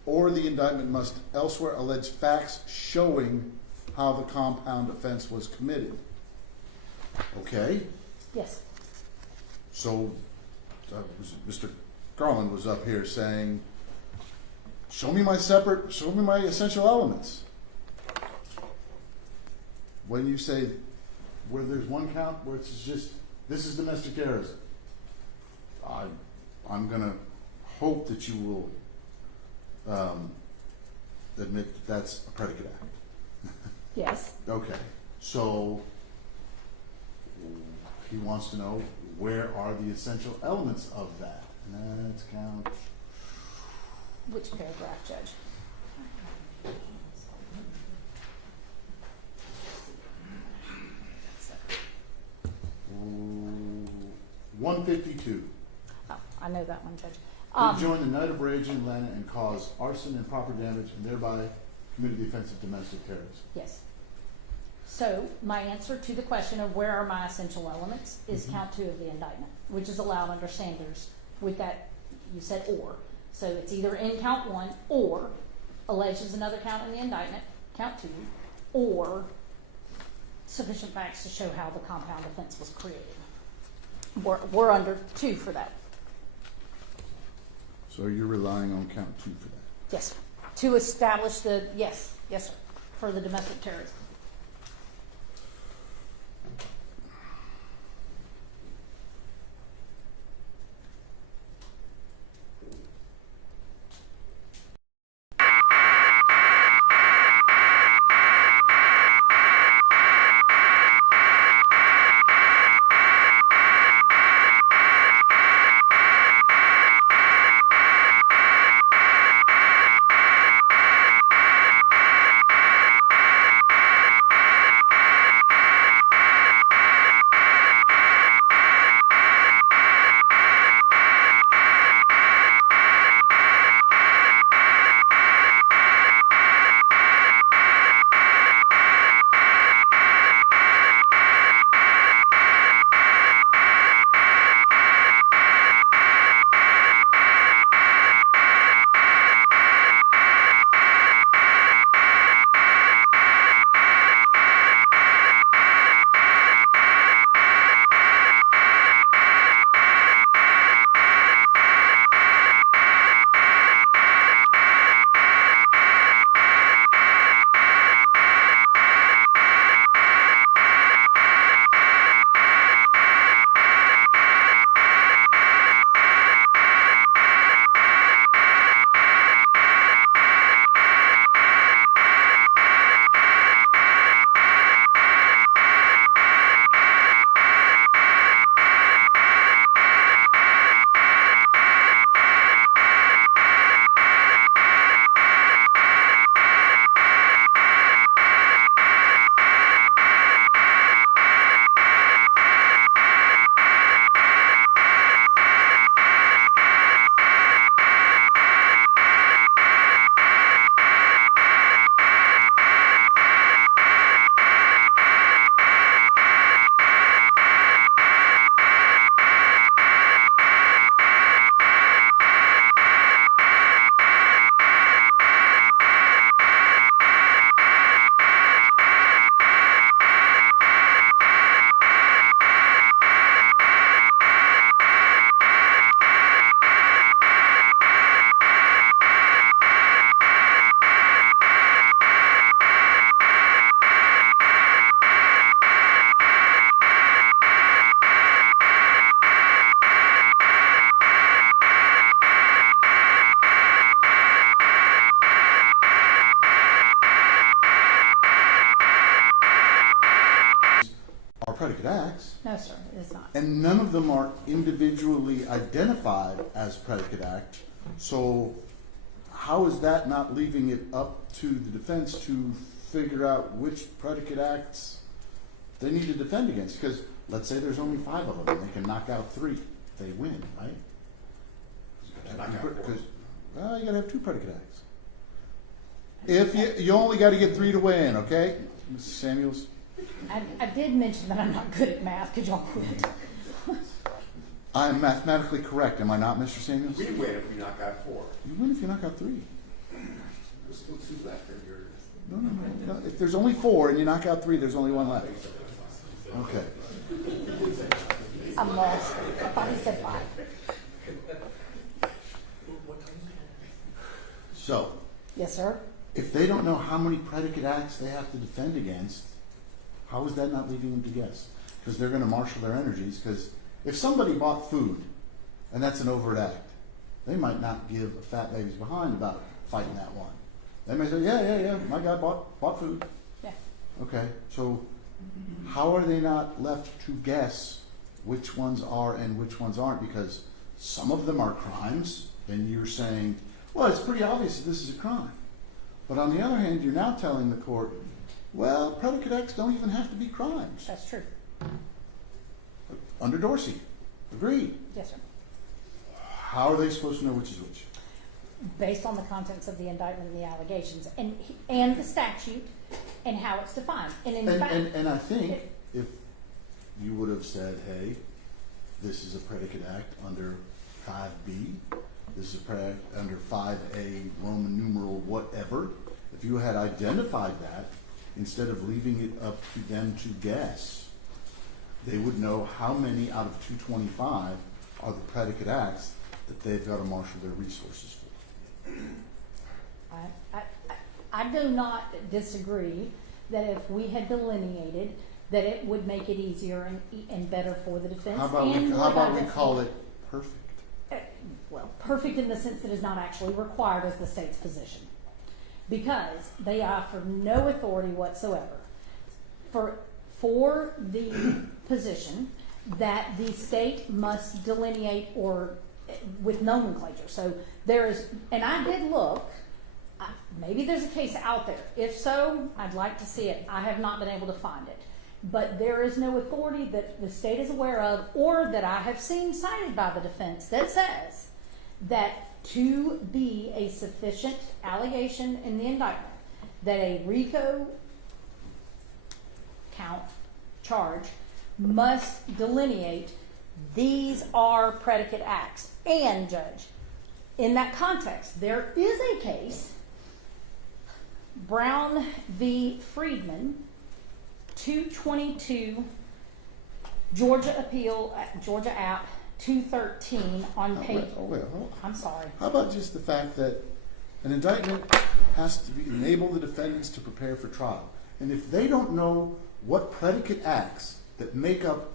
Or the indictment must elsewhere allege facts showing how the compound offense was committed. Okay? Yes. So Mr. Garland was up here saying, show me my essential elements. When you say where there's one count where it's just, this is domestic terrorism, I'm going to hope that you will admit that that's a predicate act. Yes. Okay, so he wants to know where are the essential elements of that. And let's count. Which paragraph, Judge? Ooh, 152. Oh, I know that one, Judge. He joined the night of rage in Atlanta and caused arson and property damage and thereby committed the offense of domestic terrorism. Yes. So my answer to the question of where are my essential elements is count 2 of the indictment, which is allowed under Sanders with that, you said or. So it's either in count 1 or alleged as another count in the indictment, count 2, or sufficient facts to show how the compound offense was created. We're under 2 for that. So you're relying on count 2 for that? Yes, sir. To establish the, yes, sir, for the domestic terrorism. predicate acts, No, sir, it is not. and none of them are individually identified as predicate act. So how is that not leaving it up to the defense to figure out which predicate acts they need to defend against? Because let's say there's only 5 of them, and they can knock out 3. They win, right? Well, you gotta have 2 predicate acts. If you only got to get 3 to win, okay, Mrs. Samuels? I did mention that I'm not good at math. Could y'all quit? I'm mathematically correct, am I not, Mr. Samuels? We win if we knock out 4. You win if you knock out 3. There's still 2 left in your. No. If there's only 4 and you knock out 3, there's only 1 left. Okay. I'm lost. I thought he said 5. So, Yes, sir. if they don't know how many predicate acts they have to defend against, how is that not leaving them to guess? Because they're going to marshal their energies. Because if somebody bought food, and that's an overt act, they might not give a fat baby's behind about fighting that one. They may say, yeah, my guy bought food. Yeah. Okay, so how are they not left to guess which ones are and which ones aren't? Because some of them are crimes, and you're saying, well, it's pretty obvious that this is a crime. But on the other hand, you're now telling the court, well, predicate acts don't even have to be crimes. That's true. Under Dorsey. Agreed. Yes, sir. How are they supposed to know which is which? Based on the contents of the indictment and the allegations, and the statute, and how it's defined. And in fact, And I think if you would have said, hey, this is a predicate act under 5B, this is under 5A, Roman numeral, whatever. If you had identified that, instead of leaving it up to them to guess, they would know how many out of 225 are the predicate acts that they've got to marshal their resources for. I do not disagree that if we had delineated, that it would make it easier and better for the defense. How about we call it perfect? Well, perfect in the sense that it's not actually required as the state's position, because they offer no authority whatsoever for the position that the state must delineate or with nomenclature. So there is, and I did look. Maybe there's a case out there. If so, I'd like to see it. I have not been able to find it. But there is no authority that the state is aware of or that I have seen cited by the defense that says that to be a sufficient allegation in the indictment that a RICO count charge must delineate these are predicate acts. And, Judge, in that context, there is a case, Brown v. Friedman, 222 Georgia Appeal, Georgia App 213 on page. I'm sorry. How about just the fact that an indictment has to enable the defendants to prepare for trial, and if they don't know what predicate acts that make up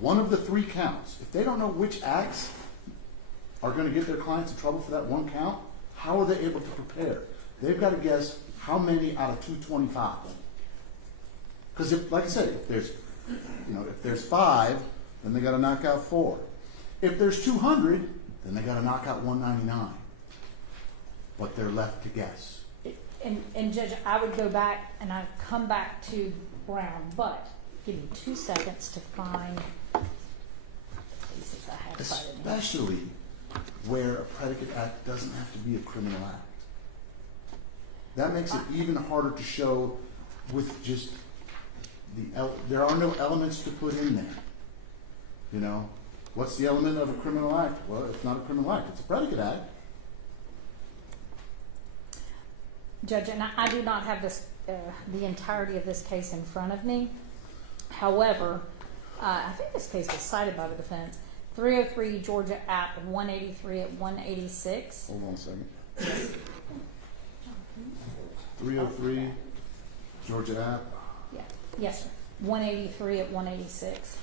one of the three counts, if they don't know which acts are going to get their clients in trouble for that one count, how are they able to prepare? They've got to guess how many out of 225. Because like I said, if there's 5, then they got to knock out 4. If there's 200, then they got to knock out 199. But they're left to guess. And Judge, I would go back and I'd come back to Brown, but give me 2 seconds to find the cases I have cited. Especially where a predicate act doesn't have to be a criminal act. That makes it even harder to show with just there are no elements to put in there. What's the element of a criminal act? Well, it's not a criminal act, it's a predicate act. Judge, and I do not have this the entirety of this case in front of me. However, I think this case was cited by the defense. 303 Georgia App 183 at 186. Hold on a second. 303 Georgia App. Yeah. Yes, sir. 183 at 186.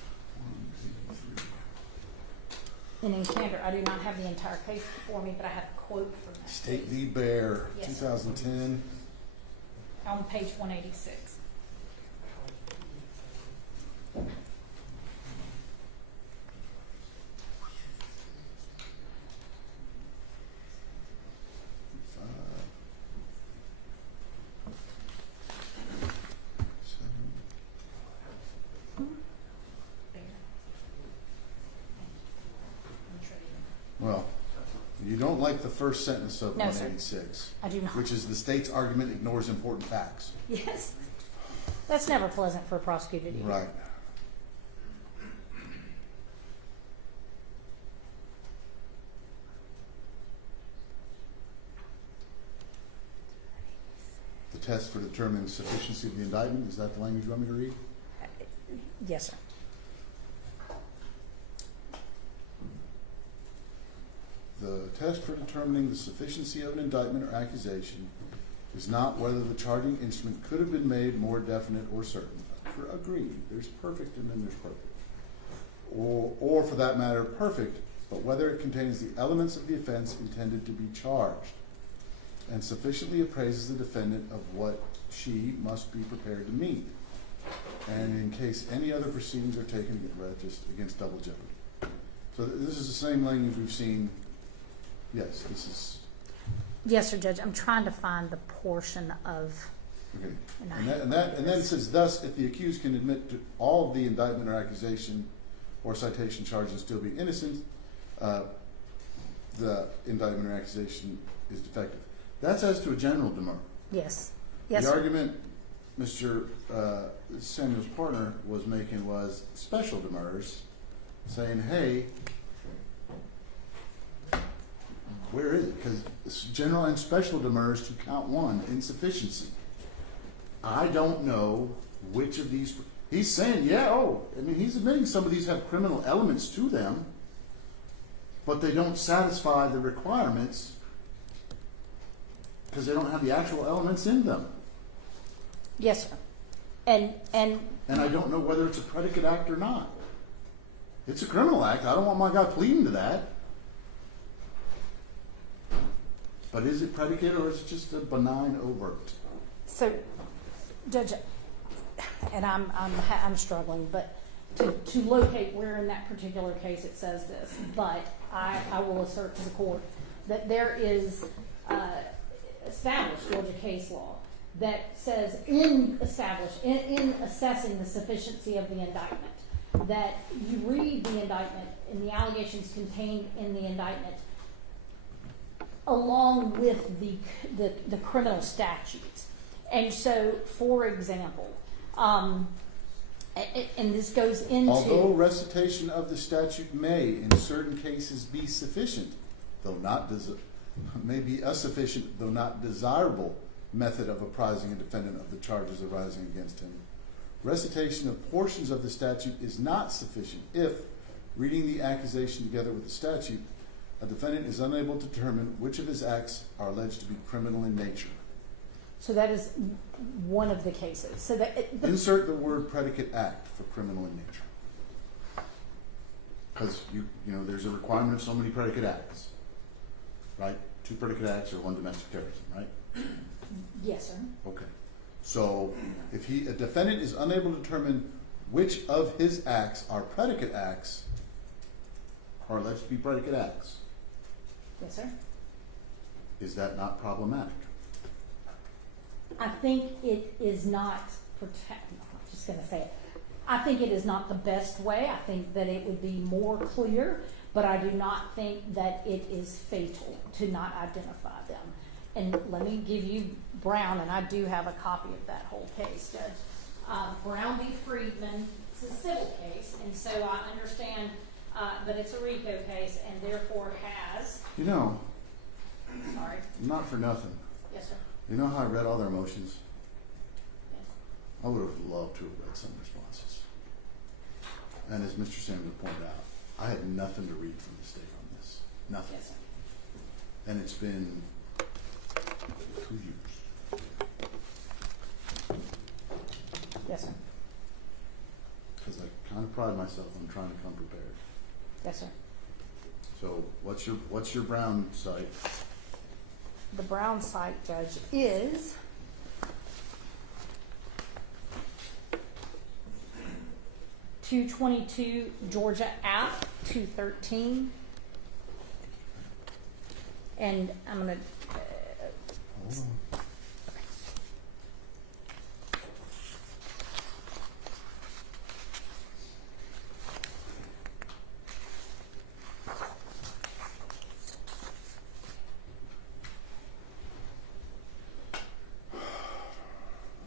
And in candor, I do not have the entire case before me, but I have a quote from that. State v. Bear, Yes, 2010. On page 186. Well, you don't like the first sentence of No, sir. 186, I do not. which is the state's argument ignores important facts. Yes. That's never pleasant for a prosecutor to hear. Right. The test for determining sufficiency of the indictment, is that the language you want me to read? Yes, sir. The test for determining the sufficiency of an indictment or accusation is not whether the charging instrument could have been made more definite or certain. Agreed. There's perfect and then there's perfect. Or for that matter, perfect, but whether it contains the elements of the offense intended to be charged and sufficiently appraises the defendant of what she must be prepared to meet, and in case any other proceedings are taken against double jeopardy. So this is the same language we've seen. Yes, this is. Yes, sir, Judge. I'm trying to find the portion of. Okay. And then it says, thus, if the accused can admit to all of the indictment or accusation or citation charge and still be innocent, the indictment or accusation is defective. That's as to a general demurrer. Yes. Yes, The sir. argument Mr. Samuel's partner was making was special demurrers, saying, hey, Where is it? Because general and special demurrers to count one, insufficiency. I don't know which of these, he's saying, he's admitting some of these have criminal elements to them, but they don't satisfy the requirements because they don't have the actual elements in them. Yes, sir. And And I don't know whether it's a predicate act or not. It's a criminal act. I don't want my guy pleading to that. But is it predicate or is it just a benign overt? so, Judge, and I'm struggling, but to locate where in that particular case it says this, but I will assert to the court that there is established Georgia case law that says in assessing the sufficiency of the indictment, that you read the indictment and the allegations contained in the indictment along with the criminal statutes. And so, for example, and this goes into... Although recitation of the statute may, in certain cases, be sufficient, though not may be a sufficient, though not desirable, method of apprising a defendant of the charges arising against him, recitation of portions of the statute is not sufficient if, reading the accusation together with the statute, a defendant is unable to determine which of his acts are alleged to be criminal in nature. So that is one of the cases. So that Insert the word predicate act for criminal in nature. Because there's a requirement of so many predicate acts, right? 2 predicate acts or 1 domestic terrorism, right? yes, sir. Okay. So if a defendant is unable to determine which of his acts are predicate acts, or alleged to be predicate acts, Yes, sir. is that not problematic? I think it is not I'm just going to say it. I think it is not the best way. I think that it would be more clear, but I do not think that it is fatal to not identify them. And let me give you Brown, and I do have a copy of that whole case, Judge. Brown v. Friedman, it's a civil case, and so I understand that it's a RICO case and therefore has... Sorry. Not for nothing. Yes, sir. You know how I read all their motions? Yes. I would have loved to have read some responses. And as Mr. Samuel pointed out, I had nothing to read from the state on this. Nothing. Yes, sir. And it's been 2 years. Yes, sir. Because I kind of pride myself on trying to come prepared. Yes, sir. So what's your Brown site? The Brown site, Judge, is .222 Georgia App 213, and I'm gonna. Hold on.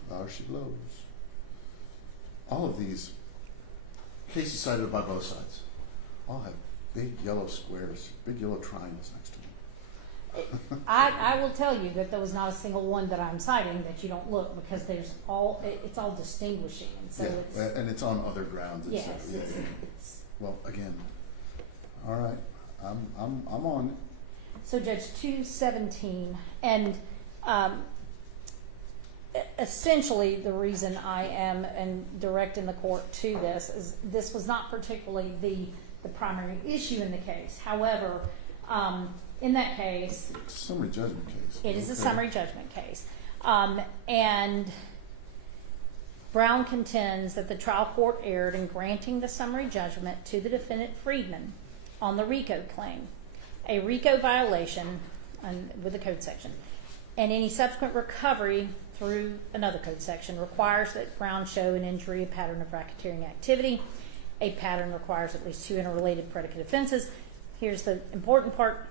There she blows. All of these cases cited by both sides all have big yellow squares, big yellow triangles next to them. I will tell you that there was not a single one that I'm citing that you don't look, because it's all distinguishing, and so it's and it's on other grounds. yes. It's, well, again, all right, I'm on it. So Judge 217, and essentially the reason I am directing the court to this is this was not particularly the primary issue in the case. However, in that case, It's a summary judgment case. it is a Okay. summary judgment case, and Brown contends that the trial court erred in granting the summary judgment to the defendant Friedman on the RICO claim, a RICO violation with the code section, and any subsequent recovery through another code section requires that Brown show an injury, a pattern of racketeering activity. A pattern requires at least 2 interrelated predicate offenses. Here's the important part.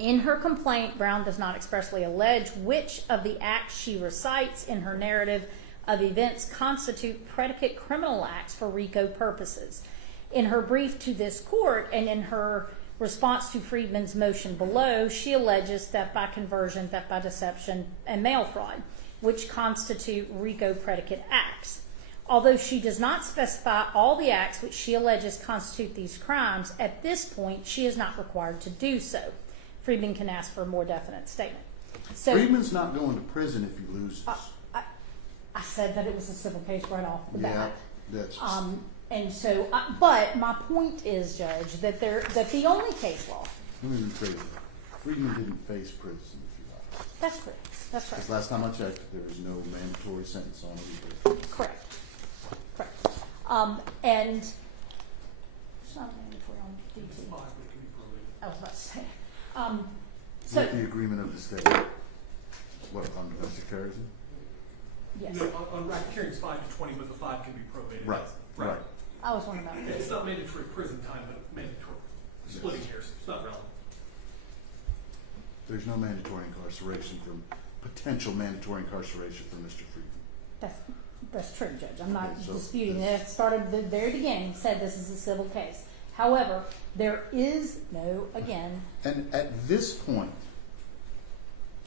In her complaint, Brown does not expressly allege which of the acts she recites in her narrative of events constitute predicate criminal acts for RICO purposes. In her brief to this court and in her response to Friedman's motion below, she alleges theft by conversion, theft by deception, and mail fraud, which constitute RICO predicate acts. Although she does not specify all the acts which she alleges constitute these crimes, at this point she is not required to do so. Friedman can ask for a more definite statement. So, Friedman's not going to prison if he loses. I said that it was a civil case right off the Yeah, bat. that's And so, but my point is, Judge, that the only case law. let me rephrase it. Friedman didn't face prison if you like. That's correct. That's correct. Because last time I checked, there is no mandatory sentence on it. Correct. Correct. And it's not mandatory on DT. Five, but it can be probated. I was about to say. So With the agreement of the state. What, on domestic terrorism? yes, No, on racketeering it's 5 to 20, but the 5 can be probated. Right, right. I was wondering about It's not mandatory prison time, but mandatory. Splitting hairs, it's not relevant. There's no mandatory incarceration from, potential mandatory incarceration for Mr. Friedman. That's true, Judge. I'm not Okay, so disputing this- that. It started at the very beginning, said this is a civil case. However, there is no, again, And at this point,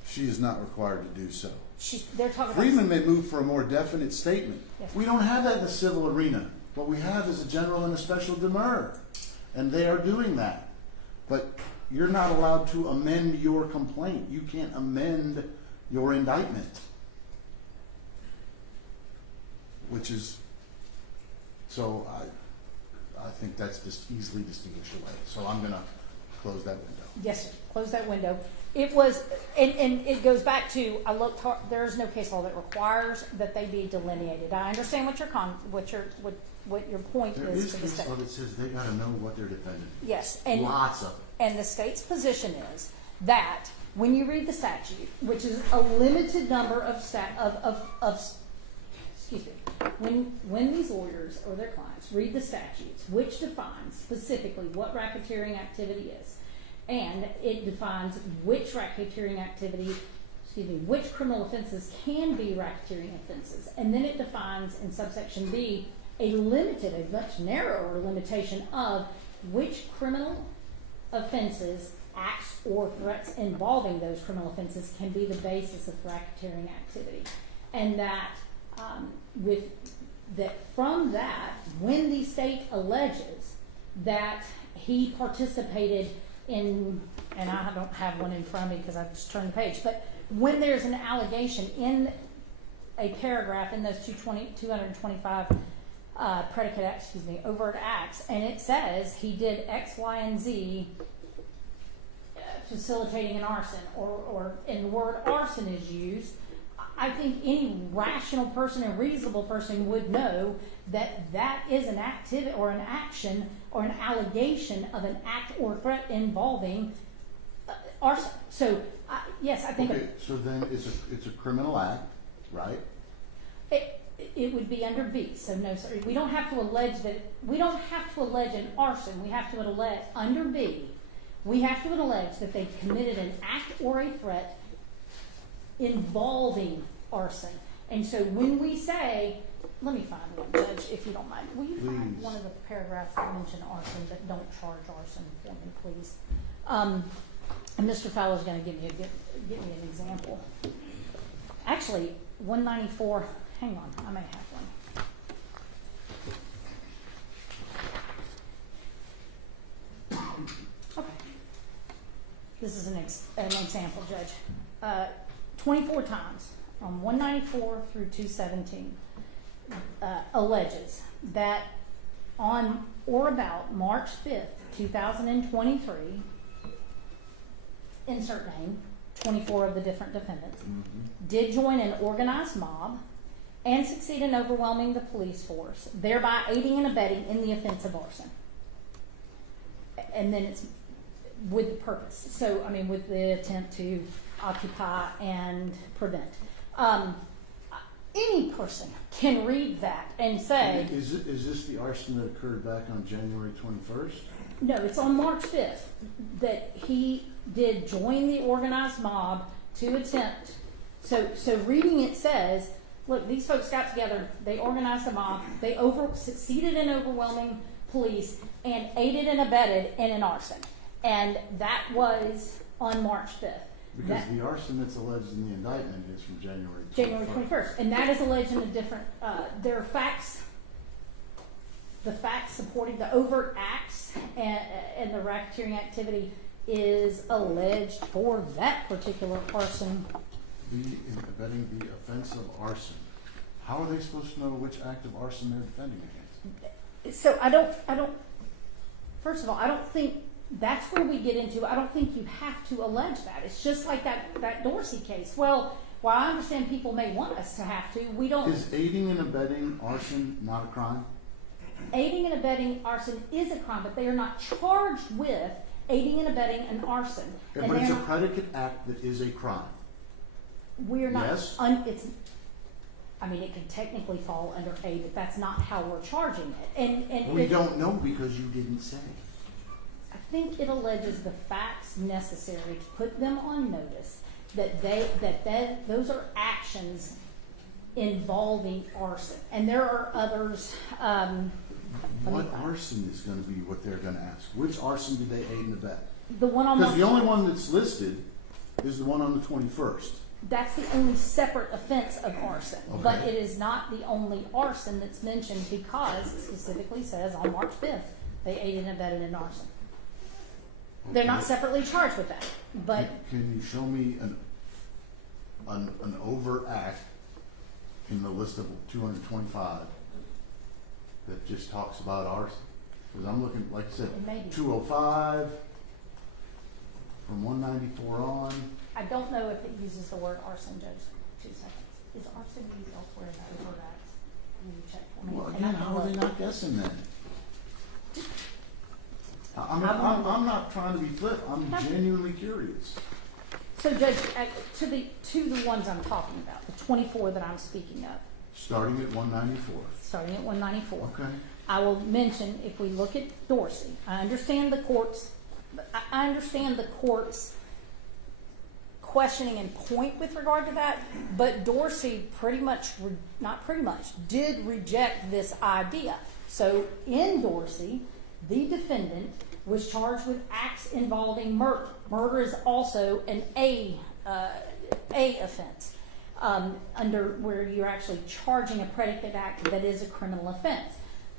she is not required to do so. they're talking about. Friedman may move for a more definite statement. Yes. We don't have that in the civil arena. What we have is a general and a special demurrer. And they are doing that. But you're not allowed to amend your complaint. You can't amend your indictment. Which is, so I think that's just easily distinguished away. So I'm going to close that window. Yes, sir. Close that window. It was, and it goes back to, I looked hard, there is no case law that requires that they be delineated. I understand what your point There is is to the case state. law that says they got to know what they're defending. Yes, and Lots of it. and the state's position is that when you read the statute, which is a limited number of excuse me, when these lawyers or their clients read the statutes, which defines specifically what racketeering activity is, and it defines which racketeering activity, which criminal offenses can be racketeering offenses, and then it defines in subsection B a much narrower limitation of which criminal offenses, acts, or threats involving those criminal offenses can be the basis of racketeering activity, and that from that, when the state alleges that he participated in, and I don't have one in front of me because I just turned the page, but when there's an allegation in a paragraph in those 225 predicate acts, overt acts, and it says he did X, Y, and Z, facilitating an arson, or and the word arson is used, I think any rational person and reasonable person would know that that is an activity or an action or an allegation of an act or threat involving arson. So, yes, I think Okay, so then it's a criminal act, right? it would be under B. So no, sir, we don't have to allege that. We don't have to allege an arson. We have to allege under B. We have to allege that they committed an act or a threat involving arson. And so when we say, let me find one, Judge, if you don't mind. Will you find Please. one of the paragraphs that mention arson that don't charge arson for me, please? And Mr. Fowler's going to give me an example. Actually, 194. Hang on, I may have one. Okay. This is an example, Judge. 24 times from 194 through 217 alleges that on or about March 5th, 2023, insert name, 24 of the different defendants, did join an organized mob and succeed in overwhelming the police force, thereby aiding and abetting in the offense of arson. And then it's with the purpose. So, I mean, with the attempt to occupy and prevent. Any person can read that and say, Is this the arson that occurred back on January 21st? no, it's on March 5th that he did join the organized mob to attempt. So reading it says, look, these folks got together, they organized a mob, they succeeded in overwhelming police and aided and abetted in an arson. And that was on March 5th. Because That- the arson that's alleged in the indictment is from January 21st. January 21st, and that is alleged in a different, there are facts, the facts supporting the overt acts and the racketeering activity is alleged for that particular arson. In abetting the offense of arson. How are they supposed to know which act of arson they're defending against? So first of all, I don't think that's where we get into, I don't think you have to allege that. It's just like that Dorsey case. Well, while I understand people may want us to have to, we don't. Is aiding and abetting arson not a crime? Aiding and abetting arson is a crime, but they are not charged with aiding and abetting an arson. Yeah, And but it's they're a not- predicate act that is a crime. We're not, Yes? it can technically fall under A, but that's not how we're charging it. And We if- don't know because you didn't say. I think it alleges the facts necessary to put them on notice that those are actions involving arson. And there are others, let me What find- arson is gonna be what they're gonna ask? Which arson did they aid and abet? the one on Because the only March- one that's listed is the one on the 21st. That's the only separate offense of arson, but Okay. it is not the only arson that's mentioned because it specifically says on March 5th, they aided and abetted an arson. They're not Okay. separately charged with that, but Can you show me an overt act in the list of 225 that just talks about arson? Because I'm looking, like I said, it may be. 205 from 194 on. I don't know if it uses the word arson, Judge. 2 seconds. Is arson used elsewhere in the overt acts? Can you check for me? Well, And I again, can how are they look. not guessing then? I'm not trying to be flip. I'm Okay. genuinely curious. So, Judge, to the ones I'm talking about, the 24 that I'm speaking of, Starting at 194. starting at 194. Okay. I will mention, if we look at Dorsey, I understand the court's questioning and point with regard to that, but Dorsey did reject this idea. So in Dorsey, the defendant was charged with acts involving murder. Murder is also an A offense, under where you're actually charging a predicate act that is a criminal offense.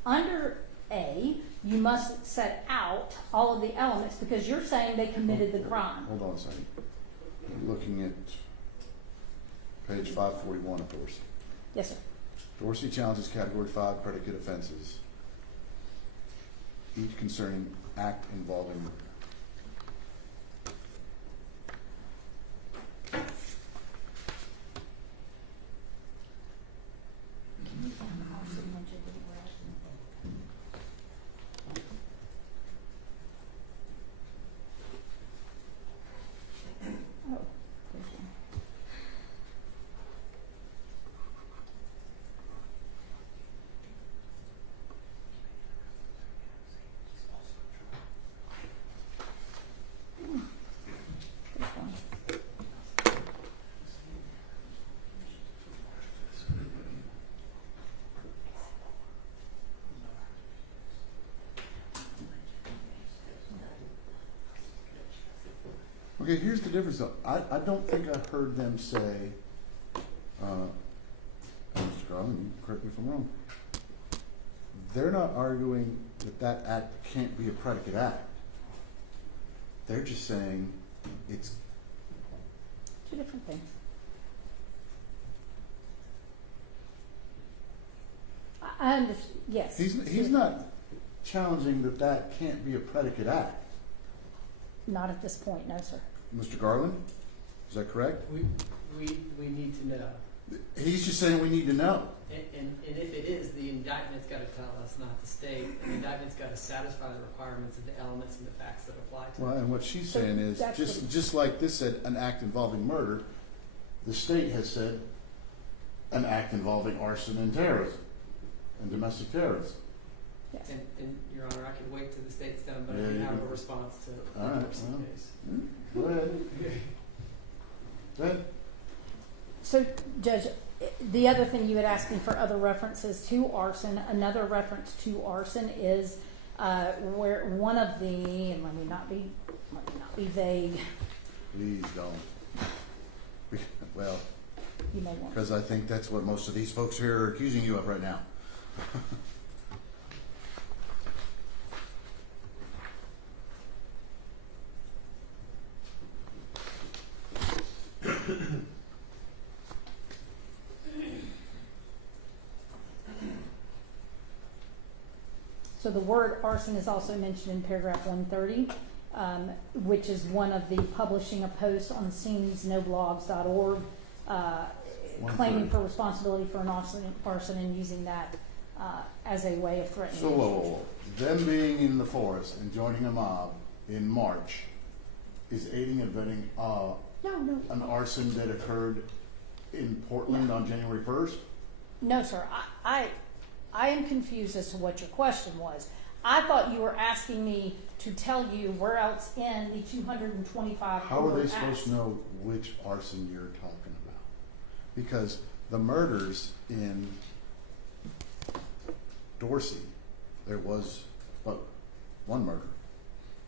Under A, you must set out all of the elements because you're saying they committed the crime. Hold on a second. I'm looking at page 541 of Dorsey. Yes, sir. Dorsey challenges category 5 predicate offenses, each concerning act involving murder. Oh, there's one. There's one. Okay, here's the difference though. I don't think I heard them say, Mr. Garland, you correct me if I'm wrong. They're not arguing that that act can't be a predicate act. They're just saying it's, Two different things. I understand, yes. he's not challenging that that can't be a predicate act. Not at this point, no, sir. Mr. Garland, is that correct? We need to know. He's just saying we need to know. And if it is, the indictment's got to tell us, not the state. The indictment's got to satisfy the requirements of the elements and the facts that apply to Well, it. and what she's So saying is, that's what- just like this said, an act involving murder, the state has said an act involving arson and terrorism, and domestic terrorism. Yes. And Your Honor, I could wait till the state's done, but Yeah, I do you have can. a response to All the right, Dorsey well. case. Go ahead. Go ahead. So, Judge, the other thing you had asked me for other references to arson, another reference to arson is where one of the, and let me not be let me not be vague, Please don't. Well, you may want. because I think that's what most of these folks here are accusing you of right now. So the word arson is also mentioned in paragraph 130, which is one of the publishing a post on scenesnoblogs.org, claiming for responsibility for an arson and using that as a way of threatening. So, whoa. Them being in the forest and joining a mob in March is aiding and abetting No. an arson that occurred in Portland on January 1st? No, sir. I am confused as to what your question was. I thought you were asking me to tell you where else in the 225 How are they overt supposed acts. to know which arson you're talking about? Because the murders in Dorsey, there was but one murder.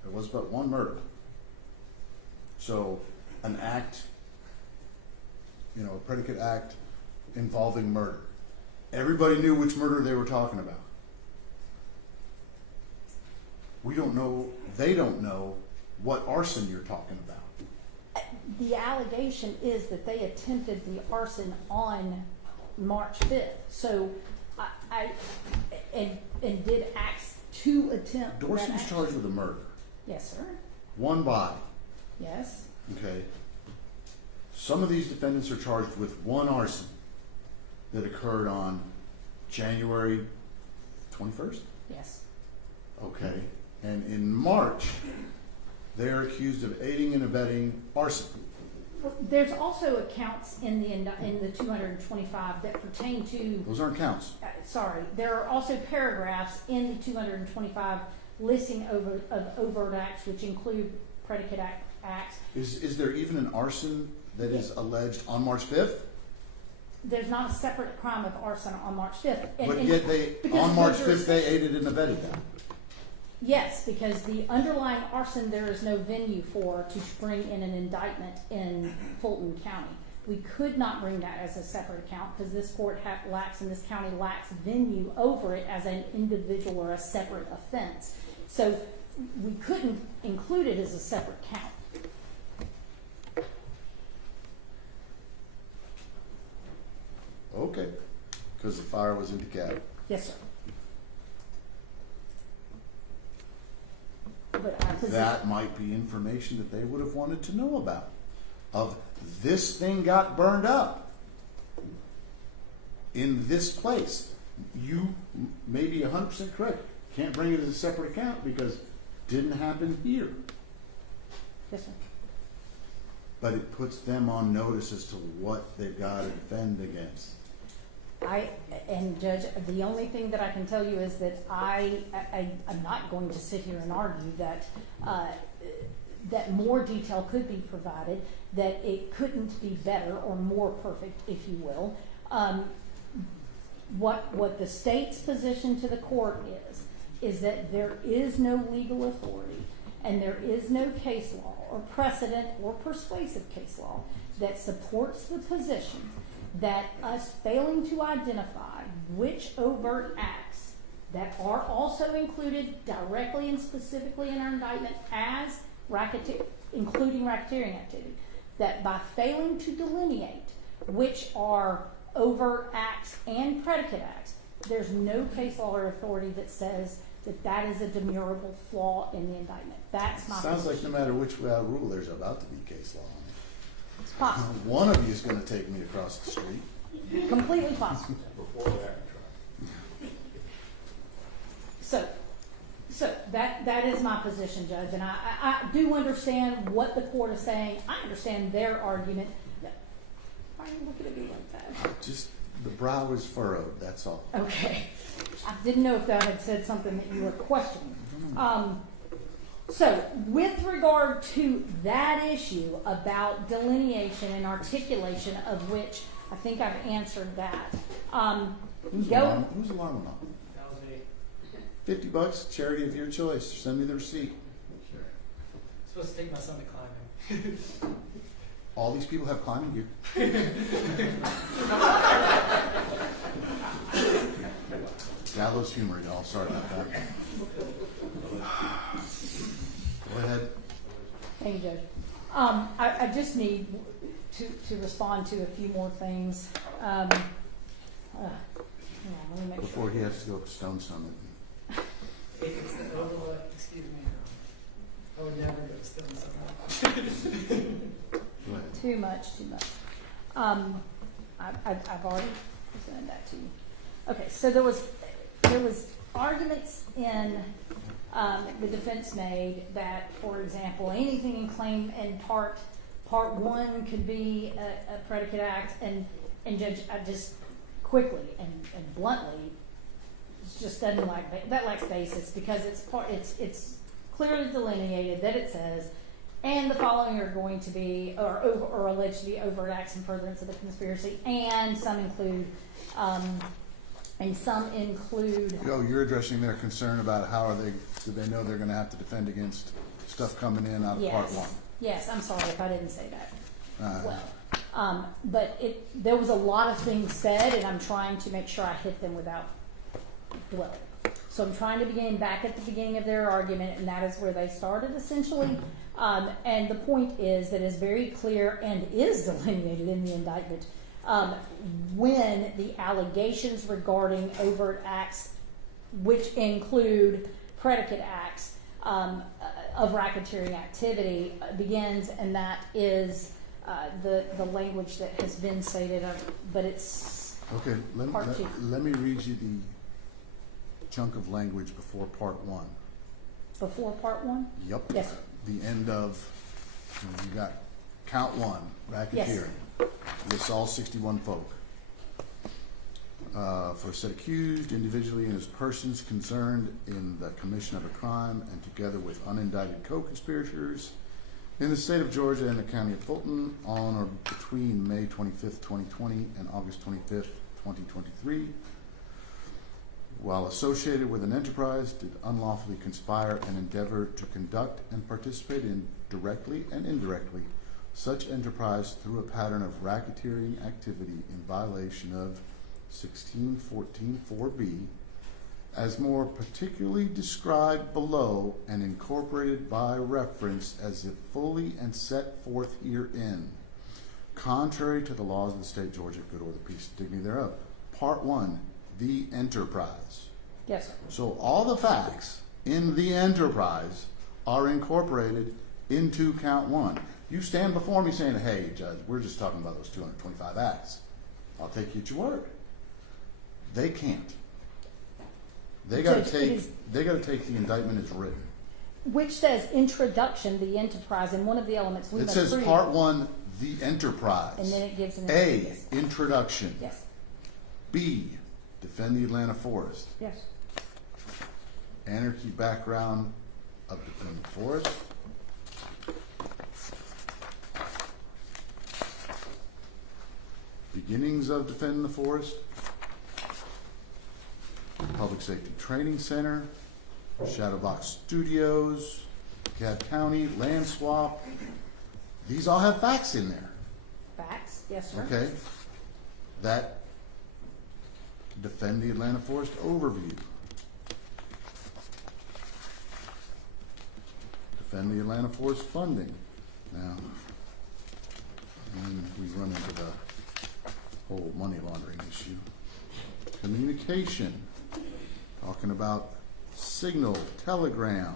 There was but one murder. So an act, a predicate act involving murder. Everybody knew which murder they were talking about. We don't know, they don't know what arson you're talking about. The allegation is that they attempted the arson on March 5th. So and did acts to attempt. Dorsey that was action. charged with a murder. Yes, sir. One body. Yes. Okay. Some of these defendants are charged with one arson that occurred on January 21st. Yes. Okay. And in March, they're accused of aiding and abetting arson. Well, there's also accounts in the 225 that pertain to. Those aren't counts. Sorry, there are also paragraphs in the 225 listing of overt acts, which include predicate acts. Is there even an arson that is alleged on March 5th? There's not a separate crime of arson on March 5th. But yet on March 5th, they aided and abetted that. Yes, because the underlying arson there is no venue for to bring in an indictment in Fulton County. We could not bring that as a separate account because this court lacks, and this county lacks venue over it as an individual or a separate offense. So we couldn't include it as a separate count. Okay. Because the fire was in DeKalb. Yes, sir. But our position, That might be information that they would have wanted to know about. Of this thing got burned up in this place. You may be 100% correct. Can't bring it as a separate account because it didn't happen here. yes, sir. But it puts them on notice as to what they've got to defend against. Judge, the only thing that I can tell you is that I'm not going to sit here and argue that that more detail could be provided, that it couldn't be better or more perfect, if you will. What the state's position to the court is that there is no legal authority and there is no case law or precedent or persuasive case law that supports the position that us failing to identify which overt acts that are also included directly and specifically in our indictment as including racketeering activity, that by failing to delineate which are overt acts and predicate acts, there's no case law or authority that says that that is a demurrable flaw in the indictment. That's my Sounds like position. no matter which way I rule, there's about to be case law on it. It's possible. One of you is going to take me across the street. Completely possible. Before that. So that is my position, Judge, and I do understand what the court is saying. I understand their argument. Why are you looking at me like that? Just the brow is furrowed, that's all. Okay. I didn't know if that had said something that you were questioning. So with regard to that issue about delineation and articulation, of which I think I've answered that. Whose alarm went off? That was me. $50, charity of your choice. Send me the receipt. Sure. supposed to take my son to climbing. All these people have climbing gear. Gallows humor, y'all. Sorry about that. Go ahead. Thank you, Judge. I just need to respond to a few more things. Hang on, let me make Before sure. he has to go to Stone Summit. It's the overlook, excuse me. I would never go to Stone Summit. Go ahead. Too much. I've already presented that to you. Okay, so there was arguments in the defense made that, for example, anything in claim in part one could be a predicate act, and Judge, I just quickly and bluntly, it just doesn't that lacks basis, because it's clearly delineated that it says, and the following are going to be or alleged to be overt acts in furtherance of the conspiracy, and some include. Yo, you're addressing their concern about do they know they're going to have to defend against stuff coming in out of part one? Yes, I'm sorry if I didn't say that. But there was a lot of things said, and I'm trying to make sure I hit them without dwelling. So I'm trying to begin back at the beginning of their argument, and that is where they started essentially. And the point is that it's very clear and is delineated in the indictment when the allegations regarding overt acts, which include predicate acts of racketeering activity, begins, and that is the language that has been stated, but it's Okay, part two. let me read you the chunk of language before part one. Before part one? Yep. Yes, sir. The end of, you got count one, racketeering. Lists all 61 folk. For said accused, individually and as persons concerned in the commission of a crime, and together with unindicted co-conspirators in the state of Georgia and the county of Fulton on or between May 25th, 2020 and August 25th, 2023, while associated with an enterprise, did unlawfully conspire and endeavor to conduct and participate in, directly and indirectly, such enterprise through a pattern of racketeering activity in violation of 1614(4)B, as more particularly described below and incorporated by reference as if fully and set forth herein, contrary to the laws of the state of Georgia, good order, peace, and dignity thereof. Part one, the enterprise. Yes, sir. So all the facts in the enterprise are incorporated into count one. You stand before me saying, hey, Judge, we're just talking about those 225 acts. I'll take you at your word. They can't. They got to take the indictment as written. Which says introduction, the enterprise, and one of the elements we It must says prove. part one, the enterprise. And then it gives an A, yes. introduction. Yes. B, defend the Atlanta forest. Yes. Anarchy background of defend the forest. Beginnings of defend the forest. Public Safety Training Center, Shadowbox Studios, DeKalb County, land swap. These all have facts in there. Facts. Yes, sir. Okay. That defend the Atlanta forest overview. Defend the Atlanta forest funding. Now, and we run into the whole money laundering issue. Communication. Talking about Signal, Telegram.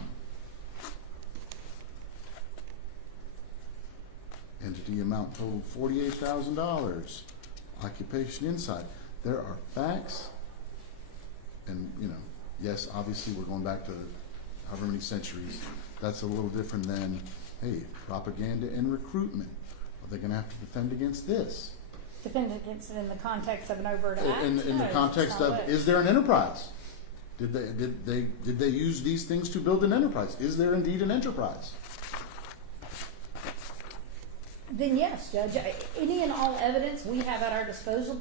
Entity amount total $48,000. Occupation inside. There are facts, and yes, obviously we're going back to however many centuries. That's a little different than, hey, propaganda and recruitment. Are they going to have to defend against this? Defend against it in the context of an overt act. In No, the context it's not of, it. is there an enterprise? Did they use these things to build an enterprise? Is there indeed an enterprise? Then yes, Judge. Any and all evidence we have at our disposal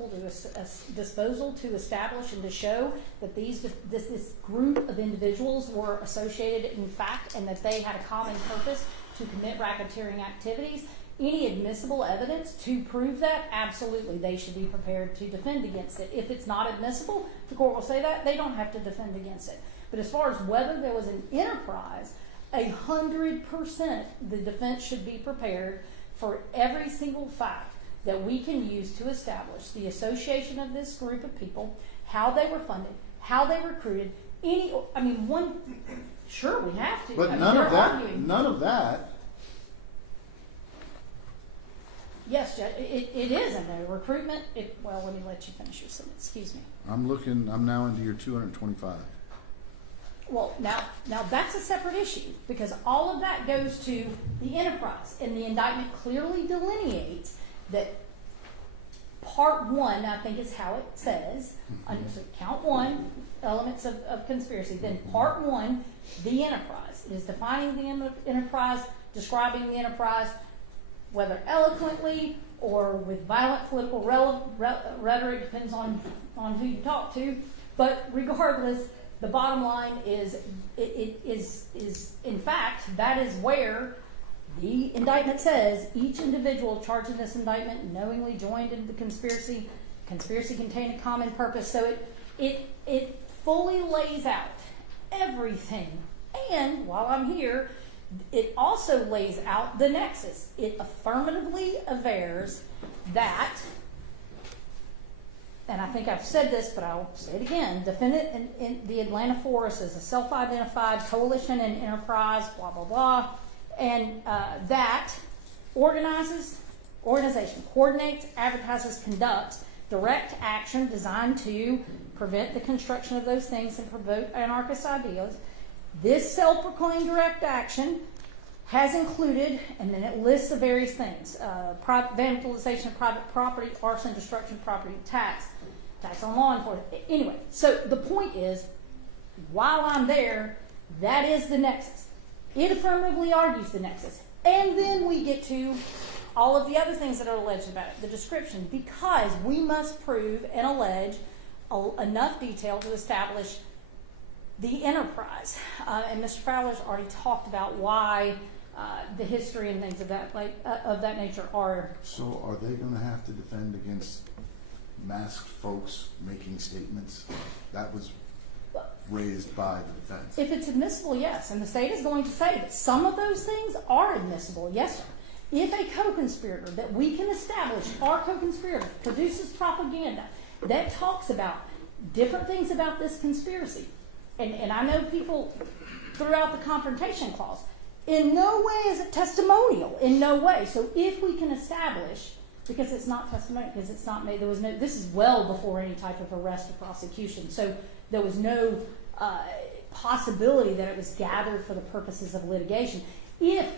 to establish and to show that this group of individuals were associated in fact, and that they had a common purpose to commit racketeering activities. Any admissible evidence to prove that, absolutely, they should be prepared to defend against it. If it's not admissible, the court will say that, they don't have to defend against it. But as far as whether there was an enterprise, 100% the defense should be prepared for every single fact that we can use to establish the association of this group of people, how they were funded, how they recruited, sure, we have to. But none of that. Yes, Judge, it is in there. Recruitment, well, let me let you finish your sentence, excuse me. I'm now into your 225. Well, now that's a separate issue, because all of that goes to the enterprise, and the indictment clearly delineates that part one, I think is how it says, under count one, elements of conspiracy, then part one, the enterprise. It is defining the enterprise, describing the enterprise, whether eloquently or with violent political rhetoric, depends on who you talk to, but regardless, the bottom line is, it is in fact, that is where the indictment says each individual charged in this indictment knowingly joined in the conspiracy contained a common purpose. So it fully lays out everything. And while I'm here, it also lays out the nexus. It affirmatively avers that, and I think I've said this, but I'll say it again, defendant in the Atlanta Force is a self-identified coalition and enterprise, blah, blah, blah, and that organization coordinates, advertises, conducts direct action designed to prevent the construction of those things and promote anarchist ideas. This self-proclaimed direct action has included, and then it lists the various things, vandalization of private property, arson, destruction of property, tax on law enforcement. Anyway, so the point is, while I'm there, that is the nexus. It affirmatively argues the nexus. And then we get to all of the other things that are alleged about it, the description, because we must prove and allege enough detail to establish the enterprise. And Mr. Fowler's already talked about why the history and things of that nature are. So are they going to have to defend against masked folks making statements? That was raised by the defense. If it's admissible, yes. And the state is going to say that some of those things are admissible, yes, sir. If a co-conspirator that we can establish, our co-conspirator, produces propaganda that talks about different things about this conspiracy, and I know people throughout the confrontation clause, in no way is it testimonial, in no way. So if we can establish, because it's not testimonial, because it's not made, this is well before any type of arrest or prosecution, so there was no possibility that it was gathered for the purposes of litigation. If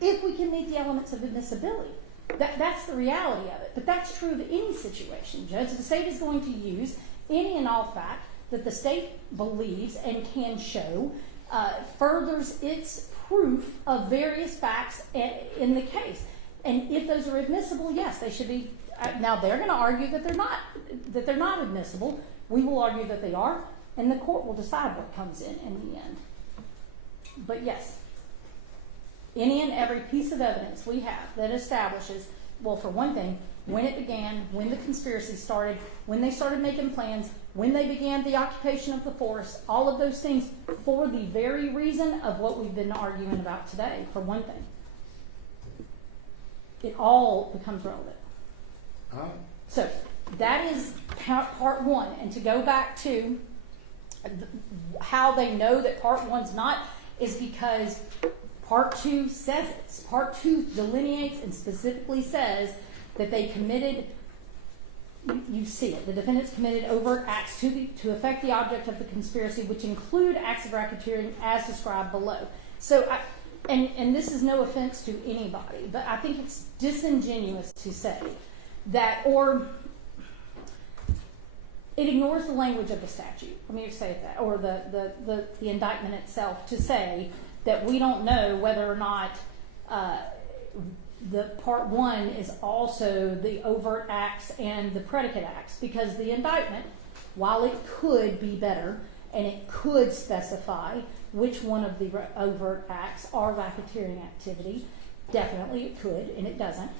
we can meet the elements of admissibility, that's the reality of it. But that's true of any situation, Judge. The state is going to use any and all fact that the state believes and can show furthers its proof of various facts in the case. And if those are admissible, yes, they should be. Now they're going to argue that they're not admissible. We will argue that they are, and the court will decide what comes in the end. But yes, any and every piece of evidence we have that establishes, well, for one thing, when it began, when the conspiracy started, when they started making plans, when they began the occupation of the force, all of those things for the very reason of what we've been arguing about today, for one thing. It all becomes relevant. So that is part one. And to go back to how they know that part one's not is because part two says it. Part two delineates and specifically says that they committed, you see it, the defendants committed overt acts to affect the object of the conspiracy, which include acts of racketeering as described below. So, and this is no offense to anybody, but I think it's disingenuous to say that, or it ignores the language of the statute. Let me just say that, or the indictment itself, to say that we don't know whether or not the part one is also the overt acts and the predicate acts, because the indictment, while it could be better and it could specify which one of the overt acts are racketeering activity. Definitely it could, and it doesn't.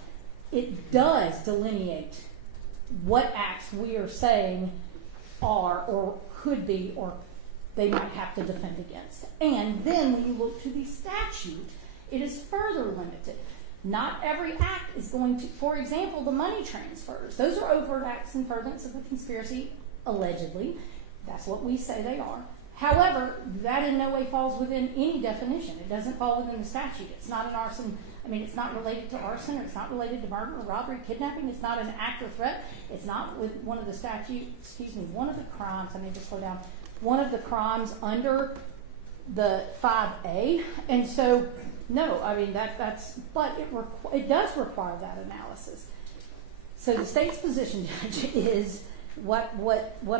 It does delineate what acts we are saying are or could be or they might have to defend against. And then when you look to the statute, it is further limited. Not every act is going to, for example, the money transfers. Those are overt acts in furtherance of a conspiracy, allegedly. That's what we say they are. However, that in no way falls within any definition. It doesn't fall within the statute. It's not an arson. I mean, it's not related to arson, or it's not related to murder or robbery, kidnapping. It's not an act or threat. It's not with one of the one of the crimes, I need to slow down, one of the crimes under the 5A. And so, no, I mean, but it does require that analysis. So the state's position, Judge, is what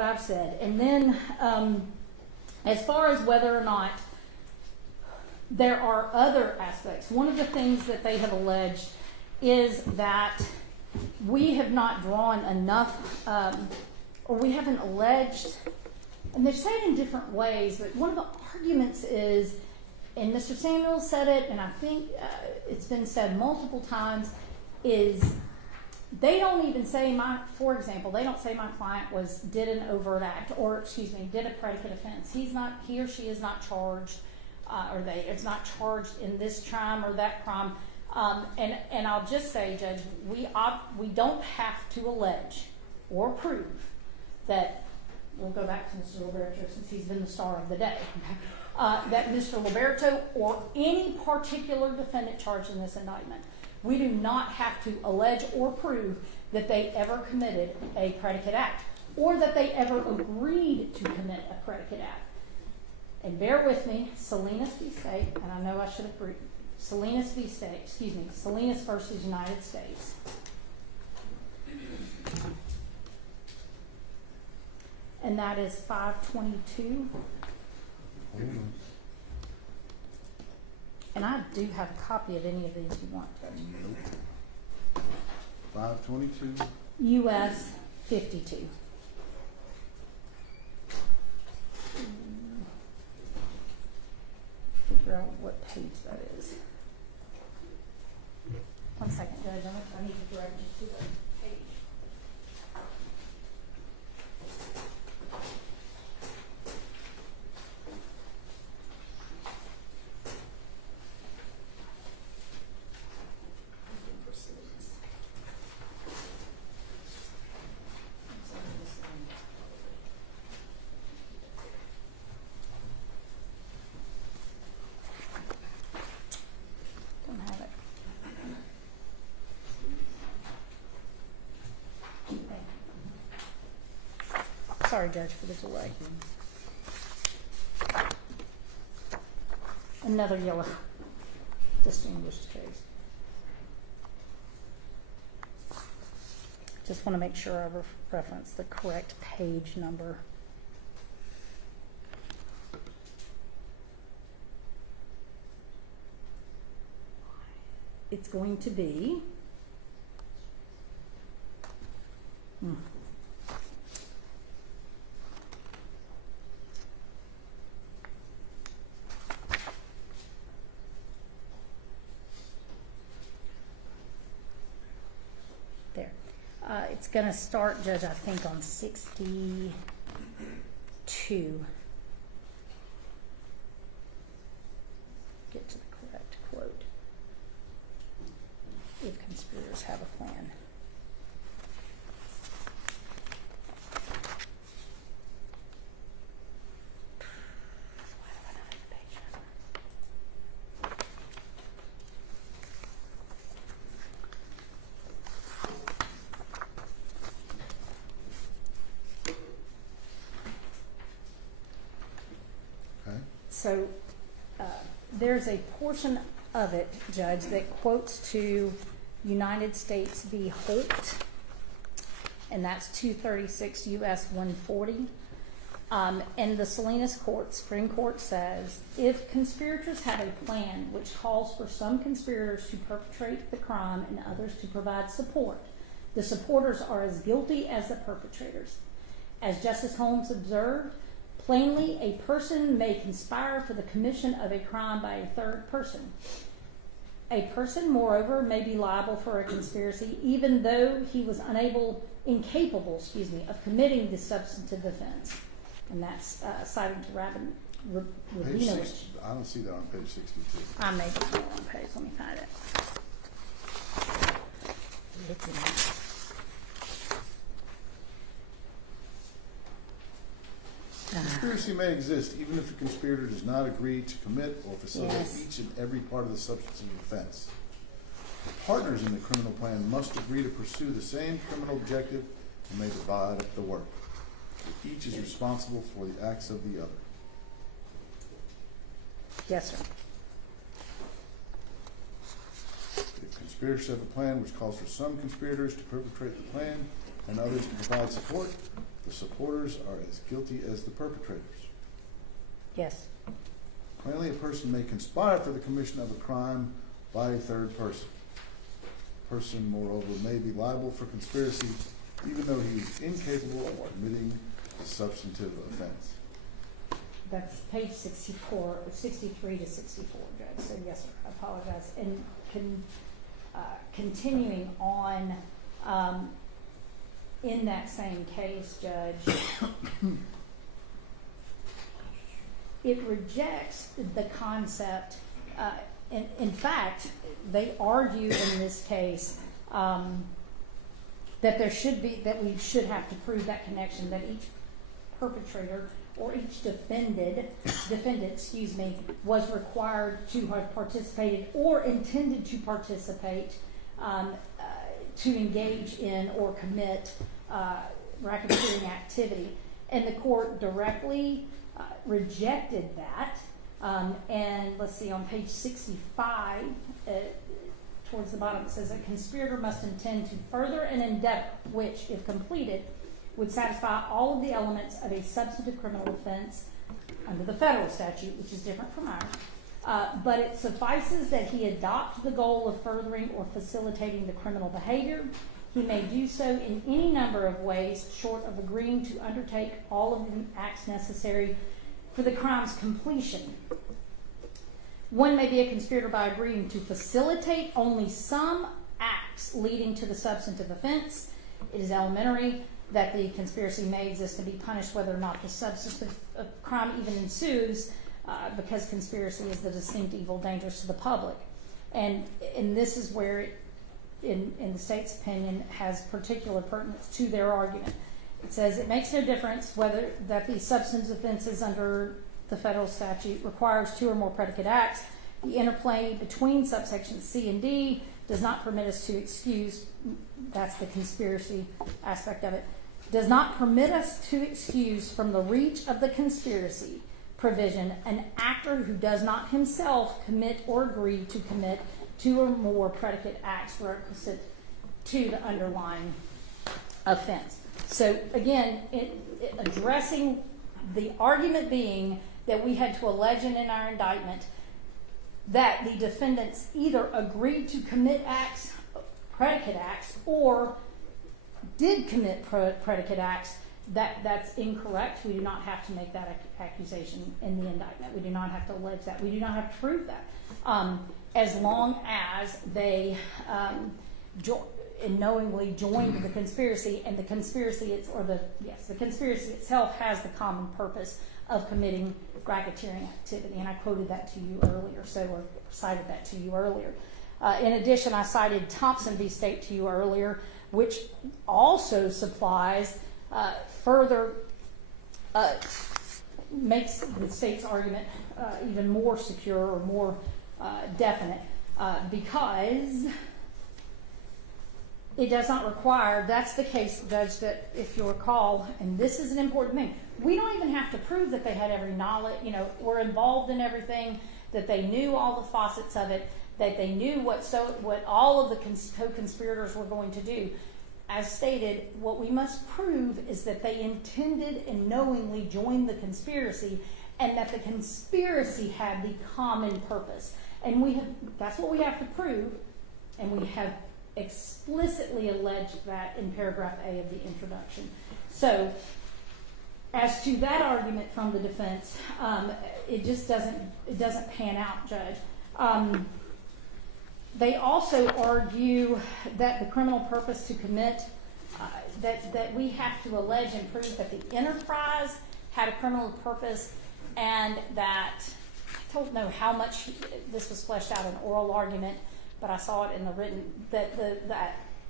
I've said. And then, as far as whether or not there are other aspects, one of the things that they have alleged is that we have not drawn enough, or we haven't alleged, and they're said in different ways, but one of the arguments is, and Mr. Samuels said it, and I think it's been said multiple times, is they don't even say for example, they don't say my client did an overt act, or did a predicate offense. He or she is not charged, it's not charged in this crime or that crime. And I'll just say, Judge, we don't have to allege or prove that. We'll go back to Mr. Liberto since he's been the star of the day. That Mr. Liberto or any particular defendant charged in this indictment, we do not have to allege or prove that they ever committed a predicate act or that they ever agreed to commit a predicate act. And bear with me, Salinas v. State, and I know I should have briefed, Salinas versus United States. And that is 522. And I do have a copy of any of these you want to. Nope. 522. US 52. Figure out what page that is. 1 second, Judge. I need to direct you to the page. Don't have it. Sorry, Judge, for the delay. Another yellow distinguished case. Just want to make sure I reference the correct page number. It's going to be there. It's going to start, Judge, I think on 62. Get to the correct quote. If conspirators have a plan. Why do I not have the page number? Okay. So there's a portion of it, Judge, that quotes to United States v. Holt, and that's 236 U.S. 140. And the Salinas Supreme Court says, if conspirators have a plan which calls for some conspirators to perpetrate the crime and others to provide support, the supporters are as guilty as the perpetrators. As Justice Holmes observed, Plainly, a person may conspire for the commission of a crime by a third person. A person, moreover, may be liable for a conspiracy even though he was incapable, of committing the substantive offense. And that's cited to Page Rabinowitz. 60, I don't see that on page 62. I may be on the wrong page. Let me find it. It's in there. Conspiracy may exist even if the conspirator does not agree to commit or facilitate Yes. each and every part of the substantive offense. The partners in the criminal plan must agree to pursue the same criminal objective and may divide up the work. Each is responsible for the acts of the other. Yes, sir. If conspirators have a plan which calls for some conspirators to perpetrate the plan and others to provide support, the supporters are as guilty as the perpetrators. Yes. Plainly, a person may conspire for the commission of a crime by a third person. A person, moreover, may be liable for conspiracy even though he is incapable of committing the substantive offense. That's page 64, 63 to 64, Judge. So yes, sir, I apologize. And continuing on, in that same case, Judge, it rejects the concept. In fact, they argue in this case that we should have to prove that connection, that each perpetrator or each defendant, was required to have participated or intended to participate to engage in or commit racketeering activity. And the court directly rejected that. And let's see, on page 65, towards the bottom, it says a conspirator must intend to further an endeavor which, if completed, would satisfy all of the elements of a substantive criminal offense under the federal statute, which is different from ours. But it suffices that he adopt the goal of furthering or facilitating the criminal behavior. He may do so in any number of ways, short of agreeing to undertake all of the acts necessary for the crime's completion. One may be a conspirator by agreeing to facilitate only some acts leading to the substantive offense. It is elementary that the conspiracy may exist to be punished whether or not the substantive crime even ensues, because conspiracy is the distinct evil dangerous to the public. And this is where it, in the state's opinion, has particular pertinence to their argument. It says it makes no difference whether that the substance offenses under the federal statute requires two or more predicate acts. The interplay between subsections C and D does not permit us to excuse, that's the conspiracy aspect of it, does not permit us to excuse from the reach of the conspiracy provision an actor who does not himself commit or agree to commit two or more predicate acts requisite to the underlying offense. So again, addressing the argument being that we had to allege in our indictment that the defendants either agreed to commit acts, predicate acts, or did commit predicate acts, that's incorrect. We do not have to make that accusation in the indictment. We do not have to allege that. We do not have to prove that. As long as they knowingly joined the conspiracy, and the conspiracy itself has the common purpose of committing racketeering activity, and I quoted that to you earlier, or cited that to you earlier. In addition, I cited Thompson v. State to you earlier, which also supplies further makes the state's argument even more secure or more definite, because it does not require, that's the case, Judge, that if you recall, and this is an important thing, we don't even have to prove that they had every knowledge, were involved in everything, that they knew all the facets of it, that they knew what all of the co-conspirators were going to do. As stated, what we must prove is that they intended and knowingly joined the conspiracy, and that the conspiracy had the common purpose. And that's what we have to prove, and we have explicitly alleged that in paragraph A of the introduction. So, as to that argument from the defense, it just doesn't pan out, Judge. They also argue that the criminal purpose to commit, that we have to allege and prove that the enterprise had a criminal purpose, and that, I don't know how much this was fleshed out in oral argument, but I saw it in the written, that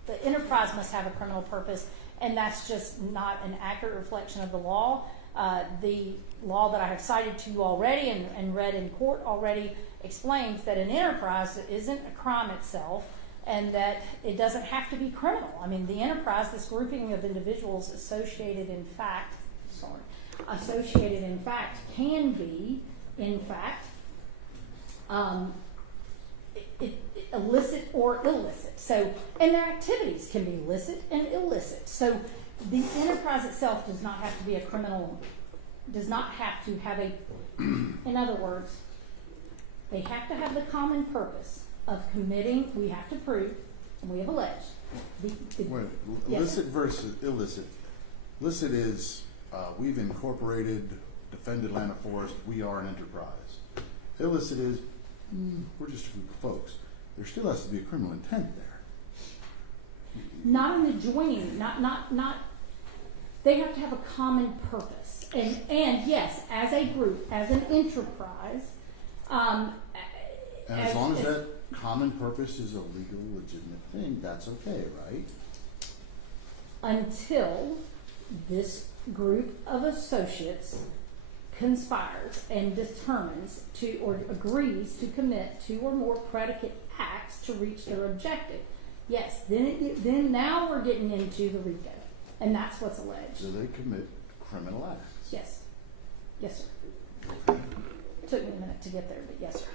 the enterprise must have a criminal purpose, and that's just not an accurate reflection of the law. The law that I have cited to you already and read in court already explains that an enterprise isn't a crime itself, and that it doesn't have to be criminal. I mean, the enterprise, this grouping of individuals associated in fact, can be, in fact, illicit or illicit. So, and their activities can be licit and illicit. So the enterprise itself does not have to be a criminal, does not have to have a, in other words, they have to have the common purpose of committing, we have to prove, and we have alleged. Wait, Yes, licit sir. versus illicit. Licit is, we've incorporated, defend Atlanta Forest, we are an enterprise. Illicit is, we're just a group of folks. There still has to be a criminal intent there. Not in the joining, not, they have to have a common purpose. And yes, as a group, as an enterprise, And as long as that common purpose is a legal, legitimate thing, that's okay, right? until this group of associates conspires and determines to or agrees to commit 2 or more predicate acts to reach their objective. Yes, then now we're getting into the RICO, and that's what's alleged. So they commit criminal acts. Yes. Yes, sir. It took me a minute to get there, but yes, sir.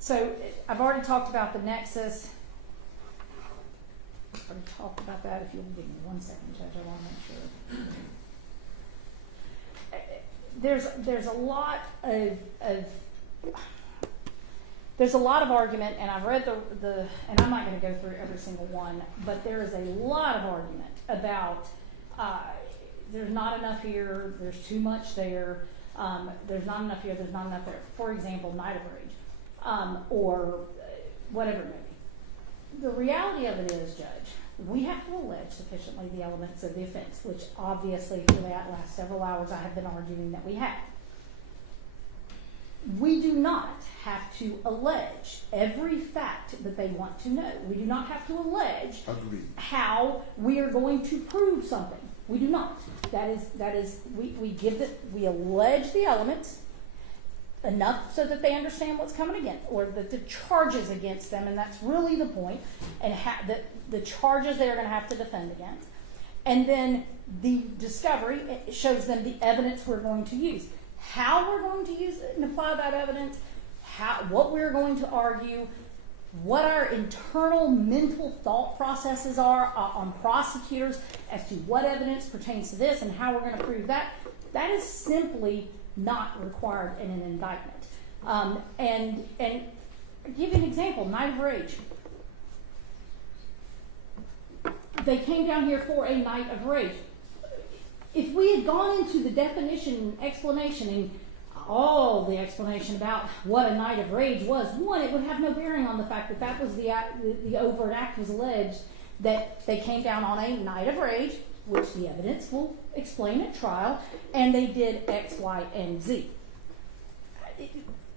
So I've already talked about the nexus. I've already talked about that. If you'll give me 1 second, Judge, I want to make sure. There's a lot of argument, and I've read the and I'm not going to go through every single one, but there is a lot of argument about there's not enough here, there's too much there, there's not enough here, there's not enough there. For example, night of rage, or whatever it may be. The reality of it is, Judge, we have to allege sufficiently the elements of the offense, which obviously for the last several hours I have been arguing that we have. We do not have to allege every fact that they want to know. We do not have to allege how we are going to prove something. We do not. We allege the elements enough so that they understand what's coming again, or that the charges against them, and that's really the point, and the charges they are going to have to defend against. And then the discovery, it shows them the evidence we're going to use. How we're going to use it and apply that evidence, what we're going to argue, what our internal mental thought processes are on prosecutors as to what evidence pertains to this and how we're going to prove that, that is simply not required in an indictment. And I'll give you an example, night of rage. They came down here for a night of rage. If we had gone into the definition and explanation and all the explanation about what a night of rage was, one, it would have no bearing on the fact that that was the overt act was alleged, that they came down on a night of rage, which the evidence will explain at trial, and they did X, Y, and Z.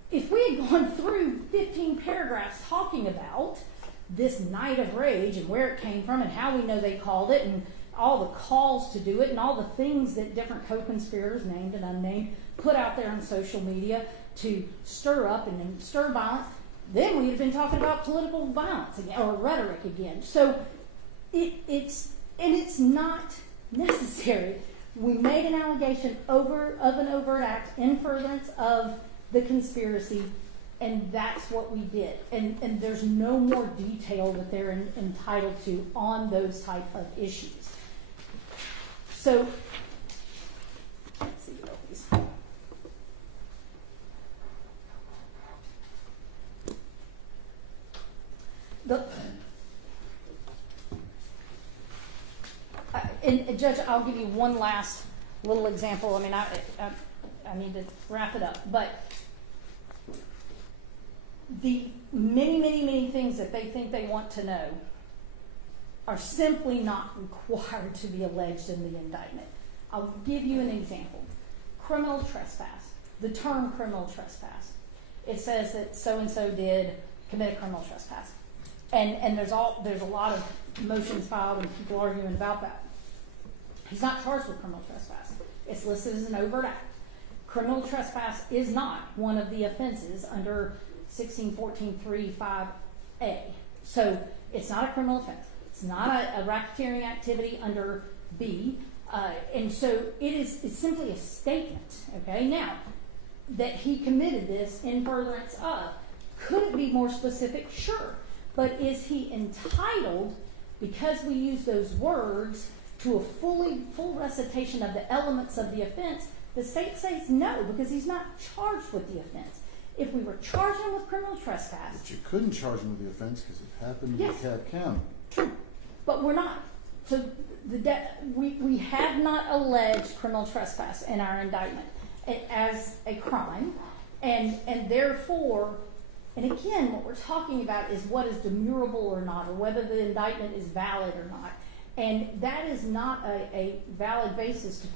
If we had gone through 15 paragraphs talking about this night of rage and where it came from and how we know they called it and all the calls to do it and all the things that different co-conspirators, named and unnamed, put out there on social media to stir up and stir violence, then we'd have been talking about political violence again, or rhetoric again. So it's not necessary. We made an allegation of an overt act in furtherance of the conspiracy, and that's what we did. And there's no more detail that they're entitled to on those type of issues. So, let's see what these. And Judge, I'll give you one last little example. I mean, I need to wrap it up, but the many things that they think they want to know are simply not required to be alleged in the indictment. I'll give you an example. Criminal trespass. The term criminal trespass. It says that so-and-so did commit a criminal trespass. And there's a lot of motions filed and people arguing about that. He's not charged with criminal trespass. It's listed as an overt act. Criminal trespass is not one of the offenses under 1614.3.5a. So it's not a criminal offense. It's not a racketeering activity under B. And so it's simply a statement. Okay, now that he committed this in furtherance of, could it be more specific? Sure. But is he entitled, because we use those words, to a full recitation of the elements of the offense? The state says no, because he's not charged with the offense. If we were charging him with criminal trespass, But you couldn't charge him with the offense because it happened in Yes. DeKalb County. true, but we're not. So we have not alleged criminal trespass in our indictment as a crime, and therefore. And again, what we're talking about is what is demurrable or not, or whether the indictment is valid or not. And that is not a valid basis to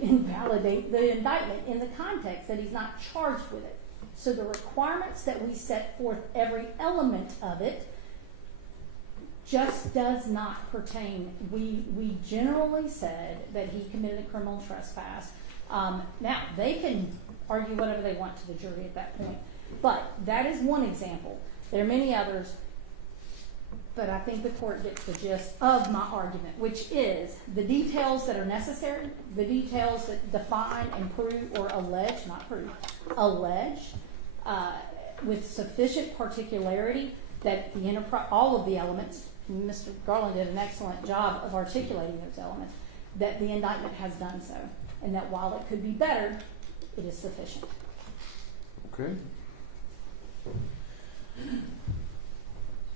invalidate the indictment in the context that he's not charged with it. So the requirements that we set forth, every element of it, just does not pertain. We generally said that he committed a criminal trespass. Now, they can argue whatever they want to the jury at that point. But that is one example. There are many others, but I think the court gets the gist of my argument, which is the details that are necessary, the details that define and prove or allege, not prove, allege with sufficient particularity that all of the elements, Mr. Garland did an excellent job of articulating those elements, that the indictment has done so, and that while it could be better, it is sufficient. Okay?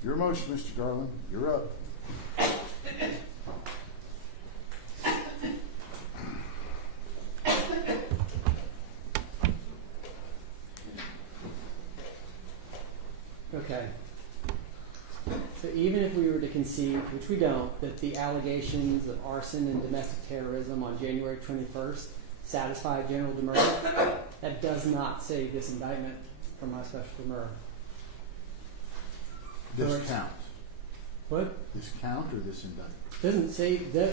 Your motion, Mr. Garland. You're up. Okay. So even if we were to concede, which we don't, that the allegations of arson and domestic terrorism on January 21st satisfy general demurrer, that does not save this indictment from my special demurrer. This count. What? This count or this indictment? Doesn't save that.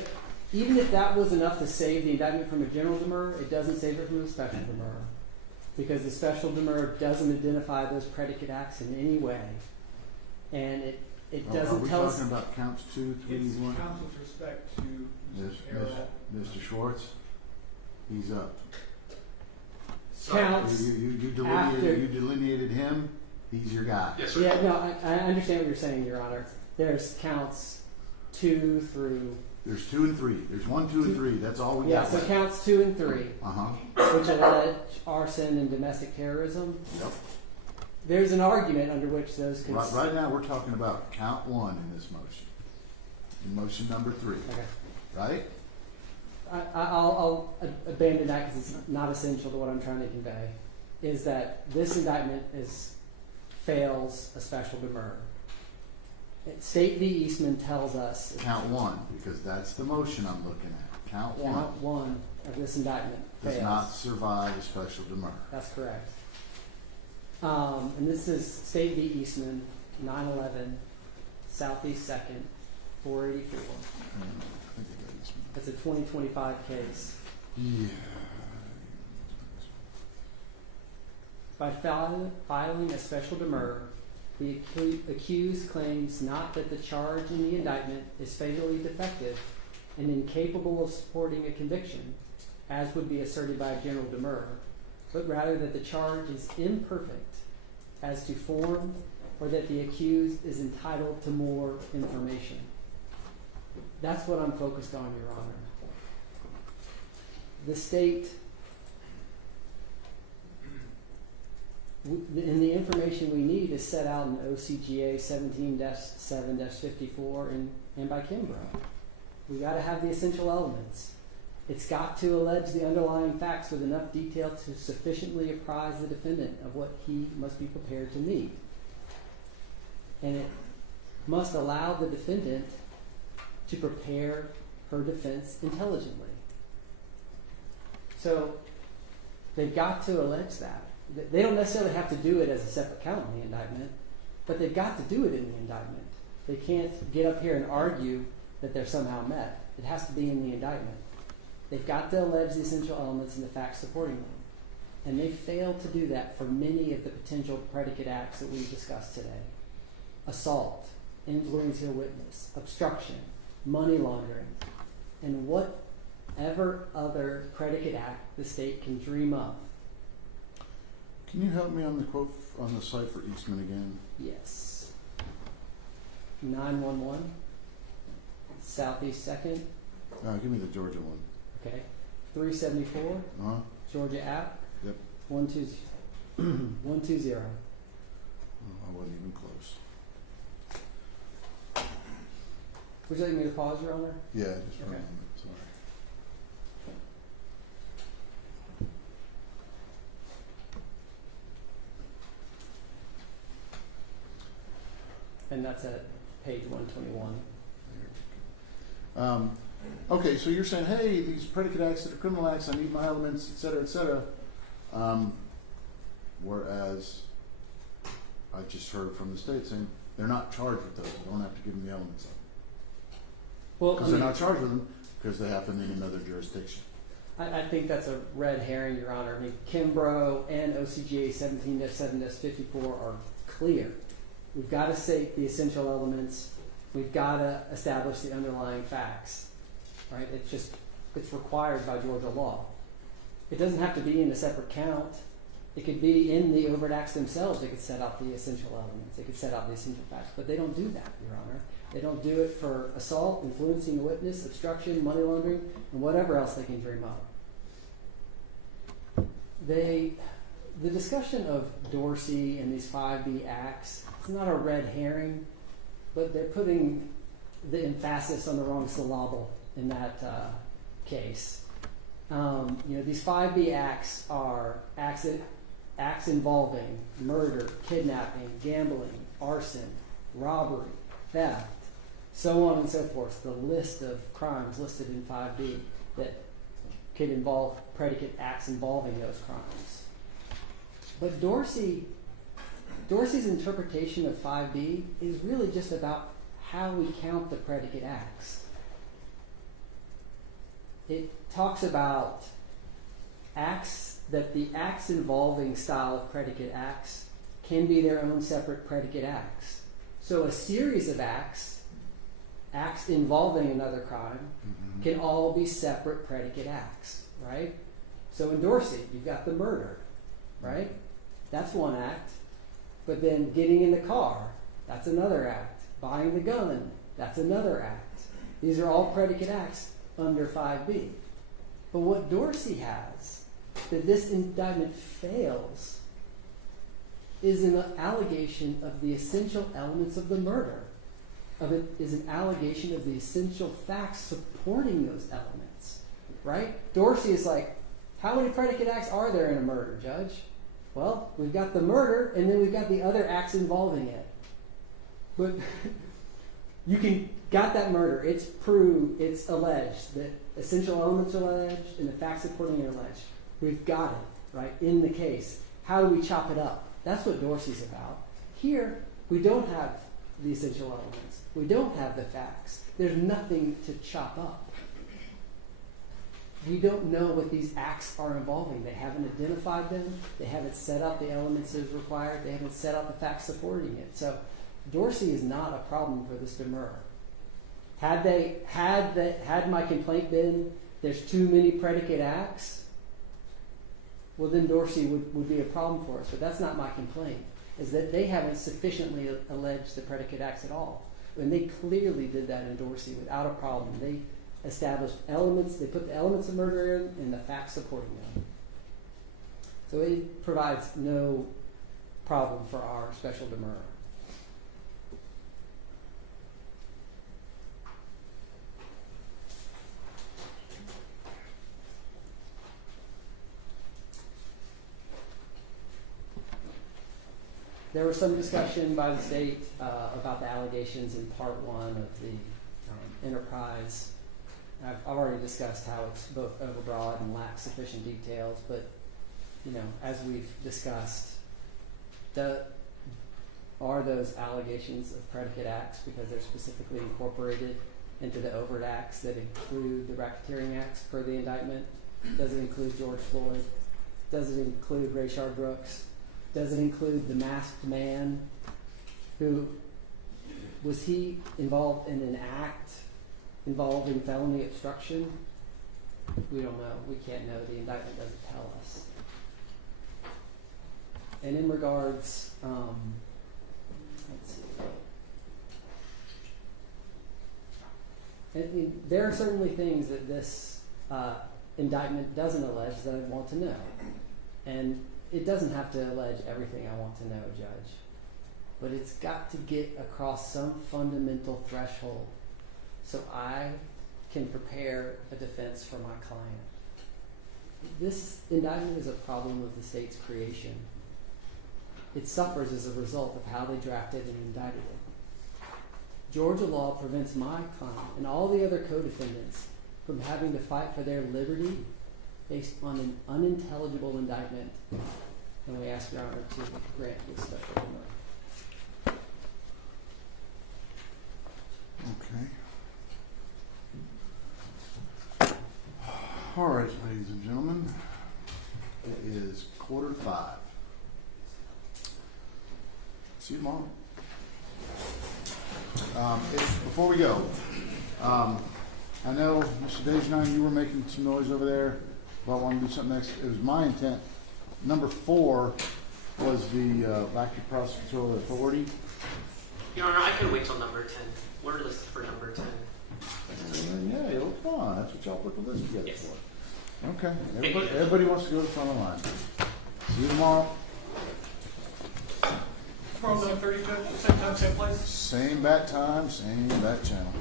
Even if that was enough to save the indictment from a general demurrer, it doesn't save it from a special demurrer, because the special demurrer doesn't identify those predicate acts in any way, and it doesn't tell us. Are we talking about counts 2, 3, 1? Counsel with respect to Mr. Schwartz, he's up. Counts You after. delineated him. He's your guy. Yes, sir. Yeah, no, I understand what you're saying, Your Honor. There's counts 2 through. There's 2 and 3. There's 1, 2, and 3. That's all we Yeah, got. so counts 2 and 3, which allege arson and domestic terrorism. Yep. There's an argument under which those could. Right now, we're talking about count 1 in this motion. In motion number 3. Okay. Right? I'll abandon that because it's not essential to what I'm trying to convey. Is that this indictment fails a special demurrer. State v. Eastman tells us Count 1, because that's the motion I'm looking at. Count 1 count 1 of this indictment does fails. not survive a special demurrer. That's correct. And this is State v. Eastman, 911, Southeast 2nd, 484. I think I got this one. It's a 2025 case. Yeah. By filing a special demurrer, the accused claims not that the charge in the indictment is fatally defective and incapable of supporting a conviction, as would be asserted by a general demurrer, but rather that the charge is imperfect as to form, or that the accused is entitled to more information. That's what I'm focused on, Your Honor. The state, and the information we need is set out in OCGA 17-7-54 and by Kimbrough. We got to have the essential elements. It's got to allege the underlying facts with enough detail to sufficiently apprise the defendant of what he must be prepared to meet. And it must allow the defendant to prepare her defense intelligently. So they've got to allege that. They don't necessarily have to do it as a separate count in the indictment, but they've got to do it in the indictment. They can't get up here and argue that they're somehow met. It has to be in the indictment. They've got to allege the essential elements and the facts supporting them. And they failed to do that for many of the potential predicate acts that we've discussed today. Assault, influencing a witness, obstruction, money laundering, and whatever other predicate act the state can dream up. Can you help me on the quote on the site for Eastman again? Yes. 911, Southeast 2nd, Give me the Georgia one. okay, 374, Uh-huh. Georgia app, Yep. 120. Oh, I wasn't even close. Would you like me to pause, Your Honor? Yeah, just for a Okay. moment. Sorry. And that's at page 121. Okay, so you're saying, hey, these predicate acts that are criminal acts, I need my elements, et cetera, et cetera. Whereas I just heard from the state saying they're not charged with those. You don't have to give them the elements of them. Well, Because they're not charged with them because they happen in another jurisdiction. I think that's a red herring, Your Honor. I mean, Kimbrough and OCGA 17-7-54 are clear. We've got to state the essential elements. We've got to establish the underlying facts, right? It's required by Georgia law. It doesn't have to be in a separate count. It could be in the overt acts themselves. They could set out the essential elements. They could set out the essential facts, but they don't do that, Your Honor. They don't do it for assault, influencing a witness, obstruction, money laundering, and whatever else they can dream up. The discussion of Dorsey and these 5B acts, it's not a red herring, but they're putting the emphasis on the wrong syllable in that case. These 5B acts are acts involving murder, kidnapping, gambling, arson, robbery, theft, so on and so forth. The list of crimes listed in 5B that could involve predicate acts involving those crimes. But Dorsey's interpretation of 5B is really just about how we count the predicate acts. It talks about that the acts involving style of predicate acts can be their own separate predicate acts. So a series of acts involving another crime, can all be separate predicate acts, right? So in Dorsey, you've got the murder, right? That's one act. But then getting in the car, that's another act. Buying the gun, that's another act. These are all predicate acts under 5B. But what Dorsey has, that this indictment fails, is an allegation of the essential elements of the murder. It is an allegation of the essential facts supporting those elements, right? Dorsey is like, how many predicate acts are there in a murder, Judge? Well, we've got the murder, and then we've got the other acts involving it. But you got that murder. It's proved, it's alleged, that essential elements are alleged, and the facts supporting it are alleged. We've got it, right, in the case. How do we chop it up? That's what Dorsey's about. Here, we don't have the essential elements. We don't have the facts. There's nothing to chop up. We don't know what these acts are involving. They haven't identified them. They haven't set up the elements as required. They haven't set up the facts supporting it. So Dorsey is not a problem for this demurrer. Had my complaint been there's too many predicate acts, well then Dorsey would be a problem for us. But that's not my complaint, is that they haven't sufficiently alleged the predicate acts at all. And they clearly did that in Dorsey without a problem. They established elements, they put the elements of murder in and the facts supporting them. So it provides no problem for our special demurrer. There was some discussion by the state about the allegations in part one of the enterprise. I've already discussed how it's both overbroad and lacks sufficient details, but as we've discussed, are those allegations of predicate acts because they're specifically incorporated into the overt acts that include the racketeering acts per the indictment? Does it include George Floyd? Does it include Rayshard Brooks? Does it include the masked man was he involved in an act involving felony obstruction? We don't know. We can't know. The indictment doesn't tell us. And in regards, let's see. And there are certainly things that this indictment doesn't allege that I want to know. And it doesn't have to allege everything I want to know, Judge. But it's got to get across some fundamental threshold so I can prepare a defense for my client. This indictment is a problem of the state's creation. It suffers as a result of how they drafted and indicted it. Georgia law prevents my client and all the other co-defendants from having to fight for their liberty based on an unintelligible indictment, and we ask Your Honor to grant this special demurrer. Okay. All right, ladies and gentlemen, it is 4:45. See you tomorrow. Before we go, I know Mr. Dejanine, you were making some noise over there about wanting to do something next. It was my intent. Number 4 was the lack of prosecutorial authority. Your Honor, I can wait till number 10. We're listed for number 10. Yeah, it'll come on. That's what y'all put the list together Yes. for. Okay. Everybody wants to go to the front of the line. See you tomorrow. Tomorrow, 9:30, Judge, same time, same place? Same bat time, same bat channel.